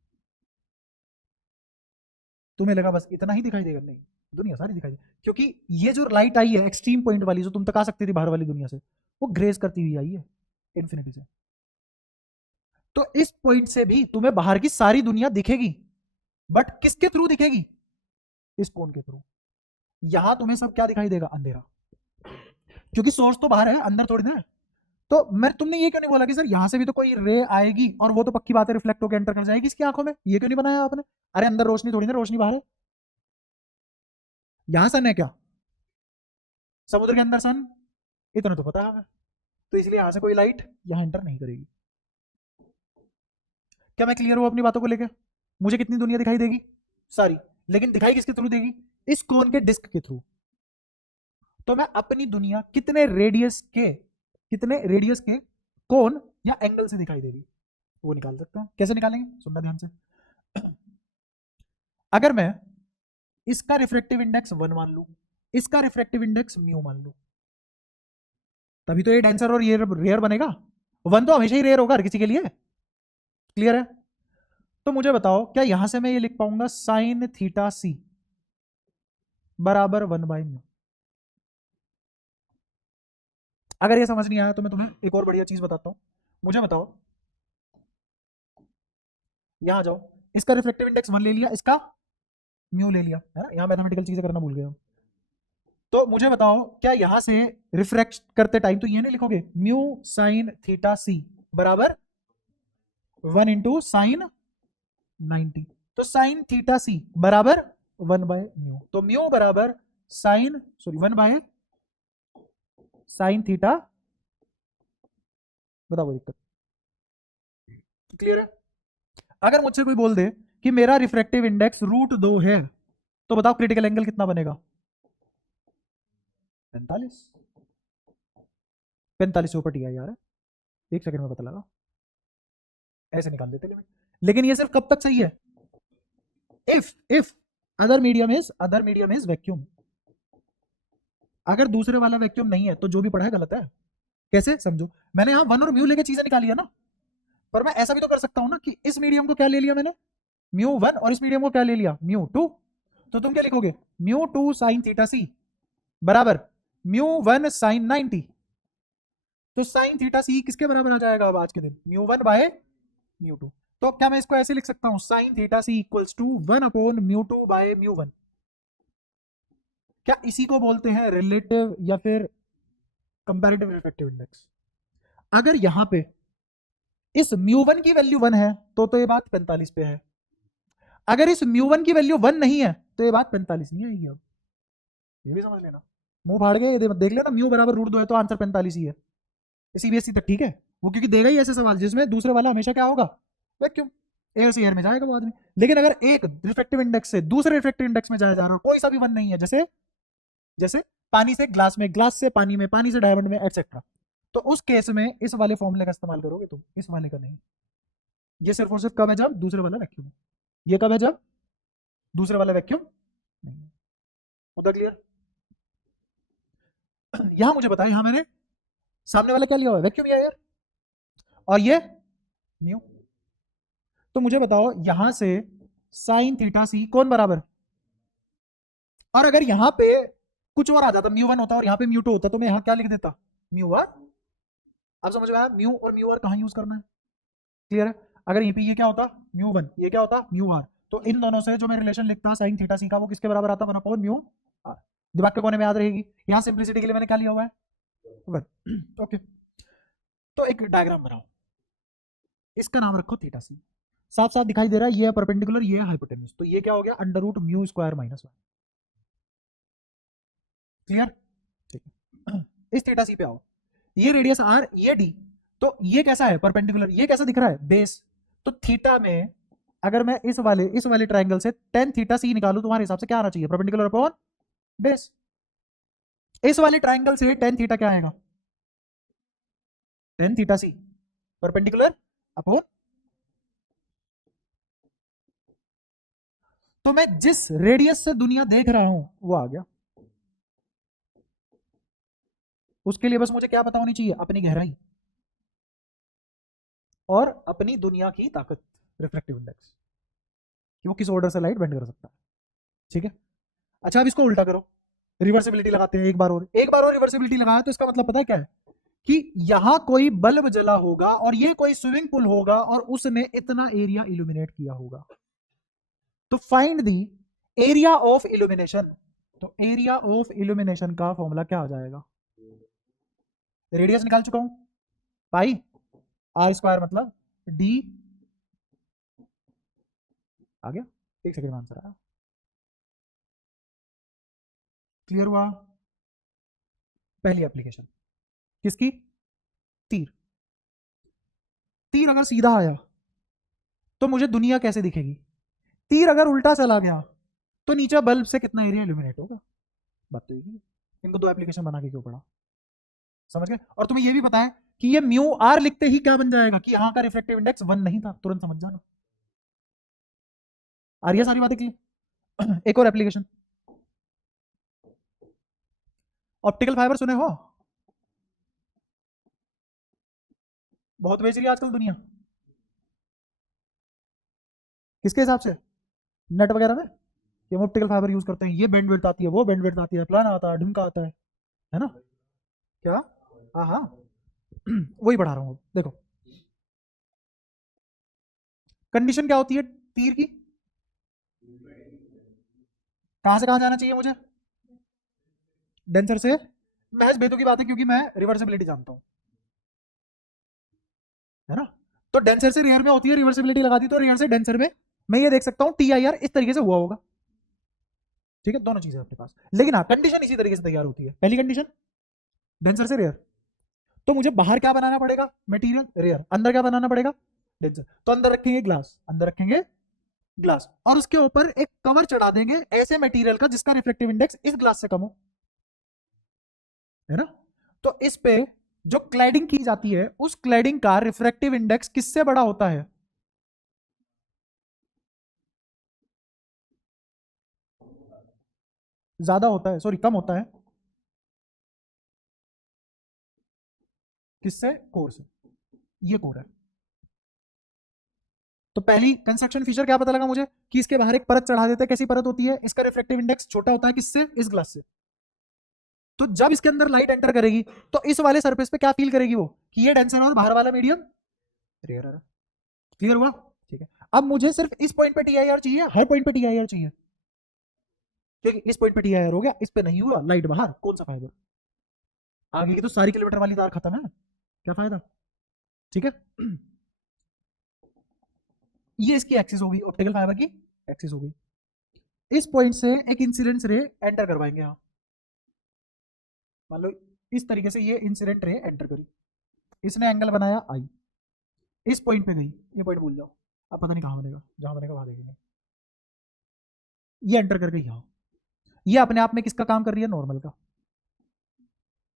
तुम्हें लगा बस इतना ही दिखाई देगा? नहीं, दुनिया सारी दिखाई देगी, क्योंकि ये जो लाइट आई है एक्सट्रीम पॉइंट वाली, जो तुम तक आ सकती थी बाहर वाली दुनिया से, वो ग्रेज करती हुई आई है इन्फिनिटी से। तो इस पॉइंट से भी तुम्हें बाहर की सारी दुनिया दिखेगी, बट किसके थ्रू दिखेगी? इस कोन के थ्रू। यहां तुम्हें सब क्या दिखाई देगा? अंधेरा, क्योंकि सोर्स तो बाहर है, अंदर थोड़ी ना है। तो मैं, तुमने ये क्यों नहीं बोला कि सर यहां से भी तो कोई रे आएगी और वो तो पक्की बात है रिफ्लेक्ट होकर एंटर कर जाएगी इसकी आंखों में? ये क्यों नहीं बनाया आपने? अरे अंदर रोशनी थोड़ी ना, रोशनी बाहर है। यहां सन है क्या? समुद्र के अंदर सन, इतना तो पता है हमें, तो इसलिए यहां से कोई लाइट यहां एंटर नहीं करेगी। क्या मैं क्लियर हूं अपनी बातों को लेकर? मुझे कितनी दुनिया दिखाई देगी? सारी। लेकिन दिखाई किसके थ्रू देगी? इस कोन के डिस्क के थ्रू। तो मैं अपनी दुनिया कितने रेडियस के कोन या एंगल से दिखाई देगी, वो निकाल सकते हैं। कैसे निकालेंगे? सुनना ध्यान से। अगर मैं इसका रिफ्रैक्टिव इंडेक्स 1 मान लूं, इसका रिफ्रैक्टिव इंडेक्स म्यू मान लूं, तभी तो ये डेंसर और ये रेयर बनेगा। 1 तो हमेशा ही रेयर होगा हर किसी के लिए। क्लियर है? तो मुझे बताओ, क्या यहां से मैं ये लिख पाऊंगा साइन थीटा सी बराबर 1/म्यू? अगर ये समझ नहीं आया तो मैं तुम्हें एक और बढ़िया चीज बताता हूं। मुझे बताओ, यहां जाओ, इसका रिफ्लेक्टिव इंडेक्स 1 ले लिया, इसका म्यू ले लिया, है ना? यहां मैथमेटिकल चीजें करना भूल गया। तो मुझे बताओ, क्या यहां से रिफ्रेक्ट करते टाइम तो ये नहीं लिखोगे म्यू साइन थीटा सी बराबर 1 × sin 90? तो साइन थीटा सी बराबर 1/म्यू, तो म्यू बराबर साइन, सॉरी 1/sin थीटा। बताओ दिक्कत क्लियर है? अगर मुझसे कोई बोल दे कि मेरा रिफ्रैक्टिव इंडेक्स √2 है, तो बताओ क्रिटिकल एंगल कितना बनेगा? 45। 45 से ऊपर टी आई यार, एक सेकंड में पता लगा, ऐसे निकाल देते लिमिट। लेकिन ये सिर्फ कब तक सही है? If other medium is vacuum. अगर दूसरे वाला वैक्यूम नहीं है तो जो भी पढ़ा है गलत है। कैसे समझो? मैंने यहां 1 और म्यू लेके चीजें निकाली है ना, पर मैं ऐसा भी तो कर सकता हूं ना कि इस मीडियम को क्या ले लिया मैंने? μ1, और इस मीडियम को क्या ले लिया? μ2। तो तुम क्या लिखोगे? μ2 साइन थीटा सी बराबर μ1 साइन 90। तो साइन थीटा सी किसके बराबर आ जाएगा अब आज के दिन? μ1/μ2। तो क्या मैं इसको ऐसे लिख सकता हूं, sine theta c equals to 1/μ2/μ1? क्या इसी को बोलते हैं रिलेटिव या फिर कंपैरेटिव रिफ्रैक्टिव इंडेक्स? अगर यहां पे इस μ1 की वैल्यू 1 है तो ये बात 45 पे है। अगर इस μ1 की वैल्यू 1 नहीं है तो ये बात 45 नहीं आएगी। अब ये भी समझ लेना, मुंह फाड़ के देख लेना, म्यू बराबर √2 है तो आंसर 45 ही है। सीबीएसई तक ठीक है वो, क्योंकि देगा ही ऐसे सवाल जिसमें दूसरे वाला हमेशा क्या होगा? वैक्यूम। एयर से एयर में जाएगा वो आदमी। लेकिन अगर एक रिफ्रैक्टिव इंडेक्स से दूसरे रिफ्रैक्टिव इंडेक्स में जाया जा रहा है, कोई सा भी 1 नहीं है, जैसे जैसे पानी से ग्लास में, ग्लास से पानी में, पानी से डायमंड में, एटसेट्रा, तो उस केस में इस वाले फॉर्मूले का इस्तेमाल करोगे तुम, इस वाले का नहीं। ये सिर्फ और सिर्फ कब है? जब दूसरे वाला वैक्यूम। ये कब है? जब दूसरे वाला वैक्यूम नहीं। होता क्लियर? यहां मुझे बताया, यहां मैंने सामने वाला क्या लिया हुआ है? वैक्यूम या एयर, और ये म्यू। तो मुझे बताओ, यहां से साइन थीटा सी कौन बराबर? और अगर यहां पे कुछ और आ जाता, μ1 होता और यहां पे μ2 होता, तो मैं यहां क्या लिख देता? μr। अब समझ में आया म्यू और म्यू आर कहां यूज करना है? क्लियर है? अगर यहीं पे ये क्या होता? μ1, ये क्या होता? μr। तो इन दोनों से जो मैं रिलेशन लिखता साइन थीटा सी का, वो किसके बराबर आता? 1/μr। दिमाग के कोने में याद रहेगी। यहां सिंप्लिसिटी के लिए मैंने क्या लिया हुआ है? 1। ओके, तो एक डायग्राम बनाओ, इसका नाम रखो थीटा सी। साफ साफ दिखाई दे रहा है, ये है परपेंडिकुलर, ये है हाइपोटेन्यूज, तो ये क्या हो गया? √μ² - 1। क्लियर? ठीक है। इस थीटा सी पे आओ, ये रेडियस आर, ये डी, तो ये कैसा है परपेंडिकुलर, ये कैसा दिख रहा है बेस। तो थीटा में अगर मैं इस वाले ट्रायंगल से टेन थीटा सी निकालू, तुम्हारे हिसाब से क्या आना चाहिए, परपेंडिकुलर अपॉन बेस। इस वाले ट्रायंगल से टेन थीटा क्या आएगा, tan theta c perpendicular upon. तो मैं जिस रेडियस से दुनिया देख रहा हूं वो आ गया। उसके लिए बस मुझे क्या पता होनी चाहिए, अपनी गहराई और अपनी दुनिया की ताकत, रिफ्लेक्टिव इंडेक्स, कि वो किस ऑर्डर से लाइट बेंड कर सकता है। ठीक है, अच्छा अब इसको उल्टा करो, रिवर्सिबिलिटी लगाते हैं, एक बार और रिवर्सिबिलिटी लगाया तो इसका मतलब पता है क्या है, कि यहां कोई बल्ब जला होगा और ये कोई स्विमिंग पूल होगा और उसने इतना एरिया इल्यूमिनेट किया होगा। तो find the area of illumination. तो एरिया ऑफ इल्यूमिनेशन का फॉर्मूला क्या आ जाएगा, रेडियस निकाल चुका हूं, पाई आर स्क्वायर मतलब डी, आ गया, एक सेकंड में आंसर आया। क्लियर हुआ, पहली एप्लीकेशन किसकी, तीर। तीर अगर सीधा आया तो मुझे दुनिया कैसे दिखेगी, तीर अगर उल्टा चला गया तो नीचे बल्ब से कितना एरिया इल्यूमिनेट होगा। बात तो यही है, इनको दो एप्लीकेशन बना के क्यों पड़ा, समझ गए। और तुम्हें यह भी पता है कि ये म्यू आर लिखते ही क्या बन जाएगा, कि यहां का रिफ्लेक्टिव इंडेक्स 1 नहीं था, तुरंत समझ जाना। आ रही है सारी बातें क्लियर। एक और एप्लीकेशन, ऑप्टिकल फाइबर सुने हो, बहुत बेच रही है आजकल दुनिया, किसके हिसाब से, नेट वगैरह में, कि हम ऑप्टिकल फाइबर यूज करते हैं, ये बैंडविड्थ आती है, वो बैंडविड्थ आती है, फलाना आता है, ढुमका आता है ना, क्या, हाँ हाँ। वही पढ़ा रहा हूँ, देखो कंडीशन क्या होती है तीर की, कहां से कहां जाना चाहिए मुझे, डेंसर से, महज बेतुकी की बात है क्योंकि मैं रिवर्सिबिलिटी जानता हूं, है ना। तो डेंसर से रेयर में होती है रिवर्सिबिलिटी लगा दी, तो रेयर से डेंसर में मैं ये देख सकता हूं टी आई आर इस तरीके से हुआ होगा। ठीक है, दोनों चीजें अपने पास, लेकिन हाँ कंडीशन इसी तरीके से तैयार होती है। पहली कंडीशन डेंसर से रेयर, तो मुझे बाहर क्या बनाना पड़ेगा, मटेरियल रेयर, अंदर क्या बनाना पड़ेगा, डेंसर। तो अंदर रखेंगे ग्लास, अंदर रखेंगे ग्लास, और उसके ऊपर एक कवर चढ़ा देंगे ऐसे मटेरियल का जिसका रिफ्लेक्टिव इंडेक्स इस ग्लास से कम हो, है ना। तो इस पे जो क्लैडिंग की जाती है उस क्लैडिंग का रिफ्रैक्टिव इंडेक्स किससे बड़ा होता है, ज्यादा होता है, सॉरी कम होता है, किससे, कोर से, ये कोर है। तो पहली कंस्ट्रक्शन फीचर क्या पता लगा मुझे, कि इसके बाहर एक परत चढ़ा देते हैं, कैसी परत होती है, इसका रिफ्लेक्टिव इंडेक्स छोटा होता है, किससे, इस ग्लास से। तो जब इसके अंदर लाइट एंटर करेगी तो इस वाले सरफेस पे क्या फील करेगी वो, कि ये डेंसर और बाहर वाला मीडियम रेयर है। क्लियर हुआ, ठीक है। अब मुझे सिर्फ इस पॉइंट पे टी आई आर चाहिए, हर पॉइंट पे टी आई आर चाहिए, ठीक है, इस पॉइंट पे टी आई आर हो गया, इस पे नहीं हुआ, लाइट बाहर, कौन सा फायदा, आगे की तो सारी किलोमीटर वाली तार खत्म है, क्या फायदा। ठीक है, ये इसकी एक्सिस होगी, ऑप्टिकल फाइबर की एक्सिस होगी। इस पॉइंट से एक इंसिडेंस रे एंटर करवाएंगे आप, मान लो इस तरीके से ये इंसिडेंट रे एंटर करी, इसने एंगल बनाया आई, इस पॉइंट पे गई, ये पॉइंट भूल जाओ, अब पता नहीं कहां बनेगा, जहां बनेगा वहां देखेंगे। ये एंटर कर गई यहां, ये अपने आप में किसका काम कर रही है, नॉर्मल का।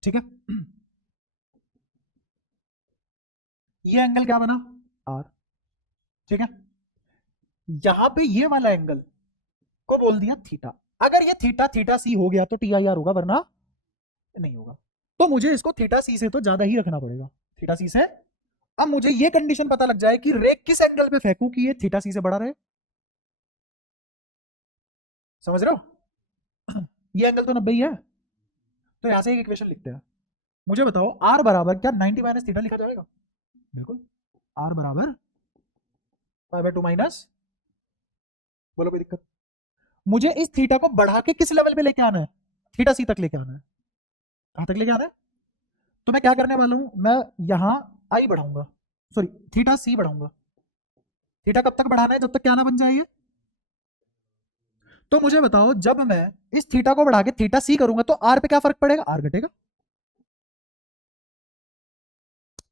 ठीक है, ये एंगल क्या बना, आर। ठीक है, यहां पे ये वाला एंगल को बोल दिया थीटा। अगर ये थीटा थीटा सी हो गया तो टी आई आर होगा, वरना नहीं होगा। तो मुझे इसको थीटा सी से तो ज्यादा ही रखना पड़ेगा, थीटा सी से। अब मुझे ये कंडीशन पता लग जाए कि रे किस एंगल पे फेंकूं कि ये थीटा सी से बड़ा रहे, समझ रहे हो। ये एंगल तो 90 ही है, तो यहां से एक इक्वेशन लिखते हैं। मुझे बताओ आर बराबर क्या 90 माइनस थीटा लिखा जाएगा, बिल्कुल, आर बराबर पाई बाय 2 माइनस, बोलो कोई दिक्कत। मुझे इस थीटा को बढ़ा के किस लेवल पे लेके आना है, थीटा सी तक लेके आना है, कहां तक लेके आना है। तो मैं क्या करने वाला हूं, मैं यहां आई बढ़ाऊंगा, सॉरी थीटा सी बढ़ाऊंगा। थीटा कब तक बढ़ाना है, जब तक क्या ना बन जाए ये। तो मुझे बताओ जब मैं इस थीटा को बढ़ा के थीटा सी करूंगा तो आर पे क्या फर्क पड़ेगा, आर घटेगा,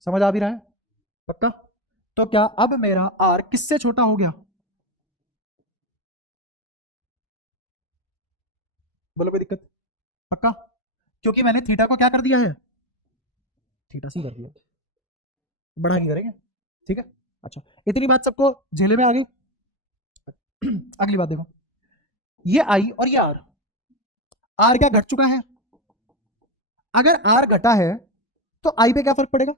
समझ आ भी रहा है? पक्का? तो क्या अब मेरा r किससे छोटा हो गया? बोलो कोई दिक्कत? पक्का? क्योंकि मैंने थीटा को क्या कर दिया है? थीटा सी कर दिया। बढ़ा के करेंगे, ठीक है? अच्छा, इतनी बात सबको झेले में आ गई? अगली बात देखो, ये आई और ये आर, आर क्या घट चुका है? अगर आर घटा है तो आई पे क्या फर्क पड़ेगा?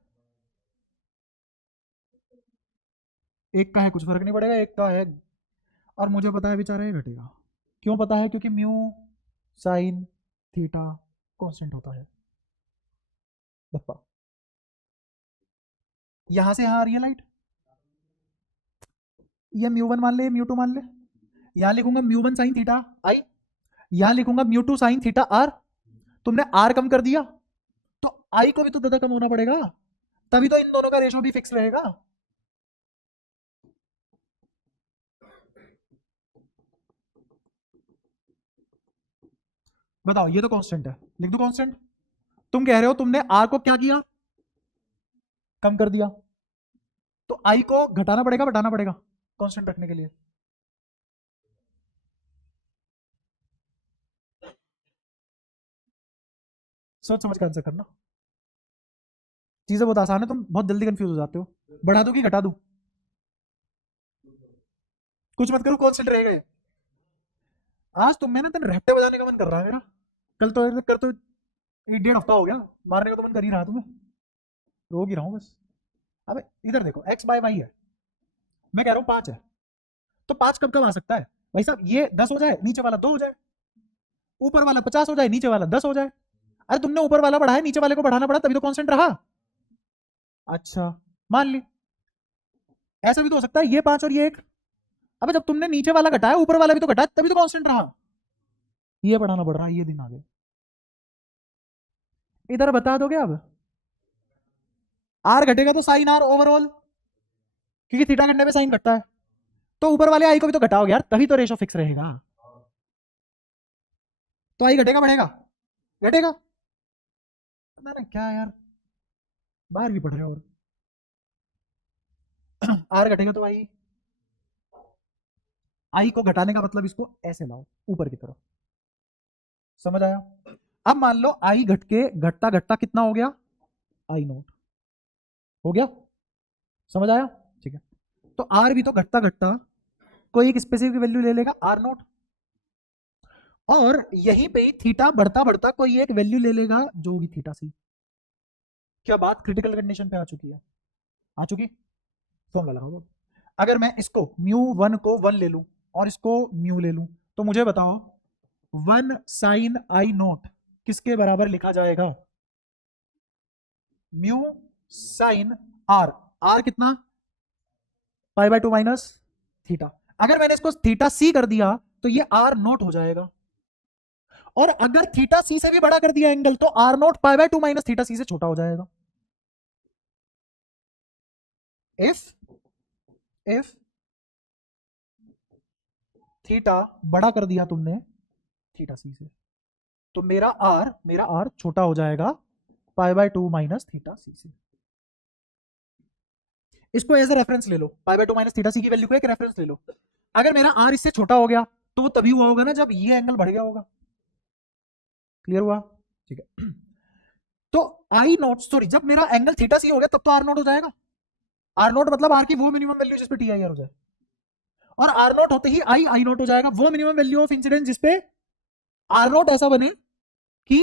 एक का है कुछ फर्क नहीं पड़ेगा, एक का है और मुझे पता है बेचारा ये घटेगा। क्यों पता है? क्योंकि म्यू साइन थीटा कांस्टेंट होता है। बप्पा, यहां से यहां आ रही है लाइट, ये म्यू वन मान ले, म्यू टू मान ले, यहां लिखूंगा mu one sine theta i, यहां लिखूंगा mu two sine theta r. तुमने आर कम कर दिया तो आई को भी तो दादा कम होना पड़ेगा, तभी तो इन दोनों का रेशो भी फिक्स रहेगा। बताओ, ये तो कांस्टेंट है, लिख दो कांस्टेंट। तुम कह रहे हो तुमने आर को क्या किया? कम कर दिया, तो आई को घटाना पड़ेगा बढ़ाना पड़ेगा कांस्टेंट रखने के लिए? सोच समझ कर आंसर करना, चीजें बहुत आसान है, तुम बहुत जल्दी कंफ्यूज हो जाते हो। बढ़ा दो कि घटा दो? कुछ मत करो, कांस्टेंट रहेगा ये। आज तुम में ना तेरे रहते बजाने का मन कर रहा है मेरा, कल तो एक डेढ़ हफ्ता हो गया, मारने का तो मन कर ही रहा तुम्हें, रोक ही रहा हूँ बस। अबे इधर देखो, एक्स बाय वाई है, मैं कह रहा हूँ 5 है, तो 5 कब कब आ सकता है भाई साहब? ये 10 हो जाए, नीचे वाला 2 हो जाए, ऊपर वाला 50 हो जाए, नीचे वाला 10 हो जाए। अरे तुमने ऊपर वाला बढ़ाया, नीचे वाले को बढ़ाना पड़ा, तभी तो कांस्टेंट रहा। अच्छा, मान ली ऐसा भी तो हो सकता है, ये 5 और ये 1। अबे जब तुमने नीचे वाला घटाया, ऊपर वाला भी तो घटाया, तभी तो कांस्टेंट रहा। ये बढ़ाना पड़ रहा है, ये दिन आ गए। इधर बता दोगे अब? आर घटेगा तो साइन आर ओवरऑल, क्योंकि थीटा घटने पे साइन घटता है, तो ऊपर वाले आई को भी तो घटाओगे यार, तभी तो रेशो फिक्स रहेगा। तो आई घटेगा बढ़ेगा? घटेगा। पता नहीं क्या यार, बाहर भी पढ़ रहे हो और आर घटेगा तो आई को घटाने का मतलब इसको ऐसे लाओ ऊपर की तरफ, समझ आया? अब मान लो आई घट के घटता घटता कितना हो गया? आई नोट हो गया, समझ आया? ठीक है, तो आर भी तो घटता घटता कोई एक स्पेसिफिक वैल्यू ले लेगा, आर नोट, और यहीं पे थीटा बढ़ता बढ़ता कोई एक वैल्यू ले लेगा जो होगी थीटा सी। क्या बात क्रिटिकल कंडीशन पे आ चुकी है? आ चुकी? फॉर्मूला लगाओ। अगर मैं इसको म्यू वन को 1 ले लूं और इसको म्यू ले लूं, तो मुझे बताओ 1 साइन आई नोट किसके बराबर लिखा जाएगा? म्यू साइन आर, आर कितना? पाई बाय 2 माइनस थीटा। अगर मैंने इसको थीटा सी कर दिया तो ये आर नोट हो जाएगा, और अगर थीटा सी से भी बड़ा कर दिया एंगल तो r naught pi by 2 minus theta c से छोटा हो जाएगा। इफ थीटा बड़ा कर दिया तुमने थीटा सी से, तो मेरा आर छोटा हो जाएगा pi by 2 minus theta c से। इसको एज ए रेफरेंस ले लो, पाई बाय 2 माइनस थीटा सी की वैल्यू को एक रेफरेंस ले लो। अगर मेरा आर इससे छोटा हो गया तो वो तभी हुआ होगा ना जब ये एंगल बढ़ गया होगा। क्लियर हुआ? ठीक है, तो आई नोट, सॉरी, जब मेरा एंगल थीटा सी हो गया तब तो आर नोट हो जाएगा। आर नोट मतलब आर की वो मिनिमम वैल्यू जिसपे टी आई आर हो जाए, और आर नोट होते ही आई नोट हो जाएगा, वो मिनिमम वैल्यू ऑफ इंसिडेंस जिसपे आर नोट ऐसा बने कि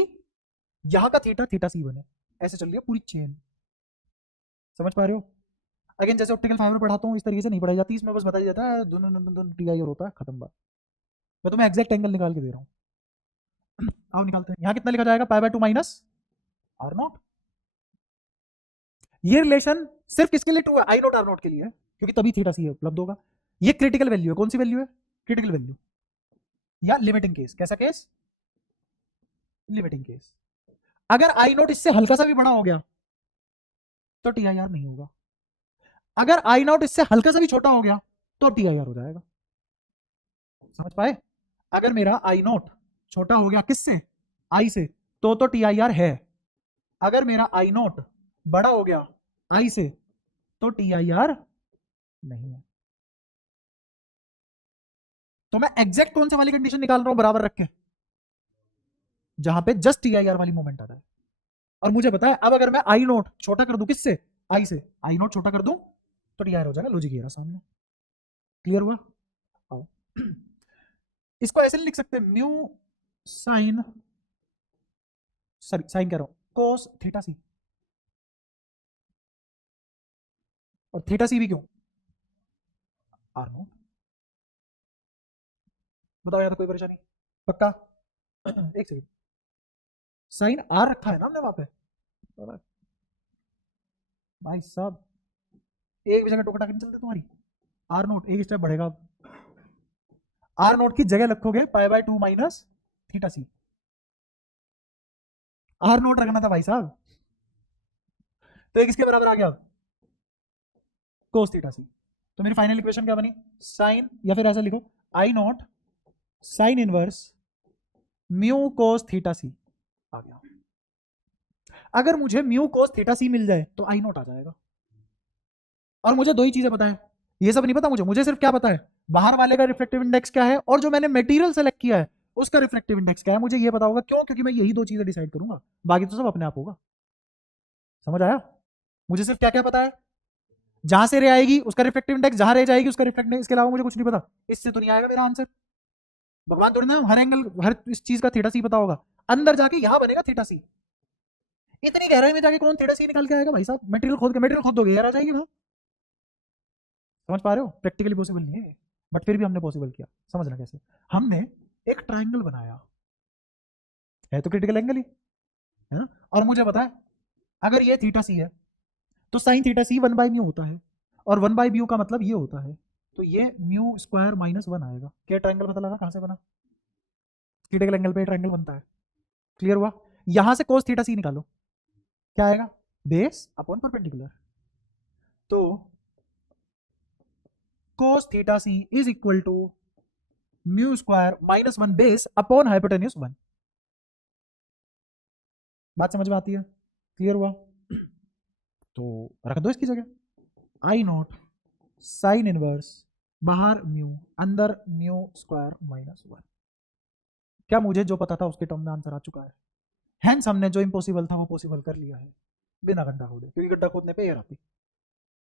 यहां का थीटा थीटा सी बने। ऐसे चल रही है पूरी चेन, समझ पा रहे हो? अगेन जैसे ऑप्टिकल फाइबर पढ़ाता हूँ इस तरीके से नहीं पढ़ाई जाती, इसमें बस बताया जाता है दोनों दोनों टी आई आर होता है, खत्म बात। मैं तुम्हें एग्जैक्ट एंगल निकाल के दे रहा हूँ। आओ निकालते हैं, यहाँ कितना लिखा जाएगा? Pi by 2 minus r naught. ये रिलेशन सिर्फ किसके लिए ट्रू है? आई नोट आर नोट के लिए है, क्योंकि तभी थीटा सी उपलब्ध होगा। ये क्रिटिकल वैल्यू है, कौन सी वैल्यू है? क्रिटिकल वैल्यू या लिमिटिंग केस। कैसा केस? Limiting case. अगर आई नोट इससे हल्का सा भी बड़ा हो गया तो टी आई आर नहीं होगा, अगर आई नोट इससे हल्का सा भी छोटा हो गया तो टी आई आर हो जाएगा। समझ पाए? अगर मेरा आई नोट छोटा हो गया किससे? आई से, तो टी आई आर है। अगर मेरा आई नोट बड़ा हो गया आई से, तो TIR नहीं है। तो मैं एग्जैक्ट कौन से वाली कंडीशन निकाल रहा हूं बराबर रख के, जहां पे जस्ट TIR वाली मोमेंट आता है। और मुझे पता है अब अगर मैं आई नोट छोटा कर दूं किससे, आई से, आई नोट छोटा कर दूं तो TIR हो जाएगा, लॉजिक ये रहा सामने। क्लियर हुआ? आओ इसको ऐसे नहीं लिख सकते, म्यू साइन, सॉरी साइन कह रहा हूं, कोस थीटा सी, और थीटा सी भी क्यों, आर नोट। बताओ यार कोई परेशानी? पक्का? एक सेकंड, साइन आर रखा है ना हमने वहां पे भाई साहब, एक भी जगह टोकटा नहीं चलती तुम्हारी। आर नोट एक स्टेप बढ़ेगा, आर नोट की जगह रखोगे pi by 2 minus theta c, r naught रखना था भाई साहब। तो एक इसके बराबर आ गया कोस थीटा सी। तो मेरी फाइनल इक्वेशन क्या बनी, साइन, या फिर ऐसा लिखो i naught sine inverse mu cos theta c आ गया। अगर मुझे म्यू कोस थीटा सी मिल जाए तो आई नोट आ जाएगा। और मुझे दो ही चीजें पता है, ये सब नहीं पता मुझे, मुझे सिर्फ क्या पता है, बाहर वाले का रिफ्लेक्टिव इंडेक्स क्या है और जो मैंने मटेरियल सेलेक्ट किया है उसका रिफ्लेक्टिव इंडेक्स क्या है, मुझे ये पता होगा। क्यों? क्योंकि मैं यही दो चीजें डिसाइड करूंगा, बाकी तो सब अपने आप होगा। समझ आया? मुझे सिर्फ क्या क्या पता है, जहां से रे आएगी उसका रिफ्लेक्टिव इंडेक्स, जहां रे जाएगी उसका रिफ्लेक्टिव, इसके अलावा मुझे कुछ नहीं पता। इससे तो नहीं आएगा मेरा आंसर। भगवान थोड़ी ना हर एंगल हर इस चीज का थीटा सी पता होगा, अंदर जाके यहां बनेगा थीटा सी। इतनी गहराई में जाके कौन थीटा सी निकाल के आएगा भाई साहब? मटेरियल खोद के, मटेरियल खोद दोगे यार आ जाएगी वहां। समझ पा रहे हो? प्रैक्टिकली पॉसिबल नहीं है, बट फिर भी हमने पॉसिबल किया। समझना कैसे, हमने एक ट्राइंगल बनाया है, तो क्रिटिकल एंगल ही है ना। और मुझे पता है अगर ये थीटा सी है तो sine theta c 1 by mu होता है, और 1 बाई म्यू का मतलब ये होता है, तो ये म्यू स्क्वायर माइनस 1 आएगा। क्या ट्राइंगल पता लगा कहां से बना? क्रिटिकल एंगल पे ट्राइंगल बनता है। क्लियर हुआ? यहां से कोस थीटा सी निकालो, क्या आएगा, बेस अपॉन परपेंडिकुलर। तो cos theta c is equal to mu square minus 1 base upon hypotenuse 1। बात समझ में आती है? क्लियर हुआ? तो रख दो इसकी जगह आई नॉट साइन इनवर्स, बाहर म्यू, अंदर म्यू स्क्वायर माइनस 1। क्या मुझे जो पता था उसके टर्म में आंसर आ चुका है? हेंस हमने जो इम्पॉसिबल था वो पॉसिबल कर लिया है बिना गड्ढा खोदे, क्योंकि गड्ढा खोदने पे एयर आती।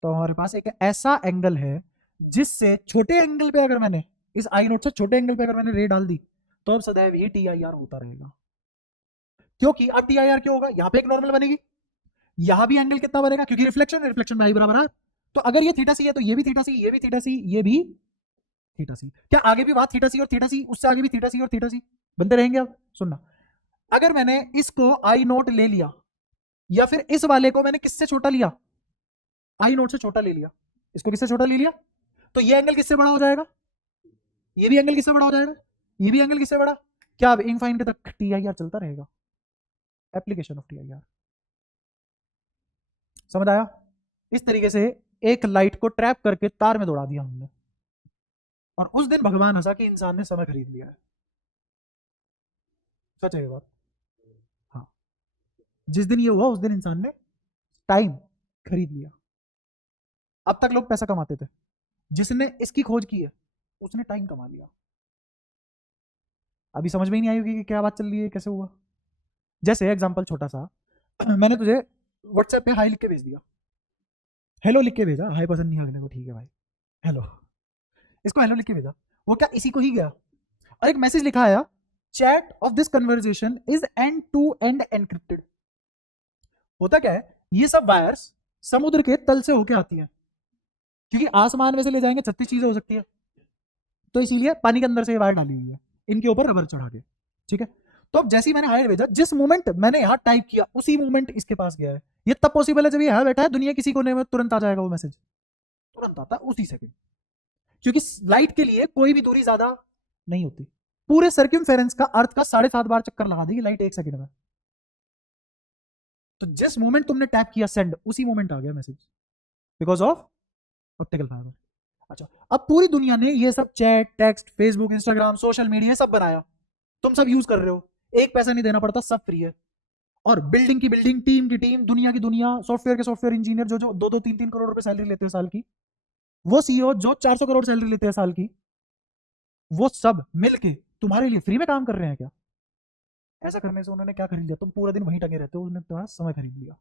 तो हमारे पास एक ऐसा एंगल है जिससे छोटे एंगल पे अगर मैंने इस आई नोट से छोटे एंगल पे अगर मैंने रे डाल दी तो अब सदैव ही TIR होता रहेगा। क्योंकि अब TIR क्यों होगा, यहां पे एक नॉर्मल बनेगी, यहां भी एंगल कितना बनेगा, क्योंकि रिफ्लेक्शन रिफ्लेक्शन में आई बराबर है। तो अगर ये थीटा सी है तो ये भी थीटा सी, ये भी थीटा सी, ये भी थीटा सी। क्या आगे भी बात थीटा सी और थीटा सी, उससे आगे भी थीटा सी और थीटा सी बनते रहेंगे? अब सुनना, अगर मैंने इसको आई नोट ले लिया, या फिर इस वाले को मैंने किससे छोटा लिया, आई नोट से छोटा ले लिया, इसको किससे छोटा ले लिया, तो ये एंगल किससे बड़ा हो जाएगा, ये भी एंगल किससे बड़ा हो जाएगा, ये भी एंगल किससे बड़ा। क्या अब इनफाइनाइट तक TIR चलता रहेगा? Application of TIR। समझ आया? इस तरीके से एक लाइट को ट्रैप करके तार में दौड़ा दिया हमने, और उस दिन भगवान हंसा कि इंसान ने समय खरीद लिया है। सच है ये बात? हाँ, जिस दिन ये हुआ उस दिन इंसान ने टाइम खरीद लिया। अब तक लोग पैसा कमाते थे, जिसने इसकी खोज की है उसने टाइम कमा लिया। अभी समझ में ही नहीं आई होगी कि क्या बात चल रही है, कैसे हुआ। जैसे एग्जांपल छोटा सा, मैंने तुझे व्हाट्सएप पे हाई लिख के भेज दिया, हेलो लिख के भेजा, हाई पसंद नहीं आने को, ठीक है भाई हेलो, इसको हेलो लिख के भेजा, वो क्या इसी को ही गया और एक मैसेज लिखा आया, chat of this conversation is end to end encrypted. होता क्या है, ये सब वायर्स समुद्र के तल से होके आती हैं, क्योंकि आसमान में से ले जाएंगे 36 चीजें हो सकती है, तो इसीलिए पानी के अंदर से ये वायर डाली हुई है, इनके ऊपर रबर चढ़ा के। ठीक है, तो अब जैसे ही मैंने हाई भेजा, जिस मोमेंट मैंने यहाँ टाइप किया उसी मोमेंट इसके पास गया है। ये तब पॉसिबल है जब ये यहाँ बैठा है, दुनिया किसी कोने में तुरंत आ जाएगा वो मैसेज, तुरंत आता उसी सेकंड, क्योंकि लाइट के लिए कोई भी दूरी ज्यादा नहीं होती। पूरे सर्क्यूमफेरेंस का अर्थ का 7.5 बार चक्कर लगा देगी लाइट एक सेकंड में। तो जिस मोमेंट तुमने टैप किया सेंड, उसी मोमेंट आ गया message, because of optical fibre. अच्छा, अब पूरी दुनिया ने ये सब chat, text, Facebook, Instagram, social media सब बनाया, तुम सब यूज कर रहे हो, एक पैसा नहीं देना पड़ता, सब फ्री है। और बिल्डिंग की बिल्डिंग, टीम की टीम, दुनिया की दुनिया, सॉफ्टवेयर के सॉफ्टवेयर इंजीनियर जो जो 2-2 3-3 करोड़ रुपए सैलरी लेते हैं साल की, वो सीईओ जो 400 करोड़ सैलरी लेते हैं साल की, वो सब मिलके तुम्हारे लिए फ्री में काम कर रहे हैं क्या? ऐसा करने से उन्होंने क्या खरीद लिया? तुम पूरा दिन वहीं टंगे रहते हो, उन्होंने तुम्हारा समय खरीद लिया।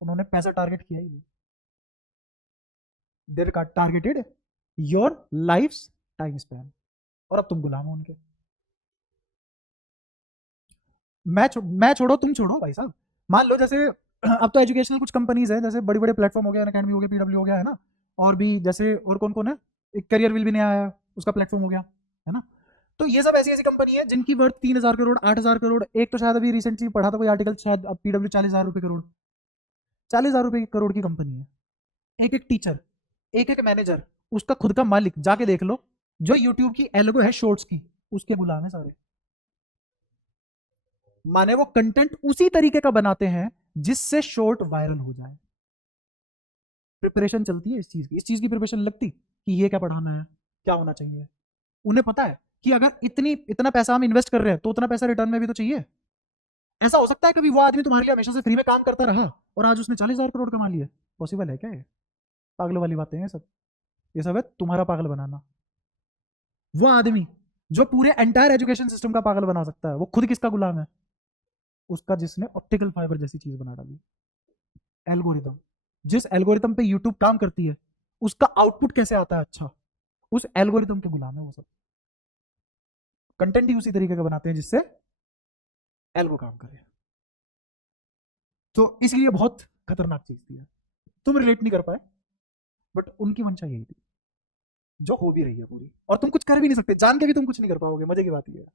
उन्होंने पैसा टारगेट किया ही नहीं। They're targeted your lifetime span, और अब तुम गुलाम हो उनके। मैं छोड़ो, तुम छोड़ो भाई साहब। मान लो जैसे अब तो एजुकेशनल कुछ कंपनीज है, जैसे बड़े बड़े प्लेटफॉर्म हो गया, अकेडमी हो गया, पीडब्ल्यू हो गया, है ना, और भी जैसे और कौन कौन है, एक करियर विल भी नया आया, उसका प्लेटफॉर्म हो गया, है ना। तो ये सब ऐसी ऐसी कंपनी है जिनकी वर्थ 3,000 करोड़, 8,000 करोड़, एक तो शायद अभी रिसेंटली पढ़ा था कोई आर्टिकल, शायद अब पीडब्ल्यू 40,000 रुपए करोड़, 40,000 रुपए करोड़ की कंपनी है। एक एक टीचर, एक एक मैनेजर, उसका खुद का मालिक, जाके देख लो, जो यूट्यूब की एल्गो है शॉर्ट्स की, उसके गुलाम है सारे। माने वो कंटेंट उसी तरीके का बनाते हैं जिससे शॉर्ट वायरल हो जाए। प्रिपरेशन चलती है इस चीज की प्रिपरेशन लगती कि ये क्या पढ़ाना है, क्या होना चाहिए। उन्हें पता है कि अगर इतना पैसा हम इन्वेस्ट कर रहे हैं तो उतना पैसा रिटर्न में भी तो चाहिए। ऐसा हो सकता है कभी वो आदमी तुम्हारे लिए हमेशा से फ्री में काम करता रहा और आज उसने 40,000 करोड़ कमा लिए? पॉसिबल है क्या ये? पागलों वाली बातें हैं सब, ये सब है तुम्हारा पागल बनाना। वो आदमी जो पूरे एंटायर एजुकेशन सिस्टम का पागल बना सकता है, वो खुद किसका गुलाम है? उसका जिसने ऑप्टिकल फाइबर जैसी चीज बना डाली, एल्गोरिदम। जिस एल्गोरिदम पे यूट्यूब काम करती है, उसका आउटपुट कैसे आता है अच्छा, उस एल्गोरिदम के गुलाम है वो सब। कंटेंट ही उसी तरीके का बनाते हैं जिससे एल्गो काम करे। तो इसलिए बहुत खतरनाक चीज थी। तुम रिलेट नहीं कर पाए, बट उनकी मंशा यही थी, जो हो भी रही है पूरी, और तुम कुछ कर भी नहीं सकते, जान के भी तुम कुछ नहीं कर पाओगे। मजे की बात ये है।